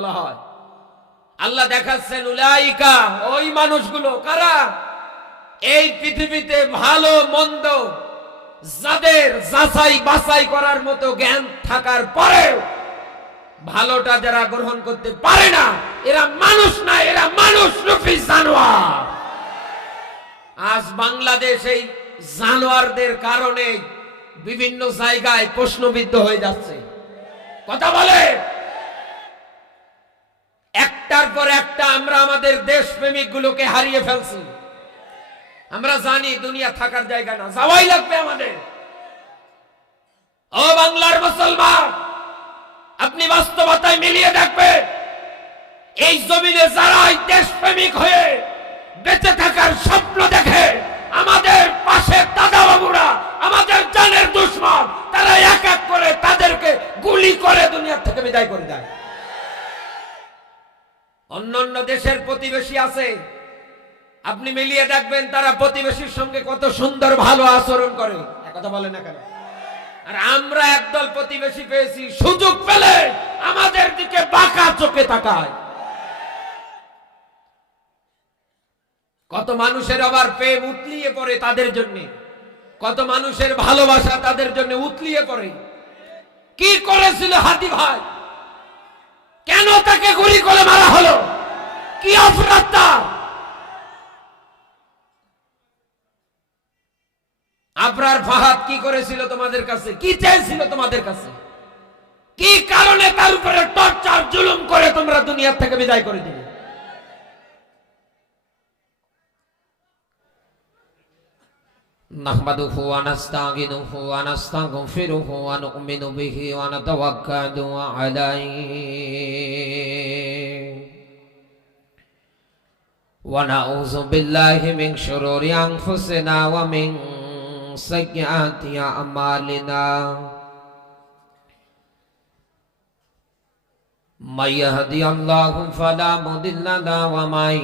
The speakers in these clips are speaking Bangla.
বলা হয়। আল্লাহ দেখাচ্ছেন উলাইকা, ওই মানুষগুলো কারা, এই পৃথিবীতে ভালো মন্দ যাদের যাচাই বাছাই করার মতো জ্ঞান থাকার পরেও ভালোটা যারা গ্রহণ করতে পারে না, এরা মানুষ না, এরা মানুষ রূপী জানোয়ার। আজ বাংলাদেশ এই জানোয়ারদের কারণে বিভিন্ন জায়গায় প্রশ্নবিদ্ধ হয়ে যাচ্ছে। কথা বলে একটার পর একটা আমরা আমাদের দেশপ্রেমিক গুলোকে হারিয়ে ফেলছি। আমরা জানি দুনিয়া থাকার জায়গা না, যাওয়াই লাগবে আমাদের। ও বাংলার মুসলমান, আপনি বাস্তবতায় মিলিয়ে দেখবেন, এই জমিনে যারা দেশপ্রেমিক হয়ে বেঁচে থাকার স্বপ্ন দেখে, আমাদের পাশে দাদা বাবুরা, আমাদের জানের দুশ্মন, তারা এক এক করে তাদেরকে গুলি করে দুনিয়া থেকে বিদায় করে দেয়। অন্যান্য দেশের প্রতিবেশী আছে, আপনি মিলিয়ে দেখবেন তারা প্রতিবেশীর সঙ্গে কত সুন্দর ভালো আচরণ করে, কথা বলে না কেন? আর আমরা একদল প্রতিবেশী পেয়েছি, সুযোগ পেলে আমাদের দিকে বাঁকা চোখে তাকায়। কত মানুষের আবার প্রেম উতলিয়ে পড়ে তাদের জন্য, কত মানুষের ভালোবাসা তাদের জন্য উতলিয়ে পড়ে। কি করেছিল হাদি ভাই? কেন তাকে গুলি করে মারা হলো? কি অপরাধ তার? আবরার ফাহাদ কি করেছিল তোমাদের কাছে? কি চাইছিল তোমাদের কাছে? কি কারণে তার উপরে টর্চার জুলুম করে তোমরা দুনিয়া থেকে বিদায় করে দিলে? নাহমাদুহু ওয়া নাস্তাঈনুহু ওয়া নাস্তাগফিরুহু ওয়া নু'মিনু বিহি ওয়া নাতাওয়াক্কালু আলাইহি ওয়া নাউযু বিল্লাহি মিন শুরুরি আনফুসিনা ওয়া মিন সাইয়্যাতি আ'মালিনা। من يهدي الله فلا مضل له ومن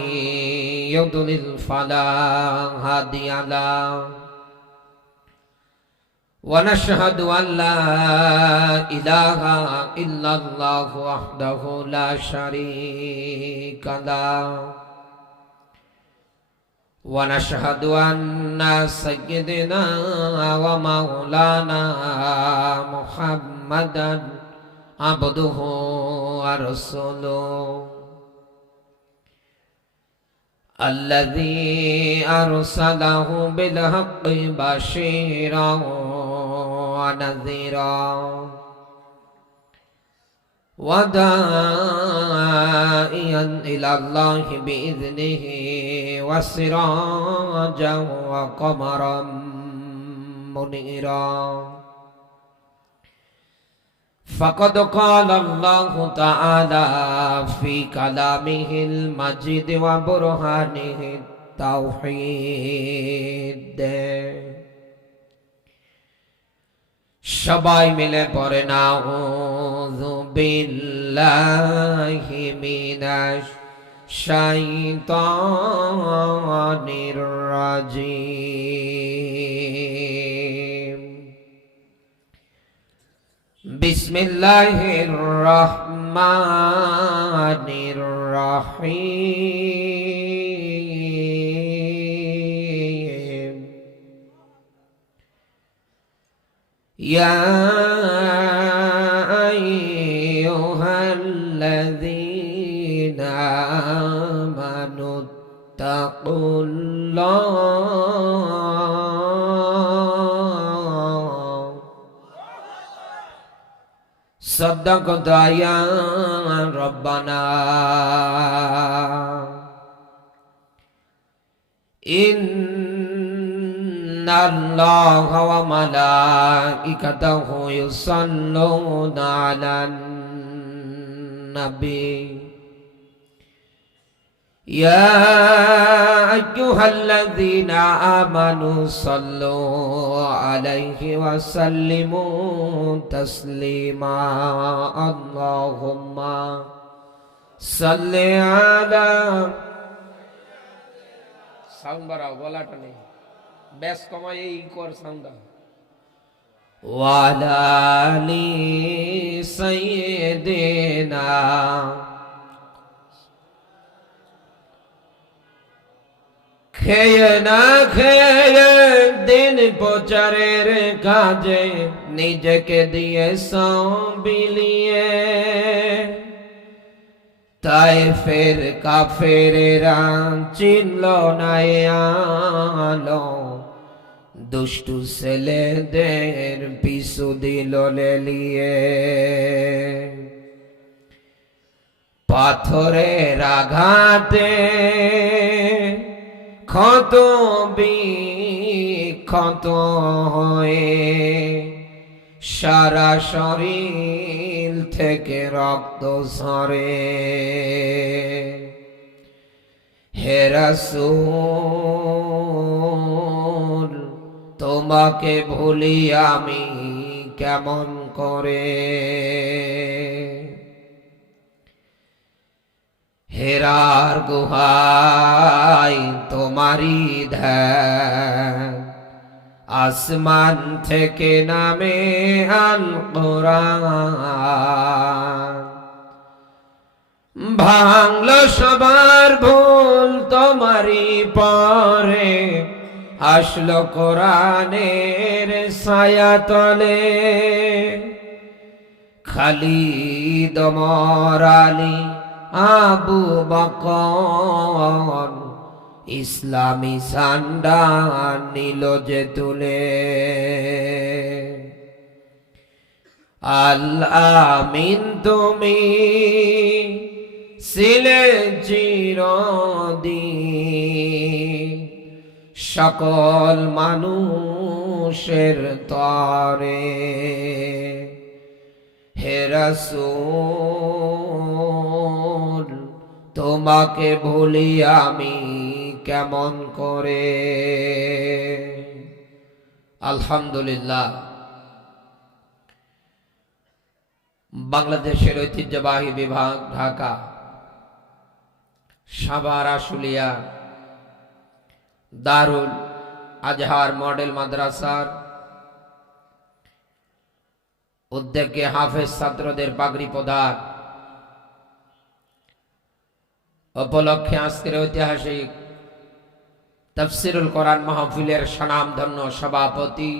يضلل فلا هادي له ونشهد أن لا إله إلا الله وحده لا شريك له ونشهد أن سيدنا ومولانا محمدا عبده ورسوله الذي أرسله بالحق بشيرا ونذيرا وداعيا إلى الله بإذنه وسراجا وقمرا منيرا. فقد قال الله تعالى في كلامه المجيد وبرهانه التوحيد. সবাই মিলে পড়েন আউযু বিল্লাহি মিনাশ শাইতানির রাজিম। বিসমিল্লাহির রহমানির রহিম। ইয়া আইয়ুহাল্লাযীনা আমানুত্তাকুল্লাহ সাদাকাতা ইয়া রাব্বানা ইন্নাল্লাহা ওয়া মালাইকাতাহু ইউসাল্লুনা আলান নবী ইয়া আইয়ুহাল্লাযীনা আমানু সাল্লু আলাইহি ওয়া সাল্লিমু তাসলিমা। আল্লাহুম্মা সাল্লি আলা, সাউন্ড বাড়াও, গলাটা নেই, বেশ কমাই, এই কর সাউন্ড, ওয়া আলা আলি সাইয়্যিদিনা খেয়ে না খেয়ে দিন প্রচারের কাজে নিজেকে দিয়ে বিলিয়ে তাই ফের কাফেরেরা চিনল না আলো দুষ্টু ছেলেদের পিছু দিল লেলিয়ে পাথরের আঘাতে ক্ষত বিক্ষত হয়ে সারা শরীর থেকে রক্ত ঝরে হে রাসূল তোমাকে ভুলি আমি কেমন করে হেরার গুহায় তোমারি ধ্যান আসমান থেকে নামে আল কোরআন ভাঙলো সবার ভুল তোমারি পরে আসলো কোরআনের ছায়া তলে খালিদ ওমর আলী আবু বকর ইসলামী ঝান্ডা নিল যে তুলে আল-আমিন তুমি ছিলে চিরদিন সকল মানুষের তরে হে রাসূল তোমাকে ভুলি আমি কেমন করে আলহামদুলিল্লাহ বাংলাদেশের ঐতিহ্যবাহী বিভাগ ঢাকা সাভার আশুলিয়া দারুল আজহার মডেল মাদ্রাসার উদ্যোগে হাফেজ ছাত্রদের পাগড়ি প্রদান উপলক্ষে আজকের ঐতিহাসিক তাফসীরুল কোরআন মাহফিলের স্বনামধন্য সভাপতি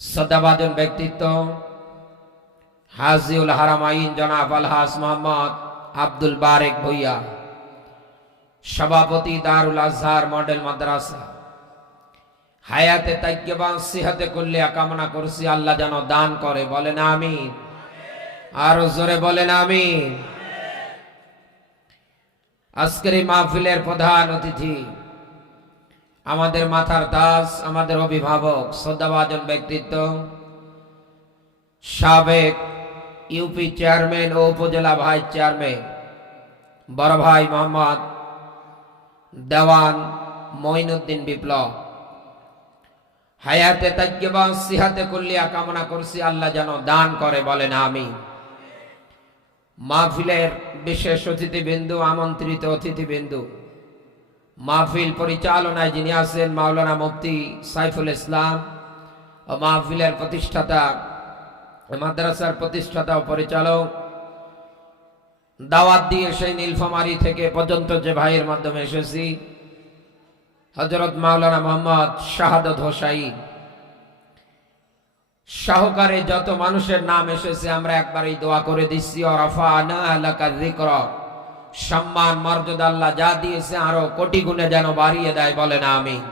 শ্রদ্ধাভাজন ব্যক্তিত্ব হাজিউল হারামাইন জনাব আলহাজ মোহাম্মদ আব্দুল বারেক ভুইয়া সভাপতি দারুল আজহার মডেল মাদ্রাসা হায়াতে তাইয়্যিবা সিহাতে কুল্লিয়া কামনা করছি আল্লাহ যেন দান করে বলেন আমিন আর জোরে বলেন আমিন আজকের এই মাহফিলের প্রধান অতিথি আমাদের মাথার তাজ আমাদের অভিভাবক শ্রদ্ধাভাজন ব্যক্তিত্ব সাবেক ইউপি চেয়ারম্যান ও উপজেলা ভাইস চেয়ারম্যান বড় ভাই মোহাম্মদ দেওয়ান মঈনুদ্দিন বিপ্লব হায়াতে তাইয়্যিবা সিহাতে কুল্লিয়া কামনা করছি আল্লাহ যেন দান করে বলেন আমিন মাহফিলের বিশেষ অতিথিবৃন্দু আমন্ত্রিত অতিথিবৃন্দু মাহফিল পরিচালনায় যিনি আছেন মাওলানা মুফতি সাইফুল ইসলাম ও মাহফিলের প্রতিষ্ঠাতা মাদ্রাসার প্রতিষ্ঠাতা ও পরিচালক দাওয়াত দিয়ে সেই নীলফামারী থেকে পর্যন্ত যে ভাইয়ের মাধ্যমে এসেছি হযরত মাওলানা মোহাম্মদ শাহাদত হোসাইন সহকারে যত মানুষের নাম এসেছে আমরা একবারই দোয়া করে দিচ্ছি ওয়ারাফানা লাকা যিকরা সম্মান মর্যাদা আল্লাহ যা দিয়েছে আরো কোটি গুণে যেন বাড়িয়ে দেয় বলেন আমিন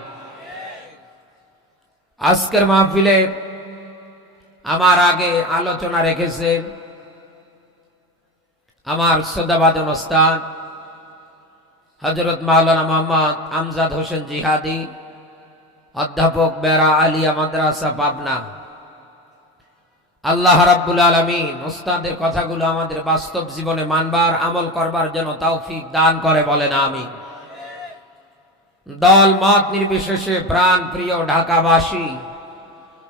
আজকের মাহফিলে আমার আগে আলোচনা রেখেছেন আমার শ্রদ্ধাভাজন ওস্তাদ হযরত মাওলানা মোহাম্মদ আমজাদ হোসেন জিহাদি অধ্যাপক বেরা আলিয়া মাদ্রাসা পাবনা আল্লাহ রাব্বুল আলামিন ওস্তাদের কথাগুলো আমাদের বাস্তব জীবনে মানবার আমল করবার জন্য তৌফিক দান করে বলেন আমিন দল মত নির্বিশেষে প্রাণ প্রিয় ঢাকাবাসী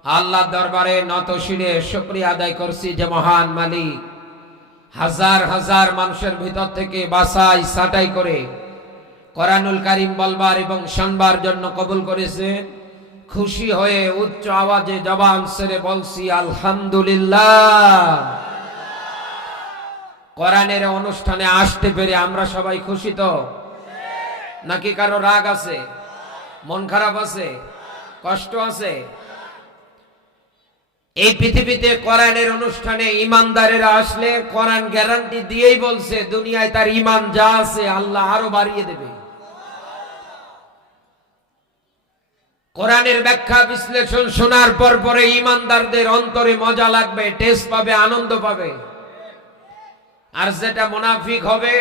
আল্লাহ দরবারে নতশিরে শুকরিয়া আদায় করছি যে মহান মালিক হাজার হাজার মানুষের ভিতর থেকে বাছাই ছাঁটাই করে কোরআনুল কারীম বলবার এবং শুনবার জন্য কবুল করেছে খুশি হয়ে উচ্চ আওয়াজে জবান ছেড়ে বলছি আলহামদুলিল্লাহ কোরআনের অনুষ্ঠানে আসতে পেরে আমরা সবাই খুশি তো নাকি কারো রাগ আছে, মন খারাপ আছে, কষ্ট আছে? এই পৃথিবীতে কোরআনের অনুষ্ঠানে ইমানদারেরা আসলে কোরআন গ্যারান্টি দিয়েই বলছে দুনিয়ায় তার ইমান যা আছে আল্লাহ আরো বাড়িয়ে দেবে। কোরআনের ব্যাখ্যা বিশ্লেষণ শোনার পরে ইমানদারদের অন্তরে মজা লাগবে, টেস্ট পাবে, আনন্দ পাবে। আর যেটা মুনাফিক হবে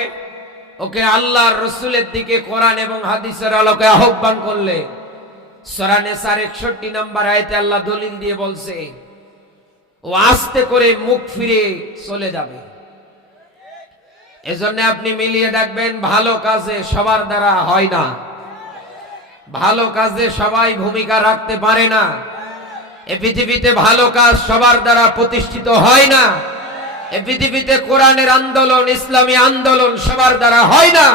ওকে আল্লাহর রাসূলের দিকে কোরআন এবং হাদিসের আলোকে আহ্বান করলে সূরা নিসার 61 নম্বর আয়াতে আল্লাহ দলিল দিয়ে বলছে ও আস্তে করে মুখ ফিরে চলে যাবে। এজন্য আপনি মিলিয়ে দেখবেন, ভালো কাজে সবার দ্বারা হয় না, ভালো কাজে সবাই ভূমিকা রাখতে পারে না, এই পৃথিবীতে ভালো কাজ সবার দ্বারা প্রতিষ্ঠিত হয় না, এই পৃথিবীতে কোরআনের আন্দোলন, ইসলামী আন্দোলন সবার দ্বারা হয় না।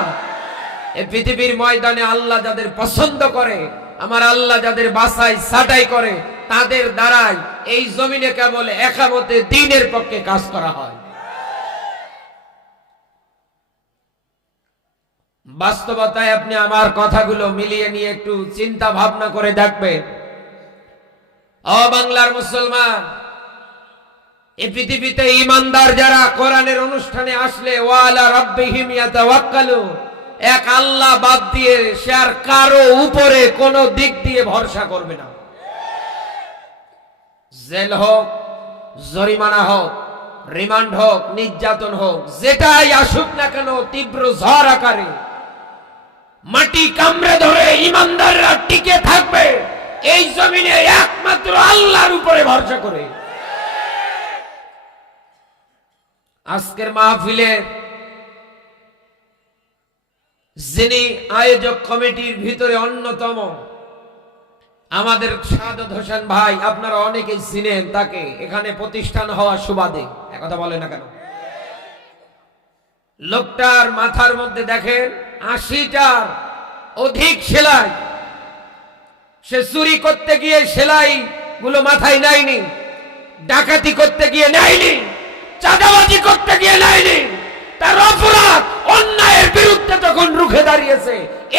এই পৃথিবীর ময়দানে আল্লাহ যাদের পছন্দ করে, আমার আল্লাহ যাদের বাছাই ছাঁটাই করে, তাদের দ্বারাই এই জমিনে কেবল একামতে দ্বীনের পক্ষে কাজ করা হয়। বাস্তবতায় আপনি আমার কথাগুলো মিলিয়ে নিয়ে একটু চিন্তা ভাবনা করে দেখবেন। ও বাংলার মুসলমান, এই পৃথিবীতে ইমানদার যারা কোরআনের অনুষ্ঠানে আসলে ওয়ালা রাব্বিহিম ইয়াতাওয়াক্কালু, এক আল্লাহ বাদ দিয়ে সে আর কারো উপরে কোনো দিক দিয়ে ভরসা করবে না। জেল হোক, জরিমানা হোক, রিমান্ড হোক, নির্যাতন হোক, যেটাই আসুক না কেন, তীব্র ঝড় আকারে মাটি কামড়ে ধরে ইমানদাররা টিকে থাকবে এই জমিনে একমাত্র আল্লাহর উপরে ভরসা করে। আজকের মাহফিলের যিনি আয়োজক কমিটির ভিতরে অন্যতম আমাদের সাদত হোসেন ভাই, আপনারা অনেকেই চিনেন তাকে, এখানে প্রতিষ্ঠান হওয়া সুবাদে, একথা বলে না কেন? লোকটার মাথার মধ্যে দেখেন 80টার অধিক সেলাই। সে চুরি করতে গিয়ে সেলাই গুলো মাথায় নেয়নি, ডাকাতি করতে গিয়ে নেয়নি, চাঁদাবাজি করতে গিয়ে নেয়নি। তার অপরাধ অন্যায়ের বিরুদ্ধে তখন রুখে দাঁড়িয়েছে,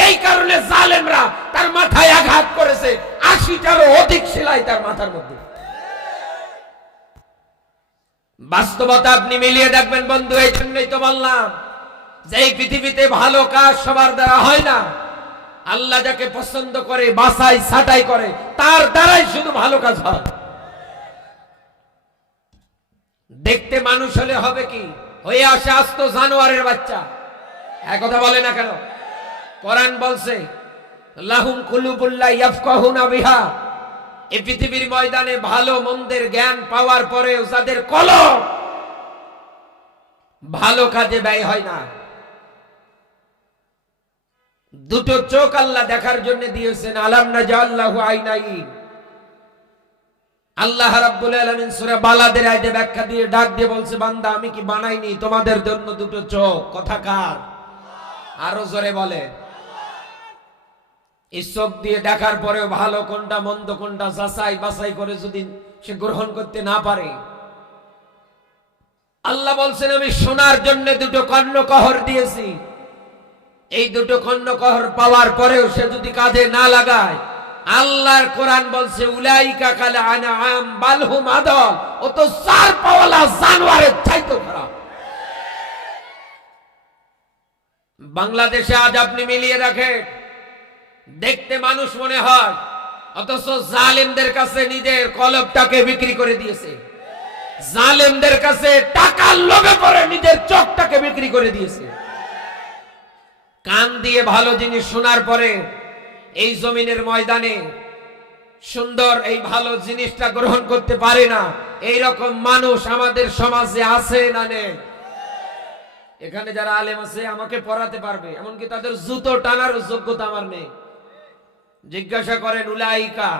এই কারণে জালেমরা তার মাথায় আঘাত করেছে। 80টারও অধিক সেলাই তার মাথার মধ্যে। বাস্তবতা আপনি মিলিয়ে দেখবেন বন্ধু। এই জন্যই তো বললাম যে এই পৃথিবীতে ভালো কাজ সবার দ্বারা হয় না। আল্লাহ যাকে পছন্দ করে, বাছাই ছাঁটাই করে, তার দ্বারাই শুধু ভালো কাজ হয়। দেখতে মানুষ হলে হবে কি, হয়ে আসে আস্ত জানোয়ারের বাচ্চা, একথা বলে না কেন? কোরআন বলছে লাহুম কুলুবুল্লাহ ইয়াফকাহুনা বিহা, এই পৃথিবীর ময়দানে ভালো মন্দের জ্ঞান পাওয়ার পরেও যাদের কলব ভালো কাজে ব্যয় হয় না। দুটো চোখ আল্লাহ দেখার জন্য দিয়েছেন, আলাম নাজাল্লাহু আইনাইন। আল্লাহ রাব্বুল আলামিন সূরা বালাদের আয়াতে ব্যাখ্যা দিয়ে ডাক দিয়ে বলছে, বান্দা আমি কি বানাইনি তোমাদের জন্য দুটো চোখ? কথা কার? আরো জোরে বলে। এই চোখ দিয়ে দেখার পরেও ভালো কোনটা মন্দ কোনটা যাচাই বাছাই করে যদি সে গ্রহণ করতে না পারে, আল্লাহ বলছেন আমি শোনার জন্য দুটো কর্ণকহর দিয়েছি। এই দুটো কর্ণকহর পাওয়ার পরেও সে যদি কাজে না লাগায়, আল্লাহর কোরআন বলছে উলাইকা কাল আনআম বাল হুম আদল, ও তো চার পাওয়ালা জানোয়ারের চাইতেও খারাপ। বাংলাদেশে আজ আপনি মিলিয়ে রাখেন, দেখতে মানুষ মনে হয়, অথচ জালেমদের কাছে নিজের কলবটাকে বিক্রি করে দিয়েছে। জালেমদের কাছে টাকার লোভে পড়ে নিজের চোখটাকে বিক্রি করে দিয়েছে। কান দিয়ে ভালো জিনিস শোনার পরে এই জমিনের ময়দানে সুন্দর এই ভালো জিনিসটা গ্রহণ করতে পারে না। এই রকম মানুষ আমাদের সমাজে আছে না নেই? এখানে যারা আলেম আছে আমাকে পড়াতে পারবে, এমনকি তাদের জুতো টানার যোগ্যতা আমার নেই। জিজ্ঞাসা করেন উলাইকা,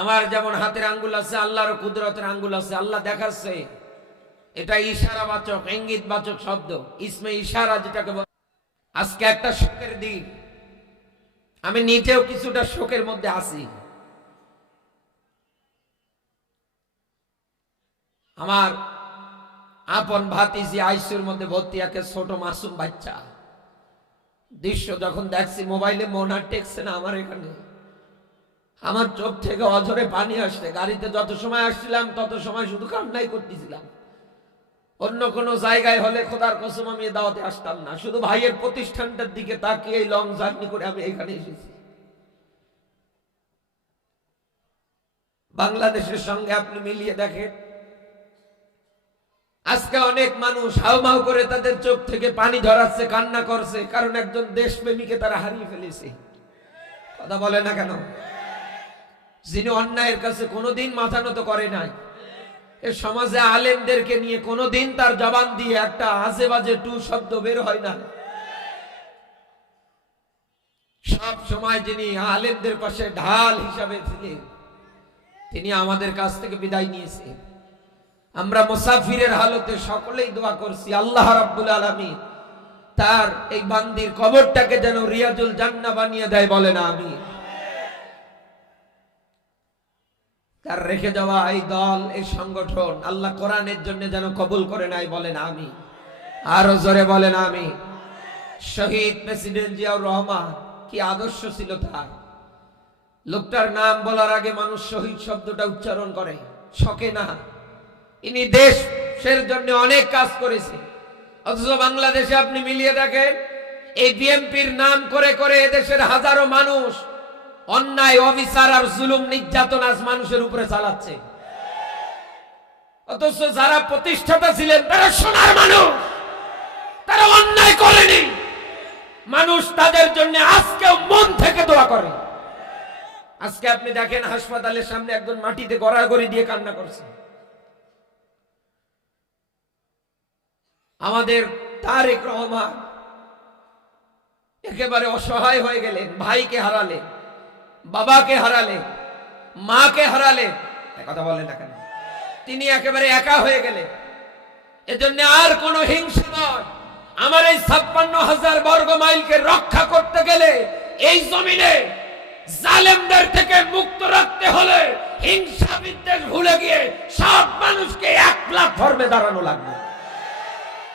আমার যেমন হাতের আঙ্গুল আছে আল্লাহর কুদরতের আঙ্গুল আছে। আল্লাহ দেখাচ্ছে, এটা ইশারাবাচক, ইঙ্গিতবাচক শব্দ, ইসমে ইশারা যেটাকে বলে। আজকে একটা শোকের দিন, আমি নিজেও কিছুটা শোকের মধ্যে আছি। আমার আপন ভাতিজি আইসিইউর মধ্যে ভর্তি, একে ছোট মাসুম বাচ্চা, দৃশ্য যখন দেখছি মোবাইলে, মন আর টেকছে না আমার এখানে। আমার চোখ থেকে অঝরে পানি আসছে। গাড়িতে যত সময় আসছিলাম তত সময় শুধু কান্নাই করতেছিলাম। অন্য কোন জায়গায় হলে খোদার কসম আমি দাওয়াতে আসতাম না। শুধু ভাইয়ের প্রতিষ্ঠানটার দিকে তাকিয়ে এই লং জার্নি করে আমি এখানে এসেছি। বাংলাদেশের সঙ্গে আপনি মিলিয়ে দেখেন, আজকে অনেক মানুষ হাউমাউ করে তাদের চোখ থেকে পানি ঝরাচ্ছে, কান্না করছে, কারণ একজন দেশপ্রেমীকে তারা হারিয়ে ফেলেছে। কথা বলে না কেন? যিনি অন্যায়ের কাছে কোনোদিন মাথা নত করে নাই। এ সমাজে আলেমদেরকে নিয়ে কোনোদিন তার জবান দিয়ে একটা আজে বাজে টু শব্দ বের হয় না। সব সময় যিনি আলেমদের পাশে ঢাল হিসাবে ছিলেন, তিনি আমাদের কাছ থেকে বিদায় নিয়েছেন। আমরা মুসাফিরের হালতে সকলেই দোয়া করছি, আল্লাহ রাব্বুল আলামিন তার এই বান্দির কবরটাকে যেন রিয়াজুল জান্নাহ বানিয়ে দেয়, বলেন আমিন। তার রেখে যাওয়া এই দল, এই সংগঠন আল্লাহ কোরআনের জন্য যেন কবুল করে নাই, বলেন আমিন। আরো জোরে বলেন আমিন। শহীদ প্রেসিডেন্ট জিয়াউর রহমান, কি আদর্শ ছিল তার। লোকটার নাম বলার আগে মানুষ শহীদ শব্দটা উচ্চারণ করে, শখে না। ইনি দেশের জন্য অনেক কাজ করেছে। অথচ বাংলাদেশে আপনি মিলিয়ে দেখেন, এই বিএনপির নাম করে করে এদেশের হাজারো মানুষ অন্যায়, অবিচার আর জুলুম, নির্যাতন আজ মানুষের উপরে চালাচ্ছে। অথচ যারা প্রতিষ্ঠাতা ছিলেন তারা সোনার মানুষ, তারা অন্যায় করেনি। মানুষ তাদের জন্য আজকেও মন থেকে দোয়া করে। আজকে আপনি দেখেন হাসপাতালের সামনে একজন মাটিতে গড়াগড়ি দিয়ে কান্না করছে। আমাদের তারেক রহমান একেবারে অসহায় হয়ে গেলেন। ভাইকে হারালেন, বাবাকে হারালেন, মাকে হারালেন। কথা বলেন না কেন? তিনি একেবারে একা হয়ে গেলেন। এজন্য আর কোনো হিংসা নয়। আমার এই 56,000 বর্গ মাইলকে রক্ষা করতে গেলে এই জমিনে জালেমদের থেকে মুক্ত রাখতে হলে হিংসা বিদ্বেষ ভুলে গিয়ে সব মানুষকে এক প্ল্যাটফর্মে দাঁড়ানো লাগবে।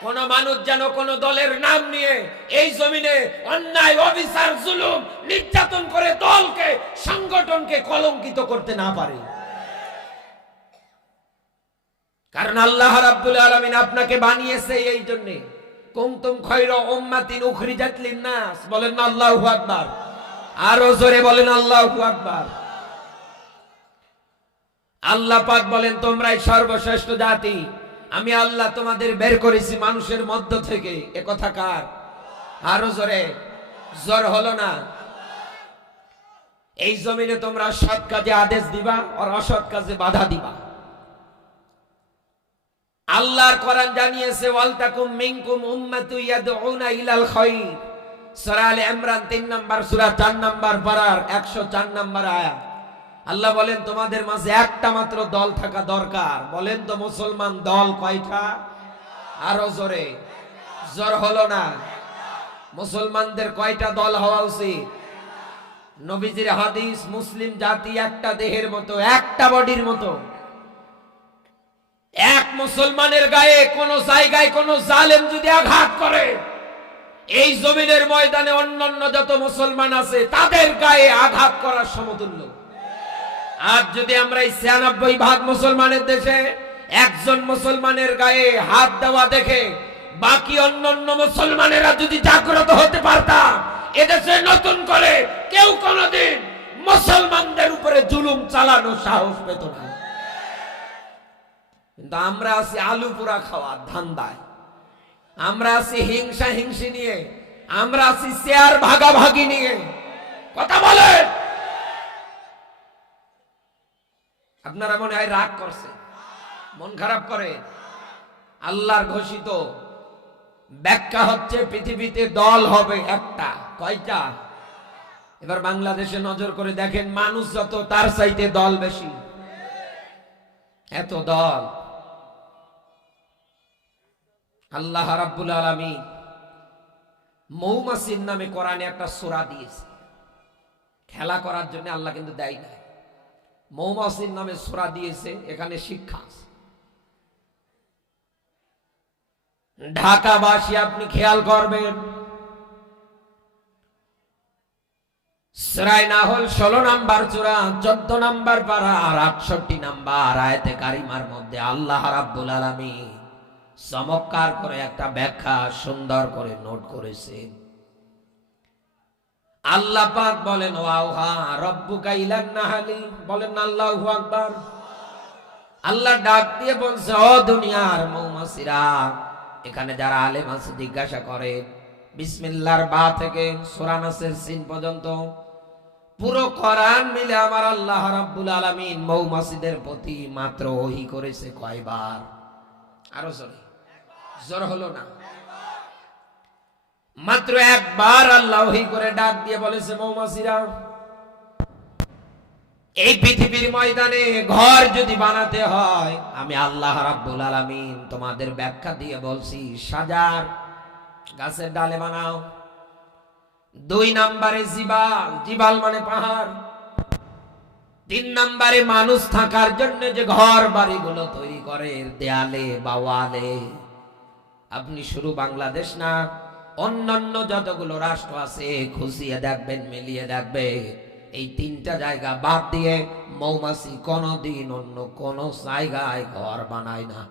কোন মানুষ যেন কোন দলের নাম নিয়ে এই জমিনে অন্যায়, অবিচার, জুলুম, নির্যাতন করে দলকে, সংগঠনকে কলঙ্কিত করতে না পারে। কারণ আল্লাহ রাব্বুল আলামিন আপনাকে বানিয়েছে এই জন্য। কুনতুম খায়রা উম্মাতিন উখরিজাত লিন-নাস, বলেন না আল্লাহু আকবার। আরো জোরে বলেন আল্লাহু আকবার। আল্লাহ পাক বলেন, তোমরাই সর্বশ্রেষ্ঠ জাতি। আমি আল্লাহ তোমাদের বের করেছি মানুষের মধ্য থেকে। এ কথা কার? আরো জোরে। জোর হলো না? এই জমিনে তোমরা সৎ কাজে আদেশ দিবা আর অসৎ কাজে বাধা দিবা। আল্লাহর কোরআন জানিয়েছে, ওয়ালতাকুম মিনকুম উম্মাতুন ইয়াদউনা ইলাল খায়র। সূরা আলে ইমরান 3 নম্বর সূরা 4 নম্বর পারার 104 নম্বর আয়াত। আল্লাহ বলেন, তোমাদের মাঝে একটা মাত্র দল থাকা দরকার। বলেন তো মুসলমান দল কয়টা? আরো জোরে। জোর হলো না? মুসলমানদের কয়টা দল হওয়া উচিত? নবীজির হাদিস, মুসলিম জাতি একটা দেহের মতো, একটা বডির মতো। এক মুসলমানের গায়ে কোন জায়গায় কোন জালেম যদি আঘাত করে, এই জমিনের ময়দানে অন্যান্য যত মুসলমান আছে তাদের গায়ে আঘাত করার সমতুল্য। আর যদি আমরা এই 96% মুসলমানের দেশে একজন মুসলমানের গায়ে হাত দেওয়া দেখে বাকি অন্যান্য মুসলমানেরা যদি জাগ্রত হতে পারতাম, এদেশে নতুন করে কেউ কোনোদিন মুসলমানদের উপরে জুলুম চালানো সাহস পেত না। কিন্তু আমরা আছি আলু পোড়া খাওয়ার ধান্দায়, আমরা আছি হিংসা হিংসি নিয়ে, আমরা আছি শেয়ার ভাগাভাগি নিয়ে। কথা বলেন। আপনারা মনে হয় রাগ করছে, মন খারাপ করে। আল্লাহর ঘোষিত ব্যাখ্যা হচ্ছে পৃথিবীতে দল হবে একটা। কয়টা? এবার বাংলাদেশে নজর করে দেখেন, মানুষ যত তার চাইতে দল বেশি। এত দল। আল্লাহ রাব্বুল আলামিন মৌমাছির নামে কোরআনে একটা সূরা দিয়েছে। খেলা করার জন্য আল্লাহ কিন্তু দেয় না। মৌমাছির নামে সূরা দিয়েছে, এখানে শিক্ষা আছে। ঢাকাবাসী আপনি খেয়াল করবেন, সূরা নাহল 16 নাম্বার সূরা 14 নাম্বার পারা আর 68 নাম্বার আয়াতে কারিমার মধ্যে আল্লাহ রাব্বুল আলামিন চমৎকার করে একটা ব্যাখ্যা সুন্দর করে নোট করেছেন। আল্লাহ পাক বলেন ওয়াহা রব্বুকা ইলান নাহলি, বলেন আল্লাহু আকবার। আল্লাহ ডাক দিয়ে বলছে ও দুনিয়ার মৌমাছিরা, এখানে যারা আলেম আছে জিজ্ঞাসা করে বিসমিল্লাহর বা থেকে সূরা নাসের সিন পর্যন্ত পুরো কোরআন মিলে আমার আল্লাহ রাব্বুল আলামিন মৌমাছিদের প্রতি মাত্র ওহী করেছে কয়বার? আরো জোরে, জোর হলো না? মাত্র একবার আল্লাহ ওহী করে ডাক দিয়ে বলেছে মৌমাছিরা, এই পৃথিবীর ময়দানে ঘর যদি বানাতে হয় আমি আল্লাহ রাব্বুল আলামিন তোমাদের ব্যাখ্যা দিয়ে বলছি সাজার গাছের ডালে বানাও। 2 নম্বরে জিবাল, জিবাল মানে পাহাড়। 3 নম্বরে মানুষ থাকার জন্য যে ঘর বাড়িগুলো তৈরি করে দেয়ালে বা ওয়ালে, আপনি শুরু বাংলাদেশ না, অন্যান্য যতগুলো রাষ্ট্র আছে খুঁজিয়ে দেখবেন, মিলিয়ে দেখবে, এই 3টা জায়গা বাদ দিয়ে মৌমাছি কোনদিন অন্য কোন জায়গায় ঘর বানায় না।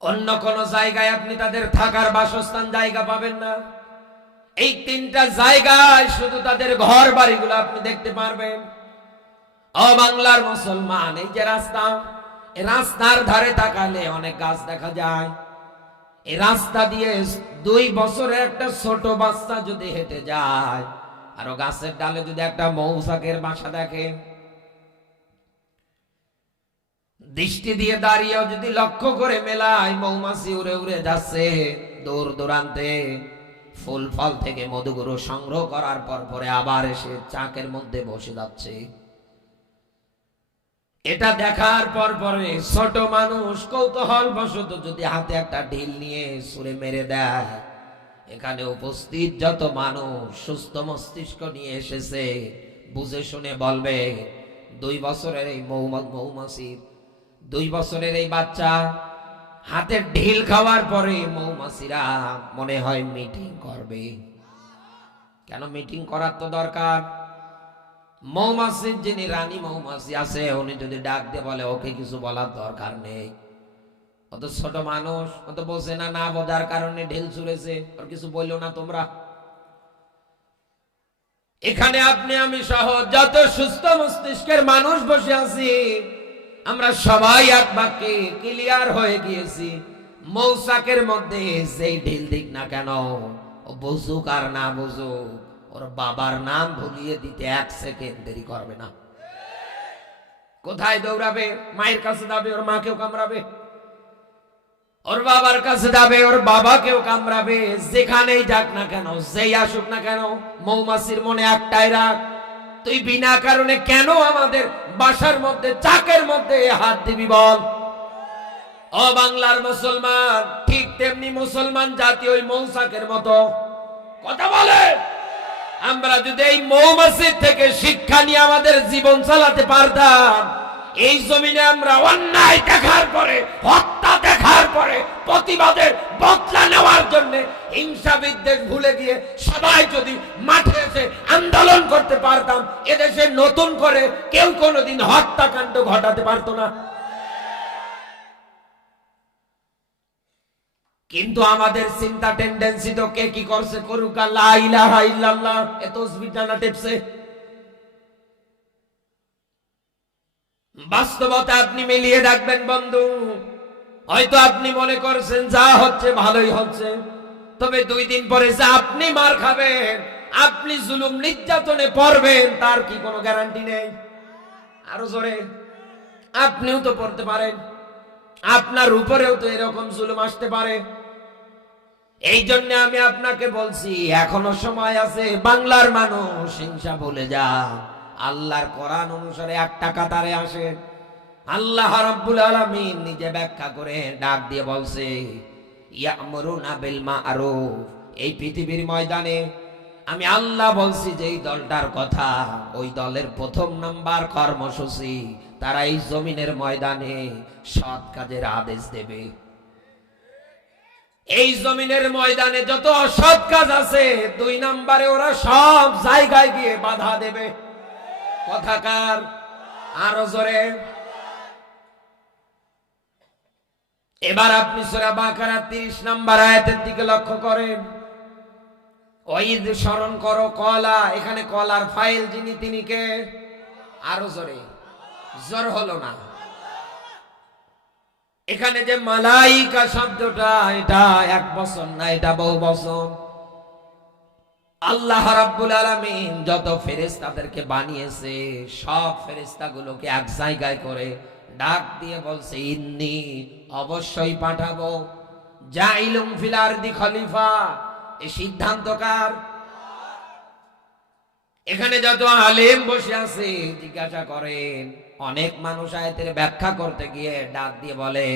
অন্য কোন জায়গায় আপনি তাদের থাকার বাসস্থান জায়গা পাবেন না। এই 3টা জায়গায় শুধু তাদের ঘর বাড়িগুলো আপনি দেখতে পারবেন। ও বাংলার মুসলমান, এই যে রাস্তা, এই রাস্তার ধারে তাকালে অনেক গাছ দেখা যায়। এই রাস্তা দিয়ে 2 বছরের একটা ছোট বাচ্চা যদি হেঁটে যায় আর গাছের ডালে যদি একটা মৌচাকের বাসা দেখে, দৃষ্টি দিয়ে দাঁড়িয়েও যদি লক্ষ্য করে মেলায় মৌমাছি উড়ে উড়ে যাচ্ছে দূর দূরান্তে, ফুল ফল থেকে মধুগুলো সংগ্রহ করার পর পরে আবার এসে চাকের মধ্যে বসে যাচ্ছে। এটা দেখার পর পরে ছোট মানুষ কৌতূহল বশত যদি হাতে একটা ঢিল নিয়ে ছুঁড়ে মেরে দেয়, এখানে উপস্থিত যত মানুষ সুস্থ মস্তিষ্ক নিয়ে এসেছে বুঝে শুনে বলবে 2 বছরের এই মৌমাছির 2 বছরের এই বাচ্চা হাতের ঢিল খাওয়ার পরে মৌমাছিরা মনে হয় মিটিং করবে। কেন মিটিং করার তো দরকার। মৌমাছির যিনি রানী মৌমাছি আছে উনি যদি ডাক দিয়ে বলে ওকে কিছু বলার দরকার নেই, অত ছোট মানুষ অত বোঝে না, না বোঝার কারণে ঢিল ছুঁড়েছে, আর কিছু বললো না তোমরা। এখানে আপনি আমি সহ যত সুস্থ মস্তিষ্কের মানুষ বসে আছি, আমরা সবাই এক বাক্যে ক্লিয়ার হয়ে গিয়েছি, মৌচাকের মধ্যে যেই ঢিল দিক না কেন, ও বুঝুক আর না বুঝুক, ওর বাবার নাম ভুলিয়ে দিতে 1 সেকেন্ড দেরি করবে না। কোথায় দৌড়াবে? মায়ের কাছে যাবে, ওর মাকেও কামড়াবে। ওর বাবার কাছে যাবে, ওর বাবাকেও কামড়াবে। যেখানেই যাক না কেন, যেই আসুক না কেন, মৌমাছির মনে একটাই রাগ, তুই বিনা কারণে কেন আমাদের বাসার মধ্যে চাকের মধ্যে হাত দিবি বল? ও বাংলার মুসলমান, ঠিক তেমনি মুসলমান জাতি ওই মৌচাকের মতো কথা বলে। আমরা যদি এই মৌমাছির থেকে শিক্ষা নিয়ে আমাদের জীবন চালাতে পারতাম, এই জমিনে আমরা অন্যায় দেখার পরে, হত্যা দেখার পরে প্রতিবাদের বদলা নেওয়ার জন্য হিংসা বিদ্বেষ ভুলে গিয়ে সবাই যদি মাঠে এসে আন্দোলন করতে পারতাম, এদেশে নতুন করে কেউ কোনোদিন হত্যাকাণ্ড ঘটাতে পারতো না। কিন্তু আমাদের চিন্তা টেন্ডেন্সি তো কে কি করছে করুক, লা ইলাহা ইল্লাল্লাহ এ তাসবিহ টানা টেপছে। বাস্তবতা আপনি মিলিয়ে দেখবেন বন্ধু, হয়তো আপনি মনে করছেন যা হচ্ছে ভালোই হচ্ছে, তবে 2 দিন পরে যে আপনি মার খাবেন, আপনি জুলুম নির্যাতনে পড়বেন, তার কি কোনো গ্যারান্টি নেই? আরো জোরে, আপনিও তো পড়তে পারেন, আপনার উপরেও তো এরকম জুলুম আসতে পারে। এই জন্য আমি আপনাকে বলছি এখনো সময় আছে, বাংলার মানুষ হিংসা ভুলে যা, আল্লাহর কোরআন অনুসারে একটা কাতারে আসে। আল্লাহ রাব্বুল আলামিন নিজে ব্যাখ্যা করে ডাক দিয়ে বলছে ইয়ামুরুনা বিল মা'রুফ। এই পৃথিবীর ময়দানে আমি আল্লাহ বলছি যে এই দলটার কথা, ওই দলের 1 নাম্বার কর্মসূচি, তারা এই জমিনের ময়দানে সৎ কাজের আদেশ দেবে। এই জমিনের ময়দানে যত অসৎ কাজ আছে 2 নম্বরে ওরা সব জায়গায় গিয়ে বাধা দেবে। কথাকার আরো জোরে। এবার আপনি সূরা বাকারা 30 নম্বর আয়াতের দিকে লক্ষ্য করেন। ওয়াইদ স্মরণ করো কলা, এখানে কলার ফাইল যিনি তিনি কে? আরো জোরে, জোর হলো না। এখানে যে মালাইকা শব্দটা, এটা এক বছর না, এটা বহু বছর। আল্লাহ রাব্বুল আলামিন যত ফেরেশতাদেরকে বানিয়েছে সব ফেরেশতাগুলোকে এক জায়গায় করে ডাক দিয়ে বলছে ইন্নী, অবশ্যই পাঠাবো, জাইলুম ফিল আরদি খলিফা। এই সিদ্ধান্তকার। এখানে যত আলেম বসে আছে জিজ্ঞাসা করেন, অনেক মানুষ আয়াতের ব্যাখ্যা করতে গিয়ে ডাক দিয়ে বলে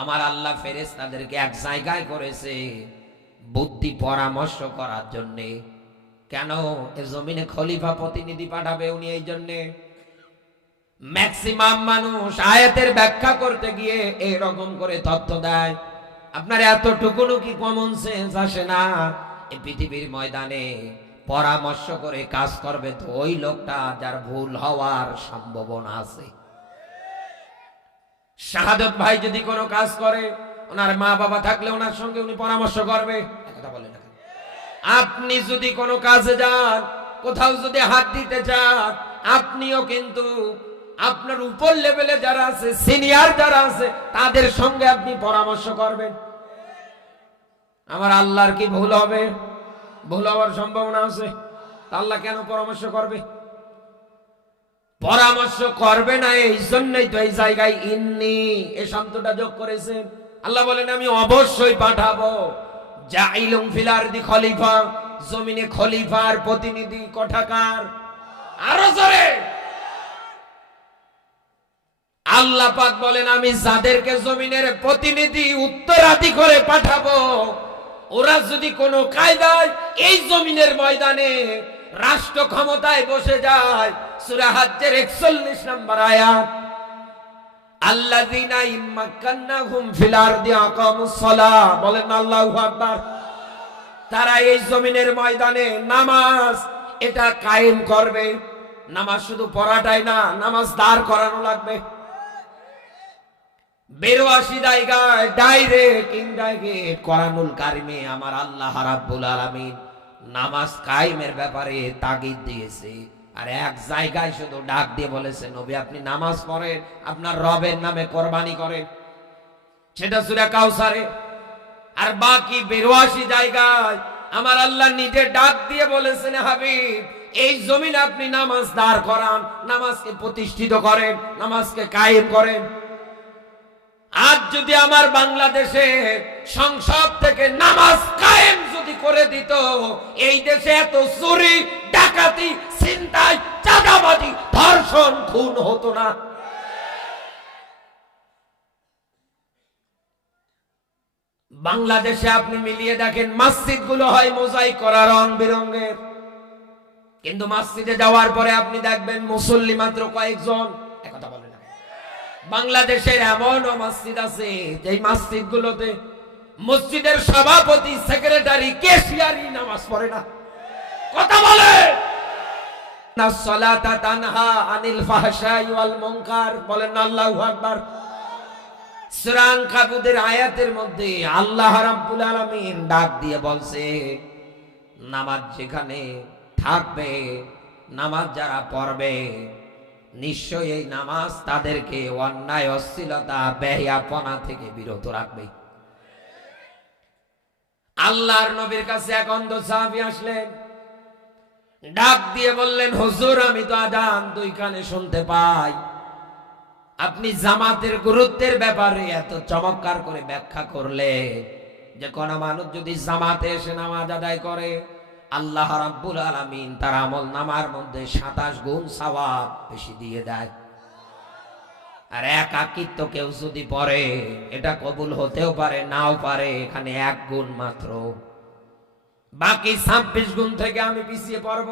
আমার আল্লাহ ফেরেশতাদেরকে এক জায়গায় করেছে বুদ্ধি পরামর্শ করার জন্যে। কেন? এ জমিনে খলিফা প্রতিনিধি পাঠাবে উনি, এই জন্যে। ম্যাক্সিমাম মানুষ আয়াতের ব্যাখ্যা করতে গিয়ে এরকম করে তথ্য দেয়। আপনার এতটুকুনো কি কমন সেন্স আসে না? এই পৃথিবীর ময়দানে পরামর্শ করে কাজ করবে তো ওই লোকটা যার ভুল হওয়ার সম্ভাবনা আছে। শাহাদত ভাই যদি কোনো কাজ করে, ওনার মা বাবা থাকলে ওনার সঙ্গে উনি পরামর্শ করবে। কথা বলেন না। আপনি যদি কোনো কাজে যান, কোথাও যদি হাত দিতে চান, আপনিও কিন্তু আপনার উপর লেভেলে যারা আছে, সিনিয়র যারা আছে, তাদের সঙ্গে আপনি পরামর্শ করবেন। আমার আল্লাহর কি ভুল হবে? ভুল হওয়ার সম্ভাবনা আছে। আল্লাহ কেন পরামর্শ করবে? পরামর্শ করবে না, এই জন্যই তো এই জায়গায় ইন্নী এই শব্দটা যোগ করেছেন। আল্লাহ বলেন আমি অবশ্যই পাঠাবো, জাইলুম ফিল আরদি খলিফা, জমিনে খলিফার প্রতিনিধি। কথাকার আরো জোরে। আল্লাহ পাক বলেন আমি যাদেরকে জমিনের প্রতিনিধি উত্তরাধি করে পাঠাবো, ওরা যদি কোনো কায়দায় এই জমিনের ময়দানে রাষ্ট্র ক্ষমতায় বসে যায়, সূরা হজ্জের 41 নম্বর আয়াত, আল্লাযীনা ইম্মাক্কান্নাহুম ফিল আরদি আকামুস সালাহ, বলেন আল্লাহু আকবার। তারা এই জমিনের ময়দানে নামাজ এটা কায়েম করবে। নামাজ শুধু পড়াটাই না, নামাজ দাঁড় করানো লাগবে। 82 জায়গায় ডাইরেক্ট ইনডাইরেক্ট কোরআনুল কারিমে আমার আল্লাহ রাব্বুল আলামিন নামাজ কায়েমের ব্যাপারে তাগিদ দিয়েছে। আর এক জায়গায় শুধু ডাক দিয়ে বলেছে নবী আপনি নামাজ পড়েন, আপনার রবের নামে কোরবানি করেন, সেটা সূরা কাউসারে। আর বাকি 82 জায়গায় আমার আল্লাহ নিজে ডাক দিয়ে বলেছেন হাবিব এই জমিনে আপনি নামাজ দাঁড় করান, নামাজকে প্রতিষ্ঠিত করেন, নামাজকে কায়েম করেন। আজ যদি আমার বাংলাদেশে সংসদ থেকে নামাজ কায়েম যদি করে দিত, এই দেশে এত চুরি, ডাকাতি, ছিনতাই, চাঁদাবাজি, ধর্ষণ, খুন হতো না। বাংলাদেশে আপনি মিলিয়ে দেখেন মসজিদ গুলো হয় মোজাইক করা রং বেরঙের, কিন্তু মসজিদে যাওয়ার পরে আপনি দেখবেন মুসল্লি মাত্র কয়েকজন। একথা বলে না। বাংলাদেশের এমনও মসজিদ আছে যে মসজিদ গুলোতে মসজিদের সভাপতি, সেক্রেটারি, ক্যাশিয়ারই নামাজ পড়ে না। কথা বলে না। সালাতা তানহা আনিল ফাহশাই ওয়াল মুনকার, বলেন আল্লাহু আকবার। সূরা আনকাবুতের আয়াতের মধ্যে আল্লাহ রাব্বুল আলামিন ডাক দিয়ে বলছে নামাজ যেখানে থাকবে, নামাজ যারা পড়বে, নিশ্চয়ই এই নামাজ তাদেরকে অন্যায়, অশ্লীলতা, বেহায়াপনা থেকে বিরত রাখবে। আল্লাহর নবীর কাছে এক অন্ধ সাহাবী আসলেন, ডাক দিয়ে বললেন হুজুর আমি তো আযান 2 কানে শুনতে পাই, আপনি জামাতের গুরুত্বের ব্যাপারে এত চমৎকার করে ব্যাখ্যা করলে যে কোন মানুষ যদি জামাতে এসে নামাজ আদায় করে আল্লাহ রাব্বুল আলামিন তার আমল নামার মধ্যে 27 গুণ সওয়াব বেশি দিয়ে দেয়। আর একাকিত্ব কেউ যদি পড়ে এটা কবুল হতেও পারে নাও পারে, এখানে 1 গুণ মাত্র, বাকি 26 গুণ থেকে আমি পিছিয়ে পড়ব।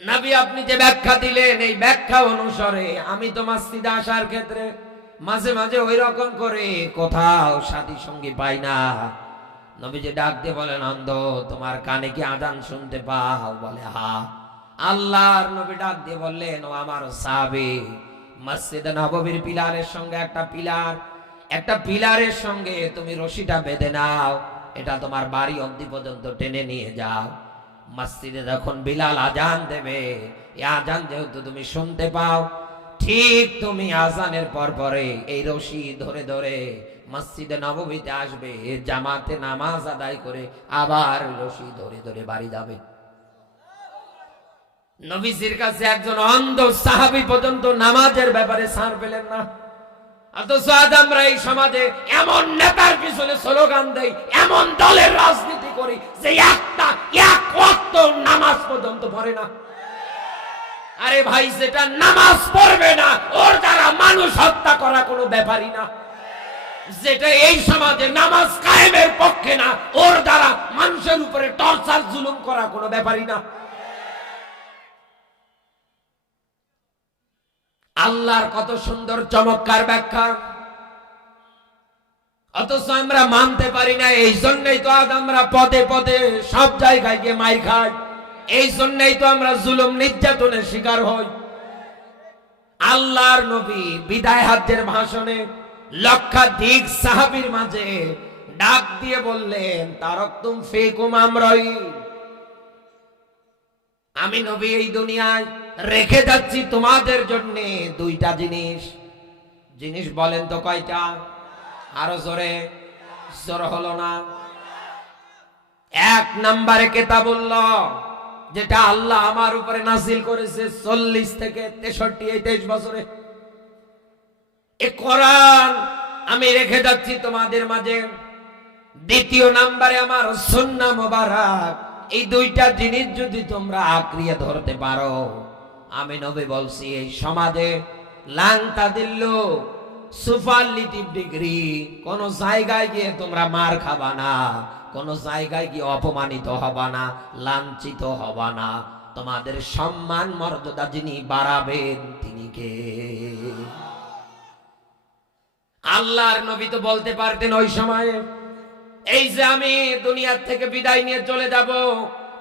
নবী আপনি যে ব্যাখ্যা দিলেন এই ব্যাখ্যা অনুসারে আমি তো মসজিদে আসার ক্ষেত্রে মাঝে মাঝে ওই রকম করে কোথাও সাথী সঙ্গী পাই না। নবীজি ডাক দিয়ে বলেন, অন্ধ তোমার কানে কি আজান শুনতে পাও? বলে হা। আল্লাহর নবী ডাক দিয়ে বললেন, ও আমার সাহাবী, মসজিদে নববীর পিলারের সঙ্গে একটা পিলারের সঙ্গে তুমি রশিটা বেঁধে নাও, এটা তোমার বাড়ি অবধি পর্যন্ত টেনে নিয়ে যাও। মসজিদে যখন বিলাল আজান দেবে, এই আজান যেহেতু তুমি শুনতে পাও, ঠিক তুমি আজানের পর পরে এই রশি ধরে ধরে মসজিদে নববীতে আসবে, জামাতে নামাজ আদায় করে আবার রশি ধরে ধরে বাড়ি যাবে। নবীজির কাছে একজন অন্ধ সাহাবী পর্যন্ত নামাজের ব্যাপারে ছাড় পেলেন না। অথচ আজ আমরা এই সমাজে এমন নেতার পিছনে স্লোগান দেই, এমন দলের রাজনীতি করি যে এক ওয়াক্ত নামাজ পর্যন্ত পড়ে না। আরে ভাই, যেটা নামাজ পড়বে না ওর দ্বারা মানুষ হত্যা করা কোনো ব্যাপারই না। যেটা এই সমাজে নামাজ কায়েমের পক্ষে না, ওর দ্বারা মানুষের উপরে টর্চার জুলুম করা কোনো ব্যাপারই না। আল্লাহর কত সুন্দর চমৎকার ব্যাখ্যা, অথচ আমরা মানতে পারি না। এই জন্যই তো আজ আমরা পদে পদে সব জায়গায় গিয়ে মাইর খাই, এই জন্যই তো আমরা জুলুম নির্যাতনের শিকার হই। আল্লাহর নবী বিদায় হজ্জের ভাষণে লক্ষাধিক সাহাবীর মাঝে ডাক দিয়ে বললেন, তারাকতুম ফীকুম আমরাইন, আমি নবী এই দুনিয়ায় রেখে যাচ্ছি তোমাদের জন্য দুইটা জিনিস বলেন তো কয়টা? আরো জোরে, জোর হলো না। এক নম্বরে কিতাবুল্লাহ, যেটা আল্লাহ আমার উপরে নাযিল করেছে 40 থেকে 63 এই 23 বছরে, এই কোরআন আমি রেখে যাচ্ছি তোমাদের মাঝে। দ্বিতীয় নম্বরে আমার সুন্নাহ মোবারক। এই দুইটা জিনিস যদি তোমরা আঁকড়িয়ে ধরতে পারো, আমি নবী বলছি এই সমাজে লাংতা দিল সুপারলিটিভ ডিগ্রি, কোন জায়গায় গিয়ে তোমরা মার খাবা না, কোন জায়গায় গিয়ে অপমানিত হবা না, লাঞ্ছিত হবা না। তোমাদের সম্মান মর্যাদা যিনি বাড়াবেন তিনি কে? আল্লাহর নবী তো বলতে পারতেন ওই সময়ে, এই যে আমি দুনিয়ার থেকে বিদায় নিয়ে চলে যাব,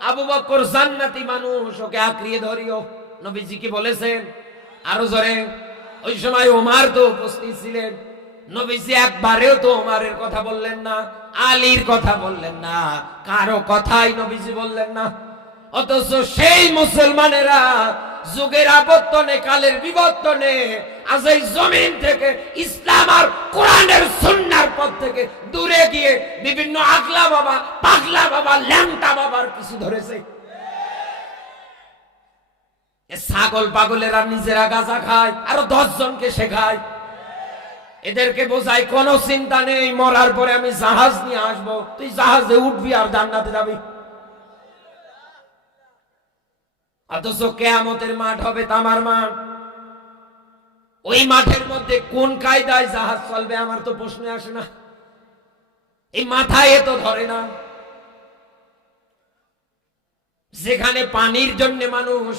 আবু বকর জান্নাতি মানুষ, ওকে আঁকড়িয়ে ধরিও। নবীজি কি বলেছেন? আরো জোরে। ওই সময় ওমর তো উপস্থিত ছিলেন, নবীজি একবারেও তো ওমরের কথা বললেন না, আলীর কথা বললেন না, কারো কথাই নবীজি বললেন না। অথচ সেই মুসলমানেরা যুগের আবর্তনে, কালের বিবর্তনে আজ এই জমিন থেকে ইসলাম আর কোরআনের সুন্নাহর পথ থেকে দূরে গিয়ে বিভিন্ন আগলা বাবা, পাগলা বাবা, ল্যাংটা বাবার পিছু ধরেছে। ছাগল পাগলেরা নিজেরা গাঁজা খায়, আরো 10 জনকে শেখায়। এদেরকে বোঝায় কোনো চিন্তা নেই, মরার পরে আমি জাহাজ নিয়ে আসবো, তুই জাহাজে উঠবি আর জান্নাতে যাবি। অথচ কিয়ামতের মাঠ হবে তামার মাঠ, ওই মাঠের মধ্যে কোন কায়দায় জাহাজ চলবে আমার তো প্রশ্ন আসে না, এই মাথায় এত ধরে না। যেখানে পানির জন্য মানুষ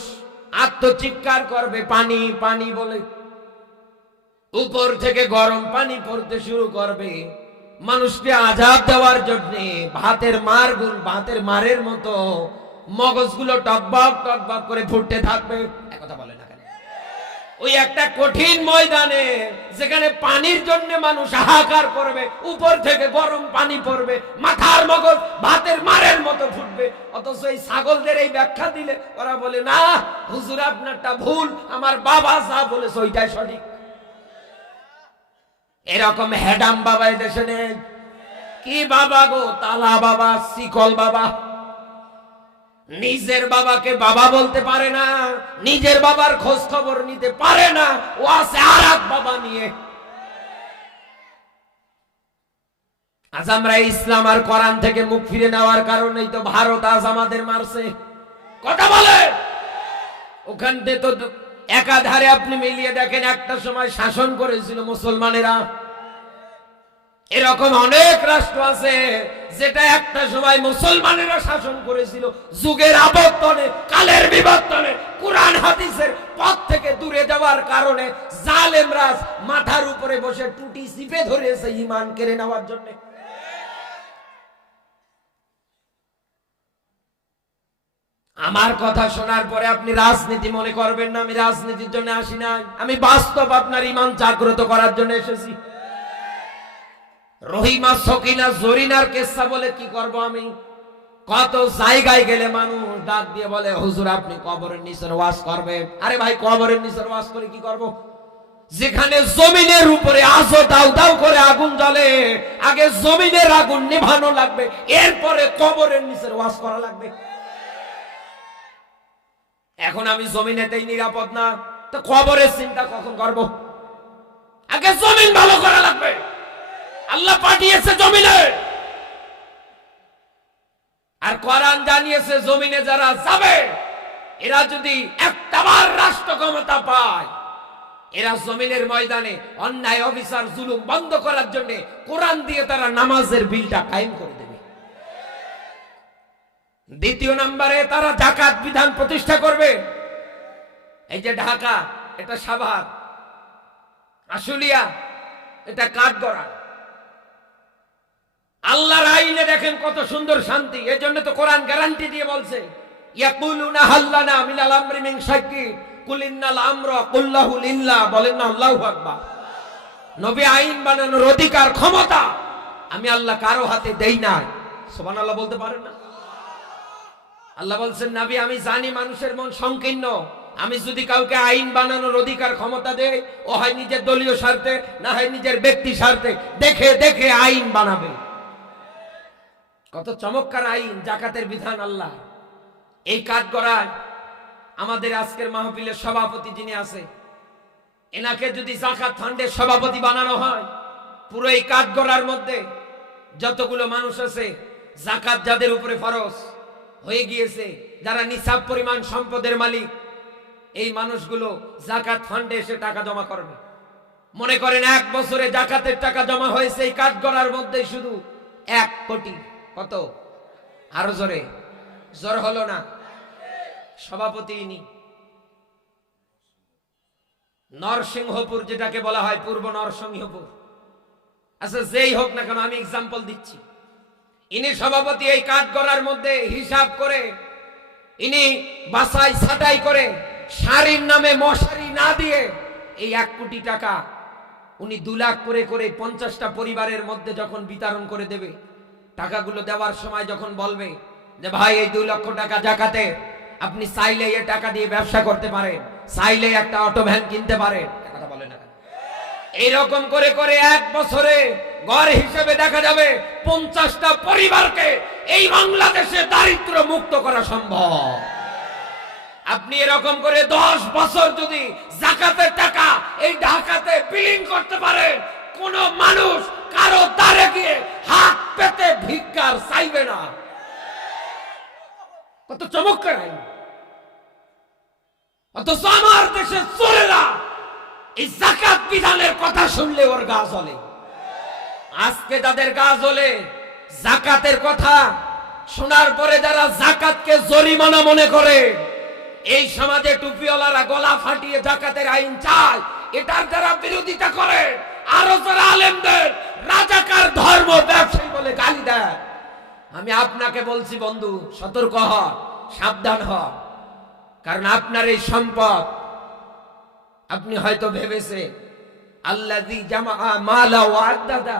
আত্মচিৎকার করবে, পানি পানি বলে, উপর থেকে গরম পানি পড়তে শুরু করবে, মানুষকে আযাব দেওয়ার জন্য ভাতের মারের মতো মগজগুলো টকবক টকবক করে ফুটতে থাকবে। কথা বলে না কেন? ওই একটা কঠিন ময়দানে যেখানে পানির জন্য মানুষ হাহাকার করবে, উপর থেকে গরম পানি পড়বে, মাথার মগজ ভাতের মারের মতো ফুটবে। অথচ এই ছাগলদের এই ব্যাখ্যা দিলে ওরা বলে, না হুজুর আপনারটা ভুল, আমার বাবা যা বলেছে ওইটাই সঠিক। এরকম হেডাম বাবা এদেশে নেই। কি বাবা গো? তালা বাবা, শিকল বাবা। নিজের বাবাকে বাবা বলতে পারে না, নিজের বাবার খোঁজ খবর নিতে পারে না, ও আছে আর এক বাবা নিয়ে। আজ আমরা ইসলাম আর কোরআন থেকে মুখ ফিরে নেওয়ার কারণেই তো ভারত আজ আমাদের মারছে। কথা বলে ওখান থেকে তো একাধারে আপনি মিলিয়ে দেখেন, একটা সময় শাসন করেছিল মুসলমানেরা, এরকম অনেক রাষ্ট্র আছে যেটা একটা সময় মুসলমানেরা শাসন করেছিল, যুগের আবর্তনে, কালের বিবর্তনে, কোরআন হাদিসের পথ থেকে দূরে যাওয়ার কারণে জালেমরা মাথার উপরে বসে টুটি চিপে ধরেছে ঈমান কেড়ে নেওয়ার জন্য। আমার কথা শোনার পরে আপনি রাজনীতি মনে করবেন না, আমি রাজনীতির জন্য আসি নাই, আমি বাস্তব আপনার ঈমান জাগ্রত করার জন্য এসেছি। রহিমা সকিনা জরিনার কেসা বলে কি করব আমি? কত জায়গায় গেলে মানুষ ডাক দিয়ে বলে হুজুর আপনি কবরের নিচের ওয়াজ করবেন। আরে ভাই কবরের নিচের ওয়াজ করে কি করব? যেখানে জমিনের উপরে আজও দাউ দাউ করে আগুন জ্বলে, আগে জমিনের আগুন নিভানো লাগবে, এরপরে কবরের নিচের ওয়াজ করা লাগবে। এখন আমি জমিনেতেই নিরাপদ না, তো কবরের চিন্তা কখন করব? আগে জমিন ভালো করা লাগবে। আল্লাহ পাঠিয়েছে জমিনে, আর কোরআন জানিয়েছে জমিনে যারা যাবে এরা যদি একটাবার রাষ্ট্র ক্ষমতা পায়, এরা জমিনের ময়দানে অন্যায় অবিচার জুলুম বন্ধ করার জন্য কোরআন দিয়ে তারা নামাজের বিলটা কায়েম করে দেবে। দ্বিতীয় নম্বরে তারা যাকাত বিধান প্রতিষ্ঠা করবে। এই যে ঢাকা, এটা সাভার, আশুলিয়া, এটা কাঠগড়া, আল্লাহর আইনে দেখেন কত সুন্দর শান্তি। এই জন্য তো কোরআন গ্যারান্টি দিয়ে বলছে ইয়াকুলুনা হাল্লানা মিনাল আমরি মিন শাইকি কুল ইন্নাল আমরা কুল্লাহু লিল্লাহ, বলেন না আল্লাহু আকবার। নবী আইন বানানোর অধিকার ক্ষমতা আমি আল্লাহ কারো হাতে দেই না, সুবহানাল্লাহ বলতে পারেন না? আল্লাহ বলছেন নবী আমি জানি মানুষের মন সংকীর্ণ, আমি যদি কাউকে আইন বানানোর অধিকার ক্ষমতা দেই, ও হয় নিজের দলীয় স্বার্থে, না হয় নিজের ব্যক্তি স্বার্থে দেখে দেখে আইন বানাবে। কত চমৎকার আইন, জাকাতের বিধান আল্লাহ। এই কাঠগড়ায় আমাদের আজকের মাহফিলের সভাপতি যিনি আছে, এনাকে যদি জাকাত ফান্ডের সভাপতি বানানো হয়, পুরো এই কাঠগড়ার মধ্যে যতগুলো মানুষ আছে জাকাত যাদের উপরে ফরজ হয়ে গিয়েছে, যারা নিসাব পরিমাণ সম্পদের মালিক, এই মানুষগুলো জাকাত ফান্ডে এসে টাকা জমা করবে। মনে করেন 1 বছরে জাকাতের টাকা জমা হয়েছে এই কাঠগড়ার মধ্যে শুধু 1 কোটি। কত? আরো জোরে, জোর হলো না? সভাপতি ইনি। নরসিংহপুর যেটাকে বলা হয় পূর্ব নরসিংহপুর, আচ্ছা যেই হোক না কেন আমি এক্সাম্পল দিচ্ছি, ইনি সভাপতি। এই কাঠগড়ার মধ্যে হিসাব করে ইনি বাছাই ছাঁটাই করে শাড়ির নামে মশারি না দিয়ে এই 1 কোটি টাকা উনি 2 লাখ করে করে 50টা পরিবারের মধ্যে যখন বিতরণ করে দেবে, টাকাগুলো দেওয়ার সময় যখন বলবে যে ভাই এই 2 লক্ষ টাকা জাকাতে, আপনি চাইলে এই টাকা দিয়ে ব্যবসা করতে পারেন, চাইলে একটা অটো ভ্যান কিনতে পারেন, কথা বলে না? এইরকম করে করে 1 বছরে গড় হিসেবে দেখা যাবে 50টা পরিবারকে এই বাংলাদেশে দারিদ্র মুক্ত করা সম্ভব। আপনি এরকম করে 10 বছর যদি জাকাতের টাকা এই ঢাকাতে বিলিং করতে পারেন, কোন মানুষ কারো দ্বারে গিয়ে হাত পেতে ভিক্ষার চাইবে না। কত চমৎকার আইন! অথচ আমার দেশে চোরেরা এই জাকাত বিধানের কথা শুনলে ওর গা জ্বলে। আজকে যাদের গা জ্বলে জাকাতের কথা শোনার পরে, যারা জাকাতকে জরিমানা মনে করে, এই সমাজে টুপিওয়ালারা গলা ফাটিয়ে জাকাতের আইন চায়, এটার যারা বিরোধিতা করে, আরো যারা আলেমদের রাজাকার ধর্ম ব্যবসায়ী বলে গালি দেয়, আমি আপনাকে বলছি বন্ধু সতর্ক হ, সাবধান হ। কারণ আপনার এই সম্পদ, আপনি হয়তো ভেবেছে আল্লাযী জামা মালা ওয়া আদ্দাদা,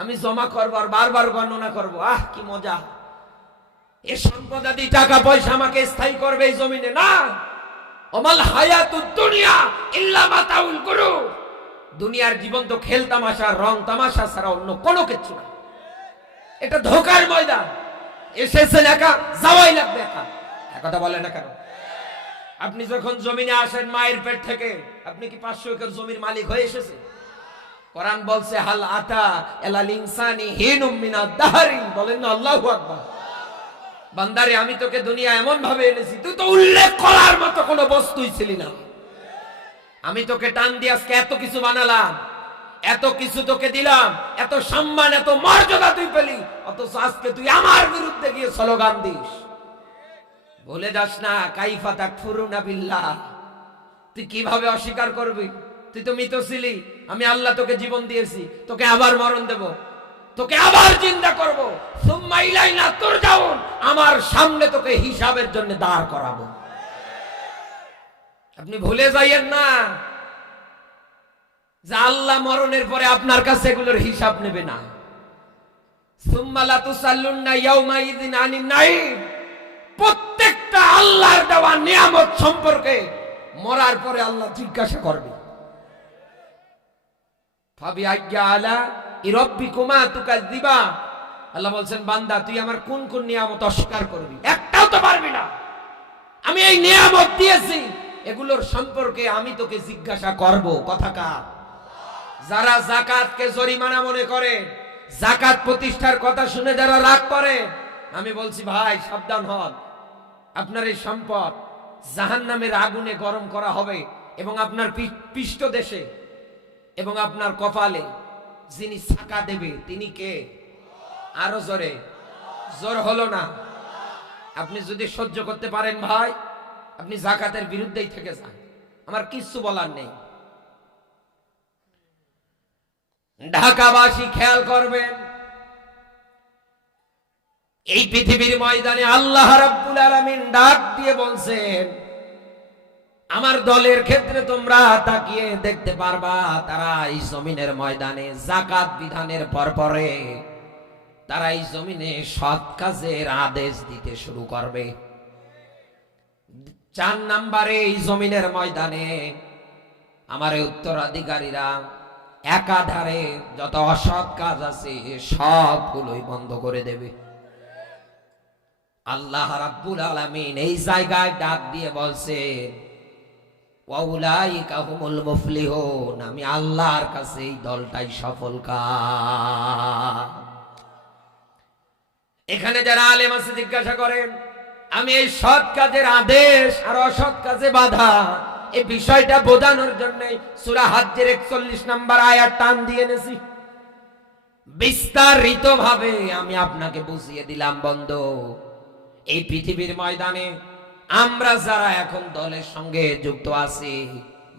আমি জমা করব আর বারবার গণনা করব, আহ কি মজা, এই সম্পদ আদি টাকা পয়সা আমাকে স্থায়ী করবে এই জমিনে না। ওমাল হায়াতুদ দুনিয়া ইল্লা মাতাউল গুরুর, দুনিয়ার জীবন তো খেল তামাশা, রং তামাশা ছাড়া অন্য কোনো কিছু না। এটা ধোকার ময়দান। এসেছেন একা, যাওয়াই লাগবে একা, কথা বলে না কেন? আপনি যখন জমিনে আসেন মায়ের পেট থেকে, আপনি কি 500 একর জমির মালিক হয়ে এসেছে? কোরআন বলছে হাল আতা এলাল ইনসানি হিনুম মিনাদ দাহরি, বলেন না আল্লাহু আকবার। বান্দারে আমি তোকে দুনিয়া এমন ভাবে এনেছি, তুই তো উল্লেখ করার মতো কোনো বস্তুই ছিলি না। আমি তোকে টান দিয়ে আজকে এত কিছু বানালাম, এত কিছু তোকে দিলাম, এত সম্মান, এত মর্যাদা তুই পেলি, অথচ আজকে তুই আমার বিরুদ্ধে গিয়ে স্লোগান দিস। ভুলে যাস না, কাইফা তাকফুরুনা বিল্লাহ, তুই কিভাবে অস্বীকার করবি? তুই তো মৃত ছিলি, আমি আল্লাহ তোকে জীবন দিয়েছি, তোকে আবার মরণ দেব, তোকে আবার জিন্দা করব, সুম্মা ইলাইনা তুরজাউন, আমার সামনে তোকে হিসাবের জন্য দাঁড় করাবো। আপনি ভুলে যাইয়েন না যে আল্লাহ মরণের পরে আপনার কাছে এগুলোর হিসাব নেবে না। সুম্মা লা তুসাল্লুনা ইয়াউমা ইযিন আনিন নাঈম, প্রত্যেকটা আল্লাহর দেওয়া নিয়ামত সম্পর্কে মরার পরে আল্লাহ জিজ্ঞাসা করবে। ফাবি আইয়া আলা ইরাব্বিকুমা তুকাযযিবা, আল্লাহ বলছেন বান্দা তুই আমার কোন কোন নিয়ামত অস্বীকার করবি? একটাও তো পারবি না। আমি এই নিয়ামত দিয়েছি, এগুলোর সম্পর্কে আমি তোকে জিজ্ঞাসা করব। কথা কার? যারা যাকাতকে জরিমানা মনে করে, যাকাত প্রতিষ্ঠার কথা শুনে যারা রাগ করে, আমি বলছি ভাই সাবধান হন, আপনার এই সম্পদ জাহান্নামের আগুনে গরম করা হবে এবং আপনার পৃষ্ঠদেশে এবং আপনার কপালে যিনি ছাকা দেবে তিনি কে? আরো জোরে, জোর হলো না? আপনি যদি সহ্য করতে পারেন ভাই, আপনি যাকাতের বিরুদ্ধেই থেকে যান, আমার কিচ্ছু বলার নেই। ঢাকাবাসী খেয়াল করবেন, এই পৃথিবীর ময়দানে আল্লাহ রাব্বুল আলামিন ডাক দিয়ে বলছেন, আমার দলের ক্ষেত্রে তোমরা তাকিয়ে দেখতে পারবা, তারা এই জমিনের ময়দানে যাকাত বিধানের পরপরে তারা এই জমিনে সৎ কাজের আদেশ দিতে শুরু করবে। 4 নম্বরে এই জমিনের ময়দানে আমার উত্তরাধিকারীরা একাধারে যত অসৎ কাজ আছে সবগুলোই বন্ধ করে দেবে। আল্লাহ রাব্বুল আলামিন এই জায়গায় ডাক দিয়ে বলছে, ওয়াউলাইকা হুমুল মুফলিহুন, আমি আল্লাহর কাছে এই দলটাই সফল কাজ। এখানে যারা আলেম আছে জিজ্ঞাসা করেন, আমি এই সৎ কাজের আদেশ আর অসৎ কাজে বাধা, এই বিষয়টা বোঝানোর জন্য সূরা হজ্জের 41 নম্বর আয়াত টান দিয়ে এনেছি। বিস্তারিত ভাবে আমি আপনাকে বুঝিয়ে দিলাম বন্ধু, এই পৃথিবীর ময়দানে আমরা যারা এখন দলের সঙ্গে যুক্ত আছি,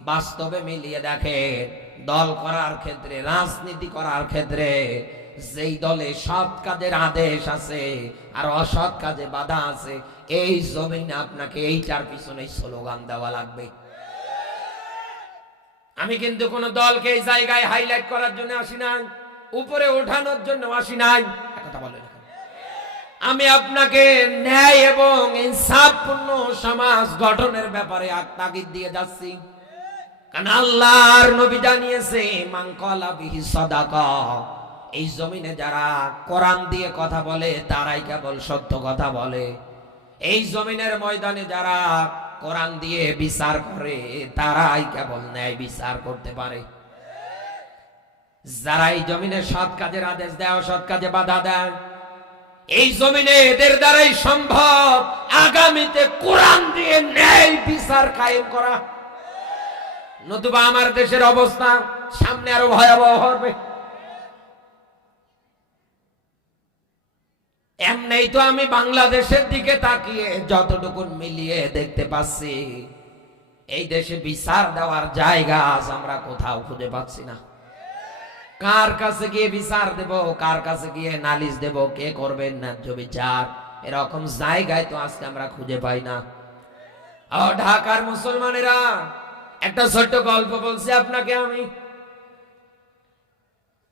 বাস্তবে মিলিয়ে দেখে দল করার ক্ষেত্রে, রাজনীতি করার ক্ষেত্রে যেই দলে সৎ কাজের আদেশ আছে আর অসৎ কাজে বাধা আছে, এই জমিনে আপনাকে এইটার পিছনে স্লোগান দেওয়া লাগবে। আমি কিন্তু কোন দলকে এই জায়গায় হাইলাইট করার জন্য আসি নাই, উপরে ওঠানোর জন্য আসি নাই। কথা বলেন, আমি আপনাকে ন্যায় এবং ইনসাফপূর্ণ সমাজ গঠনের ব্যাপারে তাগিদ দিয়ে যাচ্ছি। কারণ আল্লাহর নবী জানিয়েছে, মান ক্বালা বিহি সাদাকা, এই জমিনে যারা কোরআন দিয়ে কথা বলে তারাই কেবল সত্য কথা বলে। এই জমিনের ময়দানে যারা কোরআন দিয়ে বিচার করে তারাই কেবল ন্যায় বিচার করতে পারে। যারা এই জমিনে সৎ কাজের আদেশ দেয়, অসৎ কাজে বাধা দেয়, এই জমিনে এদের দ্বারাই সম্ভব আগামীতে কোরআন দিয়ে ন্যায় বিচার কায়েম করা। নতুবা আমার দেশের অবস্থা সামনে আরো ভয়াবহ হবে। এমনি তো আমি বাংলাদেশের দিকে তাকিয়ে যতটুকু মিলিয়ে দেখতে পাচ্ছি, এই দেশে বিচার দেওয়ার জায়গা আজ আমরা কোথাও খুঁজে পাচ্ছি না। কার কাছে গিয়ে বিচার দেব, কার কাছে গিয়ে নালিশ দেব, কে করবেন ন্যায্য বিচার, এরকম জায়গায় তো আজকে আমরা খুঁজে পাই না। ঢাকার মুসলমানেরা, একটা ছোট্ট গল্প বলছি আপনাকে আমি।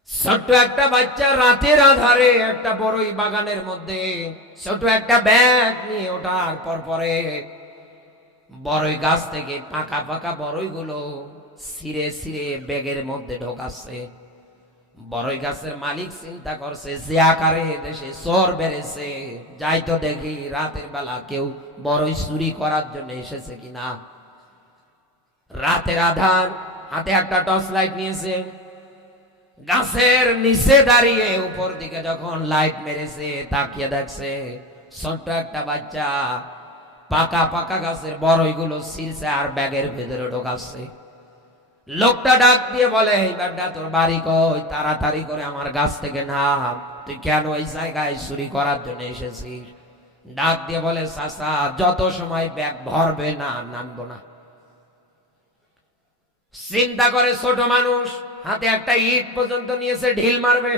ছোট্ট একটা বাচ্চা রাতের আধারে একটা বড়ই বাগানের মধ্যে ছোট একটা ব্যাগ নিয়ে ওঠার পরে বড়ই গাছ থেকে পাকা পাকা বড়ই গুলো ছিঁড়ে ছিঁড়ে ব্যাগের মধ্যে ঢোকাচ্ছে। বড়ই গাছের মালিক চিন্তা করছে, যে আকারে দেশে চোর বেড়েছে, যাই তো দেখি রাতের বেলা কেউ বড়ই চুরি করার জন্য এসেছে কিনা। রাতের আধার, হাতে একটা টর্চ লাইট নিয়েছে, গাছের নিচে দাঁড়িয়ে উপর দিকে যখন লাইট মেরেছে তাকিয়ে দেখছে ছোট্ট একটা বাচ্চা পাকা পাকা গাছের বড়ইগুলো ছিঁড়ছে আর ব্যাগের ভেতরে ঢোকাচ্ছে। লোকটা ডাক দিয়ে বলে, এই বেটা তোর বাড়ি কই? তাড়াতাড়ি করে আমার গাছ থেকে নাম। তুই কেন এই জায়গায় চুরি করার জন্য এসেছিস? ডাক দিয়ে বলে, চাচা যত সময় ব্যাগ ভরবে না নামবো না। চিন্তা করে ছোট মানুষ, হাতে একটা ইট পর্যন্ত নিয়েছে, ঢিল মারবে।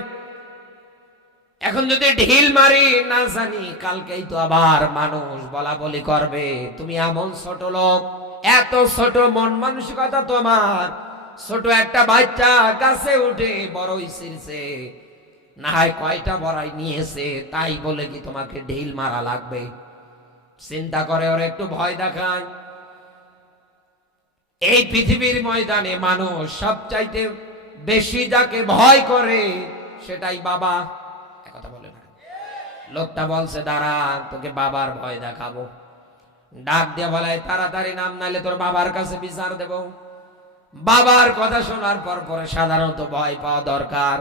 এখন যদি ঢিল মারি না জানি কালকেই তো আবার মানুষ বলা বলি করবে, তুমি এমন ছোট লোক, এত ছোট মন মানসিকতা তোমার। ছোট একটা বাচ্চা গাছে উঠে বড়ই ছিঁড়ছে, না হয় কয়টা বড়াই নিয়েছে, তাই বলে কি তোমাকে ঢিল মারা লাগবে? চিন্তা করে ওর একটু ভয় দেখায়। এই পৃথিবীর ময়দানে মানুষ সবচাইতে বেশি যাকে ভয় করে সেটাই বাবা। কথা বলে না। লোকটা বলছে, দাঁড়া তোকে বাবার ভয় দেখাবো। ডাক দিয়ে বলে, তাড়াতাড়ি নাম, নাইলে তোর বাবার কাছে বিচার দেব। বাবার কথা শোনার পর পরে সাধারণত ভয় পাওয়া দরকার।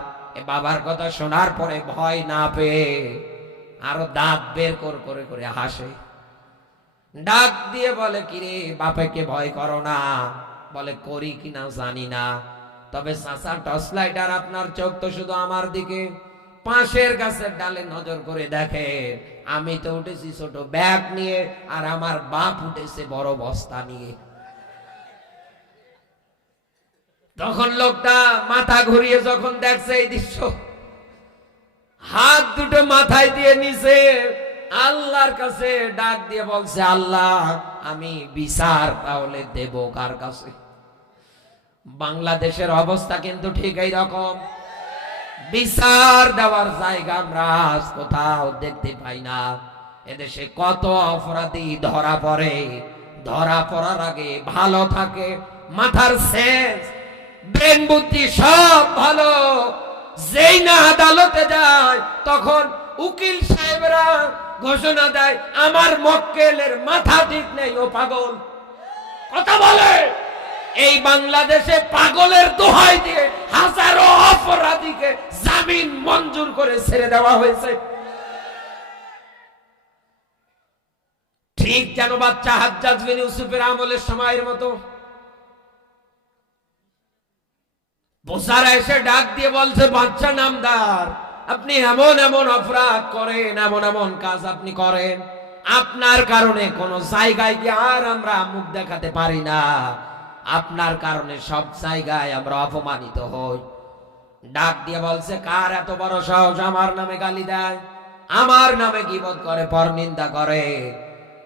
বাবার কথা শোনার পরে ভয় না পেয়ে আরো দাঁত বের করে করে হাসে। ডাক দিয়ে বলে, কিরে বাপেকে ভয় করো না? বলে, করি কিনা জানি না, তবে চাচা টর্চ লাইটার আপনার চোখ তো শুধু আমার দিকে। পাশের গাছের ডালে নজর করে দেখে, আমি তো উঠেছি ছোট ব্যাগ নিয়ে, আর আমার বাপ উঠেছে বড় বস্তা নিয়ে। তখন লোকটা মাথা ঘুরিয়ে যখন দেখছে এই দৃশ্য, হাত দুটো মাথায় দিয়ে নিছে, আল্লাহর কাছে ডাক দিয়ে বলছে, আল্লাহ আমি বিচার তাহলে দেব কার কাছে? বাংলাদেশের অবস্থা কিন্তু ঠিক এই রকম। বিচার দেওয়ার জায়গা আমরা আজ কোথাও দেখতে পাই না। এদেশে কত অপরাধী ধরা পড়ে, ধরা পড়ার আগে ভালো থাকে, মাথার সেন্স ব্রেন বুদ্ধি সব ভালো। যেই না আদালতে যায় তখন উকিল সাহেবরা ঘোষণা দেয়, আমার মক্কেলের মাথা ঠিক নেই, ও পাগল। কথা বলে। এই বাংলাদেশে পাগলের দোহাই দিয়ে হাজারো অপরাধীকে জামিন মঞ্জুর করে ছেড়ে দেওয়া হয়েছে। ঠিক যেন বাচ্চা হাজ্জাজ বিন ইউসুফের আমলের সময়ের মতো। বোসারা এসে ডাক দিয়ে বলছে, বাচ্চা নামদার, আপনি এমন এমন অপরাধ করেন, এমন এমন কাজ আপনি করেন, আপনার কারণে কোন জায়গায় গিয়ে আর আমরা মুখ দেখাতে পারি না, আপনার কারণে সব জায়গায় আমরা অপমানিত হই। ডাক দিয়ে বলছে, কার এত বড় সাহস আমার নামে গালি দেয়, আমার নামে গীবত করে, পরনিন্দা করে?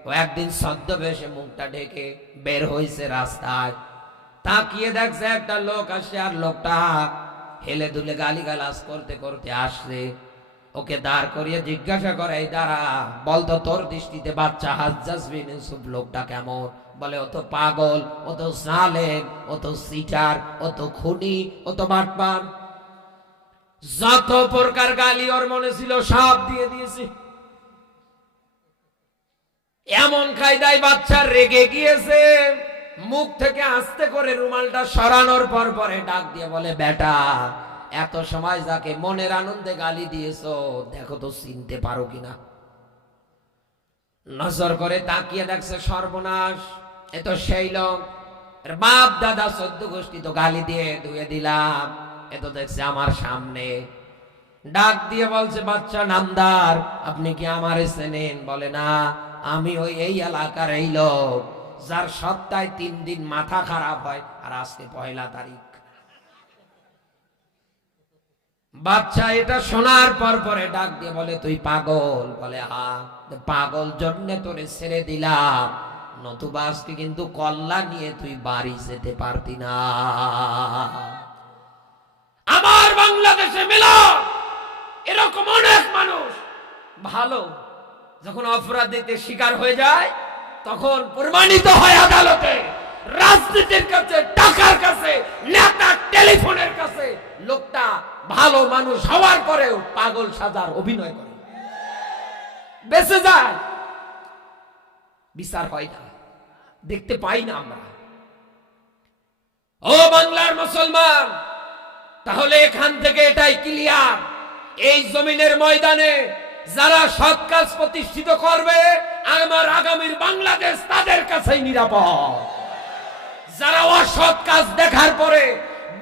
ও একদিন ছদ্মবেশে মুখটা ঢেকে বের হয়েছে রাস্তায়, তাকিয়ে দেখছে একটা লোক আসছে, আর লোকটা হেলে দুলে গালিগালাজ করতে করতে আসছে। ওকে দাঁড় করিয়ে জিজ্ঞাসা করে, এই দাঁড়া, বলতো তোর দৃষ্টিতে বাচ্চা হাজ্জাজ বিন ইউসুফ লোকটা কেমন? বলে, ও তো পাগল, ও তো জালেম, ও তো সিটার, ও তো খুনি, ও তো বাটপার। যত প্রকার গালি ওর মনে ছিল সব দিয়ে দিয়েছে। এমন কায়দায় বাচ্চা রেগে গিয়েছে, মুখ থেকে আস্তে করে রুমালটা সরানোর পর পরে ডাক দিয়ে বলে, বেটা এত সময় যাকে মনের আনন্দে গালি দিয়েছো, দেখো তো চিনতে পারো কিনা। নজর করে তাকিয়ে দেখছে, সর্বনাশ, এ তো সেই লোক, বাপ দাদা 14 গোষ্ঠী তো গালি দিয়ে ধুয়ে দিলাম, এ তো দেখছে আমার সামনে। ডাক দিয়ে বলছে, বাচ্চা নামদার, আপনি কি আমারে চেনেন? বলে, না, আমি ওই এই এলাকার এই লোক যার সপ্তাহে 3 দিন মাথা খারাপ হয়, আর আজকে 1 তারিখ। বাচ্চা এটা শোনার পর পরে ডাক দিয়ে বলে, তুই পাগল? বলে, হ্যাঁ, পাগল জন্য তোরে ছেড়ে দিলাম, নতুবা আজকে কিন্তু কল্লা নিয়ে তুই বাড়ি যেতে পারতি না। আমার বাংলাদেশে মিলা এরকম অনেক মানুষ ভালো, যখন অপরাধীতে শিকার হয়ে যায় তখন প্রমাণিত হয় আদালতে, রাজনীতির কাছে, টাকার কাছে, নেতা টেলিফোনের কাছে, লোকটা ভালো মানুষ হওয়ার পরেও পাগল সাজার অভিনয় করে বেঁচে যায়। বিচার হয় না, দেখতে পাই না আমরা। ও বাংলার মুসলমান, তাহলে এখান থেকে এটাই ক্লিয়ার, এই জমিনের ময়দানে যারা সৎ কাজ প্রতিষ্ঠিত করবে, আমার আগামীর বাংলাদেশ তাদের কাছেই নিরাপদ। যারা অসৎ কাজ দেখার পরে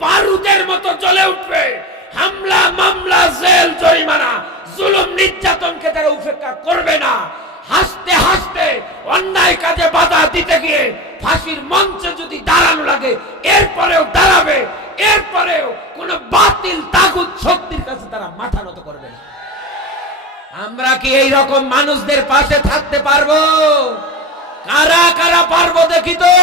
বারুদের মতো জ্বলে উঠবে, হামলা মামলা জেল জরিমানা জুলুম নির্যাতনকে তারা উপেক্ষা করবে না। হাসতে হাসতে অন্যায় কাজে বাধা দিতে গিয়ে ফাঁসির মঞ্চে যদি দাঁড়ানো লাগে এরপরেও দাঁড়াবে, এরপরেও কোন বাতিল তাগুত শক্তির কাছে তারা মাথা নত করবে না। আমরা কি এই রকম মানুষদের পাশে থাকতে পারবো? কারা কারা পারবো দেখি তো।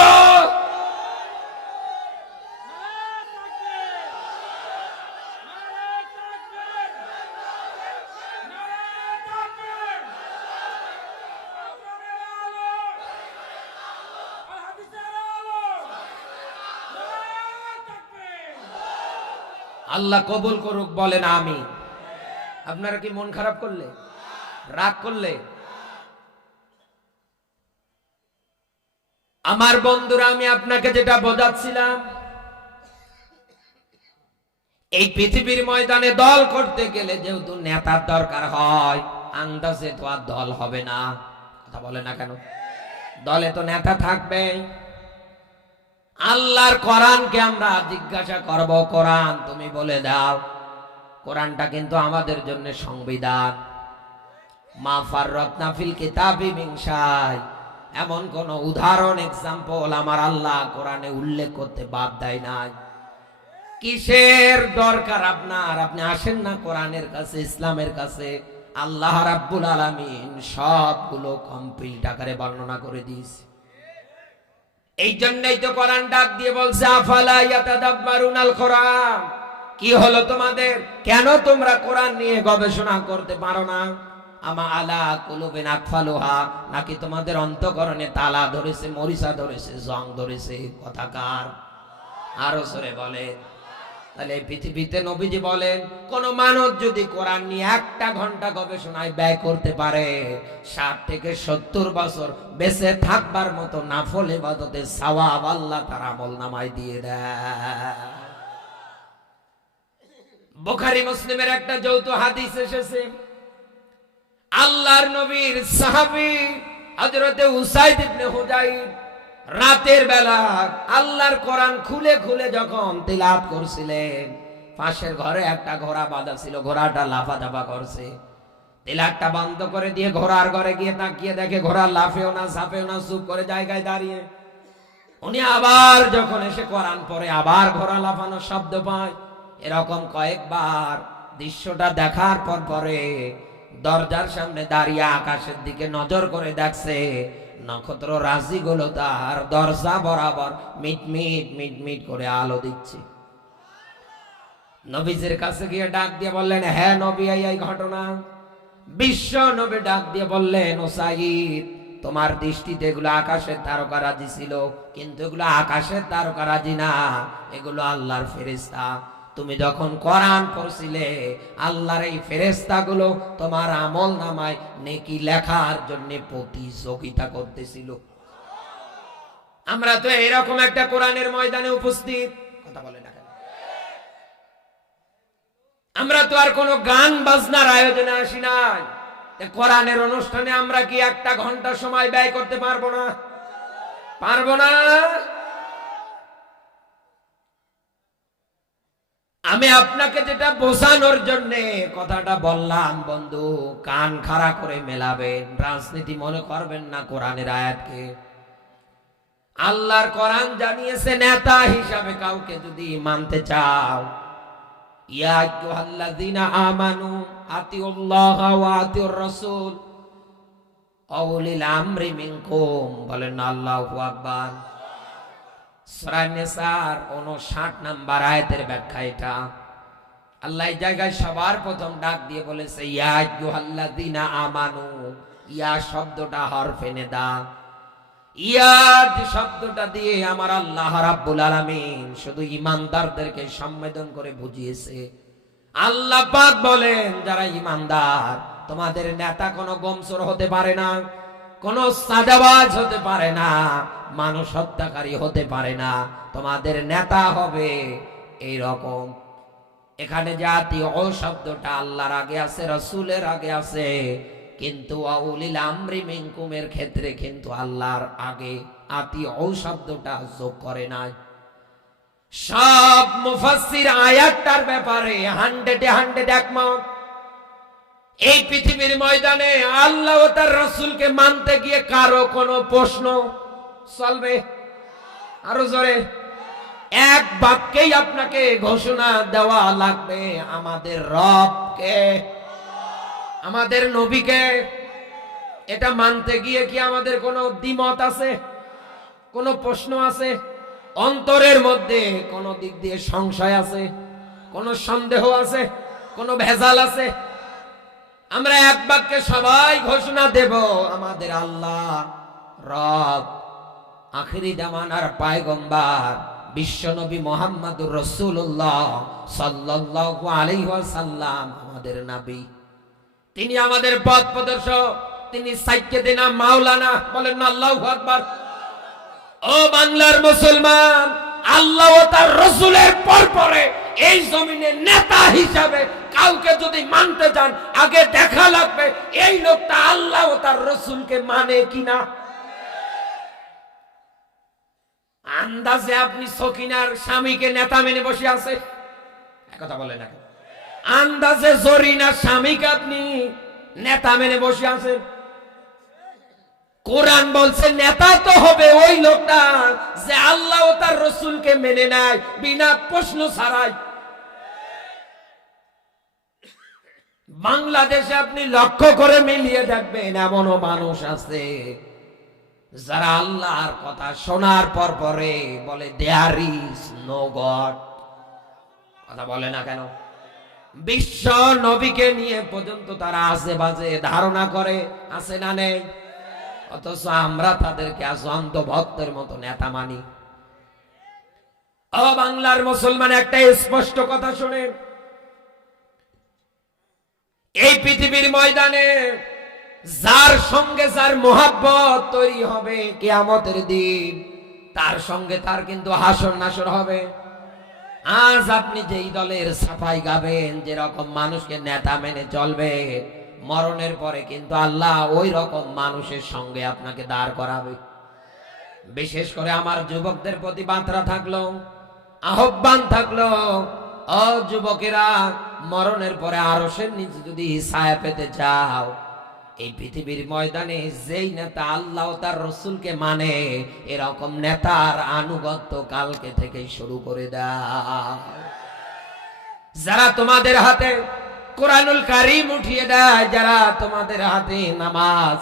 আল্লাহ কবুল করুক, বলেন আমি। আপনারা কি মন খারাপ করলে, রাগ করলে? আমার বন্ধুরা, আমি আপনাকে যেটা বোঝাচ্ছিলাম, এই পৃথিবীর ময়দানে দল করতে গেলে যেহেতু নেতার দরকার হয়, আন্দাজে তো আর দল হবে না। কথা বলে না কেন? দলে তো নেতা থাকবে। আল্লাহর কোরআনকে আমরা জিজ্ঞাসা করব, কোরআন তুমি বলে দাও। কোরআনটা কিন্তু আমাদের জন্য সংবিধান। মা ফাররাতনা ফিল কিতাবি মিন শাই, এমন কোন উদাহরণ এক্সাম্পল আমার আল্লাহ কোরআনে উল্লেখ করতে বাদ দেয় নাই। কিসের দরকার আপনার? আপনি আসেন না কোরআনের কাছে, ইসলামের কাছে। আল্লাহ রাব্বুল আলামিন সবগুলো কমপ্লিট আকারে বর্ণনা করে দিয়েছে। এই জন্যই তো কোরআন ডাক দিয়ে বলছে আফালা ইয়াতাদাব্বারুনাল কোরআন। কি হলো তোমাদের? কেন তোমরা কোরআন নিয়ে গবেষণা করতে পারো না? আমা আলা কুলুবিন আকফালুহা, নাকি তোমাদের অন্তঃকরণে তালা ধরেছে, মরিচা ধরেছে, জং ধরেছে? কথাকার আরো সরে বলে। তাহলে এই পৃথিবীতে নবীজি বলেন, কোন মানুষ যদি কোরআন নিয়ে 1 ঘন্টা গবেষণায় ব্যয় করতে পারে, 60 থেকে 70 বছর বেঁচে থাকবার মতো নাফল ইবাদতের সওয়াব আল্লাহ তার আমলনামায় দিয়ে দেয়। বুখারী মুসলিমের একটা যৌথ হাদিস এসেছে, আল্লাহর নবীর সাহাবী হযরতে উসাইদ ইবনে হুযাইর রাতের বেলা আল্লাহর কোরআন খুলে খুলে যখন তিলাওয়াত করছিলেন, পাশের ঘরে একটা ঘোড়া বাঁধা ছিল, ঘোড়াটা লাফাদাফা করছে। তিলাওয়াতটা বন্ধ করে দিয়ে ঘোড়ার ঘরে গিয়ে তাকিয়ে দেখে ঘোড়া লাফেও না, ঝাঁপেও না, চুপ করে জায়গায় দাঁড়িয়ে। উনি আবার যখন এসে কোরআন পড়ে, আবার ঘোড়া লাফানোর শব্দ পায়। এরকম কয়েকবার দৃশ্যটা দেখার পর পরে দরজার সামনে দাঁড়িয়ে আকাশের দিকে নজর করে দেখছে, নক্ষত্র রাশিগুলো তার দরজা বরাবর মিটমিট মিটমিট করে আলো দিচ্ছে। নবীজির কাছে গিয়ে ডাক দিয়ে বললেন, হ্যাঁ নবী, এই ঘটনা। বিশ্ব নবী ডাক দিয়ে বললেন, উসাইদ, তোমার দৃষ্টিতে এগুলো আকাশের তারকারাজি ছিল, কিন্তু এগুলো আকাশের তারকারাজি না, এগুলো আল্লাহর ফেরেশতা। তুমি যখন কোরআন পড়ছিলে, আল্লাহর এই ফেরেশতাগুলো তোমার আমলনামায় নেকি লেখার জন্য প্রতিযোগিতা করতেছিল। আমরা তো এরকম একটা কোরআনের ময়দানে উপস্থিত। কথা বলে না কেন? আমরা তো আর কোনো গান বাজনার আয়োজনে আসি নাই। কোরআনের অনুষ্ঠানে আমরা কি 1 ঘন্টা সময় ব্যয় করতে পারবো না? পারবো না? আমি আপনাকে যেটা বোঝানোর জন্য কথাটা বললাম, বন্ধু কান খাড়া করে মেলাবেন, রাজনীতি মনে করবেন না কোরআনের আয়াতকে। আল্লাহর কোরআন জানিয়েছে, নেতা হিসাবে কাউকে যদি মানতে চাও, ইয়া আইয়ুহাল্লাযীনা আমানু আতিউল্লাহ ওয়া আতিউর রাসূল ওয়া উলিল আমরি মিনকুম। বলেন আল্লাহু আকবার। সূরা নিসার 59 নম্বর আয়াতের ব্যাখ্যা এটা। আল্লাহ এই জায়গায় সবার প্রথম ডাক দিয়ে বলেছে, ইয়া আইয়ুহাল্লাযীনা আমানু। ইয়া শব্দটা হরফে নিদা। ইয়া শব্দটা দিয়ে আমার আল্লাহ রাব্বুল আলামিন শুধু ঈমানদারদেরকে সম্বোধন করে বুঝিয়েছে। আল্লাহ পাক বলেন, যারা ঈমানদার, তোমাদের নেতা কোনো গমসর হতে পারে না, কোনো সাদাবাজ হতে পারে না, মানুষ হত্যাকারী হতে পারে না। তোমাদের নেতা হবে এইরকম। এখানে জাতি ও শব্দটা আল্লাহর আগে আছে, রাসূলের আগে আছে, কিন্তু উলিল আমরি মিনকুমের ক্ষেত্রে কিন্তু আল্লাহর আগে আতিউ শব্দটা যোগ করে নাই। সব মুফাসসির আয়াতটার ব্যাপারে 100 একমত। এই পৃথিবীর ময়দানে আল্লাহ ও তার রাসূলকে মানতে গিয়ে কারো কোনো প্রশ্ন চলবে? আরো জোরে, এক বাক্যেই আপনাকে ঘোষণা দেওয়া লাগবে, আমাদের রবকে, আমাদের নবীকে। এটা মানতে গিয়ে কি আমাদের কোনো দ্বিমত আছে? কোনো প্রশ্ন আছে? অন্তরের মধ্যে কোনো দিক দিয়ে সংশয় আছে? কোনো সন্দেহ আছে? কোনো ভেজাল আছে? আমরা এক বাক্যে সবাই ঘোষণা দেব, আমাদের আল্লাহ রব, আখিরি জামানার পয়গম্বর বিশ্বনবী মুহাম্মদুর রাসূলুল্লাহ সাল্লাল্লাহু আলাইহি ওয়াসাল্লাম আমাদের নবী। তিনি আমাদের পথ প্রদর্শক, তিনি সাইয়্যিদনা মাওলানা। বলেন না আল্লাহু আকবার। ও বাংলার মুসলমান, আল্লাহ ও তার রাসূলের পরে এই জমিনে নেতা হিসাবে কাউকে যদি মানতে চান, আগে দেখা লাগবে এই লোকটা আল্লাহ ও তার রাসূলকে মানে কিনা। আন্দাজে আপনি সকিনার স্বামীকে নেতা মেনে বসে আছে, কথা বলে না? আন্দাজে জরিনার স্বামীকে আপনি নেতা মেনে বসে আছেন। কোরআন বলছে নেতা তো হবে ওই লোকটা যে আল্লাহ ও তার রাসূলকে মেনে নেয় বিনা প্রশ্ন ছাড়াই। বাংলাদেশে আপনি লক্ষ্য করে মিলিয়ে দেখবেন, এমনও মানুষ আছে যারা আল্লাহর কথা শোনার পরে বলে দেয়ার ইজ নো গড। কথা বলে না কেন? বিশ্ব নবীকে নিয়ে পর্যন্ত তারা আজে বাজে ধারণা করে, আছে না নেই? অথচ আমরা তাদেরকে আজ অন্ধভক্তের মতো নেতা মানি। ও বাংলার মুসলমান, একটা স্পষ্ট কথা শোনেন, এই পৃথিবীর ময়দানে যার সঙ্গে যার মোহাব্বত তৈরি হবে কিয়ামতের দিন, তার সঙ্গে তার কিন্তু হাসর নাসর হবে। আজ আপনি যেই দলের সাফাই গাবেন, যেরকম মানুষকে নেতা মেনে চলবে, মরণের পরে কিন্তু আল্লাহ ওই রকম মানুষের সঙ্গে আপনাকে দাঁড় করাবে। বিশেষ করে আমার যুবকদের প্রতি বার্তা থাকলো, আহ্বান থাকলো, ও যুবকেরা, মরণের পরে আরশের নিচে যদি ছায়া পেতে চাও, এই পৃথিবীর ময়দানে যেই নেতা আল্লাহ ও তার রাসূলকে মানে, এরকম নেতার আনুগত্য কালকে থেকেই শুরু করে দাও। যারা তোমাদের হাতে কোরআনুল কারীম উঠিয়ে দেয়, যারা তোমাদের হাতে নামাজ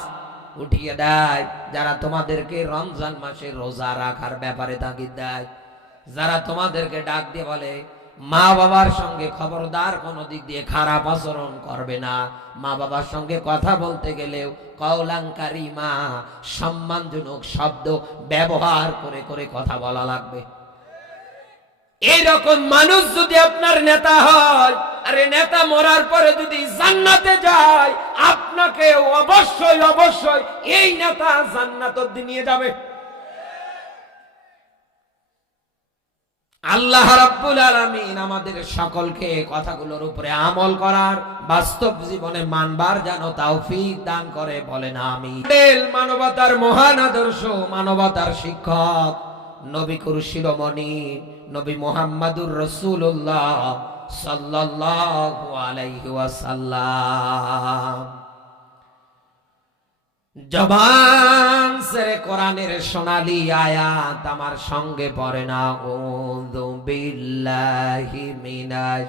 উঠিয়ে দেয়, যারা তোমাদেরকে রমজান মাসে রোজা রাখার ব্যাপারে তাগিদ দেয়, যারা তোমাদেরকে ডাক দিয়ে বলে মা বাবার সঙ্গে খবরদার কোনো দিক দিয়ে খারাপ আচরণ করবে না, মা বাবার সঙ্গে কথা বলতে গেলেও কওলান কারীমা, সম্মানজনক শব্দ ব্যবহার করে করে কথা বলা লাগবে, এইরকম মানুষ যদি আপনার নেতা হয়, আরে নেতা মরার পরে যদি জান্নাতে যায়, আপনাকে অবশ্যই অবশ্যই এই নেতা জান্নাত অবধি নিয়ে যাবে। আল্লাহ রাব্বুল আলামিন আমাদের সকলকে কথাগুলোর উপরে আমল করার, বাস্তব জীবনে মানবার যেন তৌফিক দান করে, বলেন আমিন। মানবতার মহান আদর্শ, মানবতার শিক্ষক, নবী কুরু শিরোমণি নবী মুহাম্মদুর রাসূলুল্লাহ সাল্লাল্লাহু আলাইহি ওয়াসাল্লাম জবান সেরে কোরআনের সোনালী আয়াত আমার সঙ্গে পড়েন। আউযু বিল্লাহি মিনাশ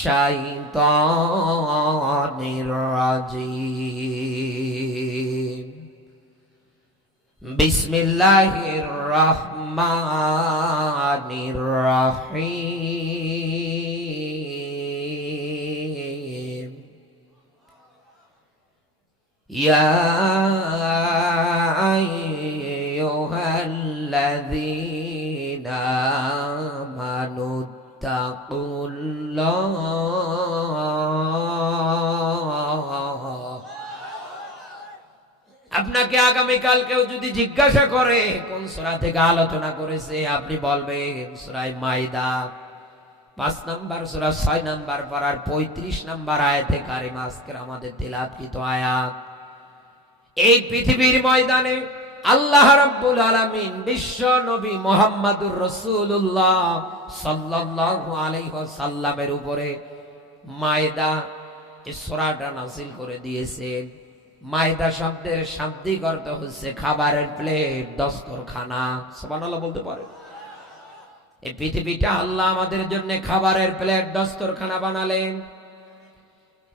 শাইতানির রাজিম। বিসমিল্লাহির রহমানির রহিম। ইয়া আইয়ুহাল্লাযীনা আমানুত্তাকুল্লাহ। আপনাকে আগামীকাল কেউ যদি জিজ্ঞাসা করে কোন সূরা থেকে আলোচনা করেছে, আপনি বলবেন সূরা মাইদা 5 নম্বর সূরা 6 নম্বর পারার 35 নম্বর আয়াতে কারিমা আজকের আমাদের তেলাওয়াতকৃত আয়াত। এই পৃথিবীর ময়দানে আল্লাহ রাব্বুল আলামিন বিশ্ব নবী মুহাম্মদুর রাসূলুল্লাহ সাল্লাল্লাহু আলাইহি ওয়াসাল্লামের উপরে মায়দা এই সূরাটা নাযিল করে দিয়েছেন। মায়দা শব্দের শাব্দিক অর্থ হচ্ছে খাবারের প্লেট, দস্তরখানা। সুবহানাল্লাহ বলতে পারে। এই পৃথিবীটা আল্লাহ আমাদের জন্য খাবারের প্লেট, দস্তরখানা বানালেন।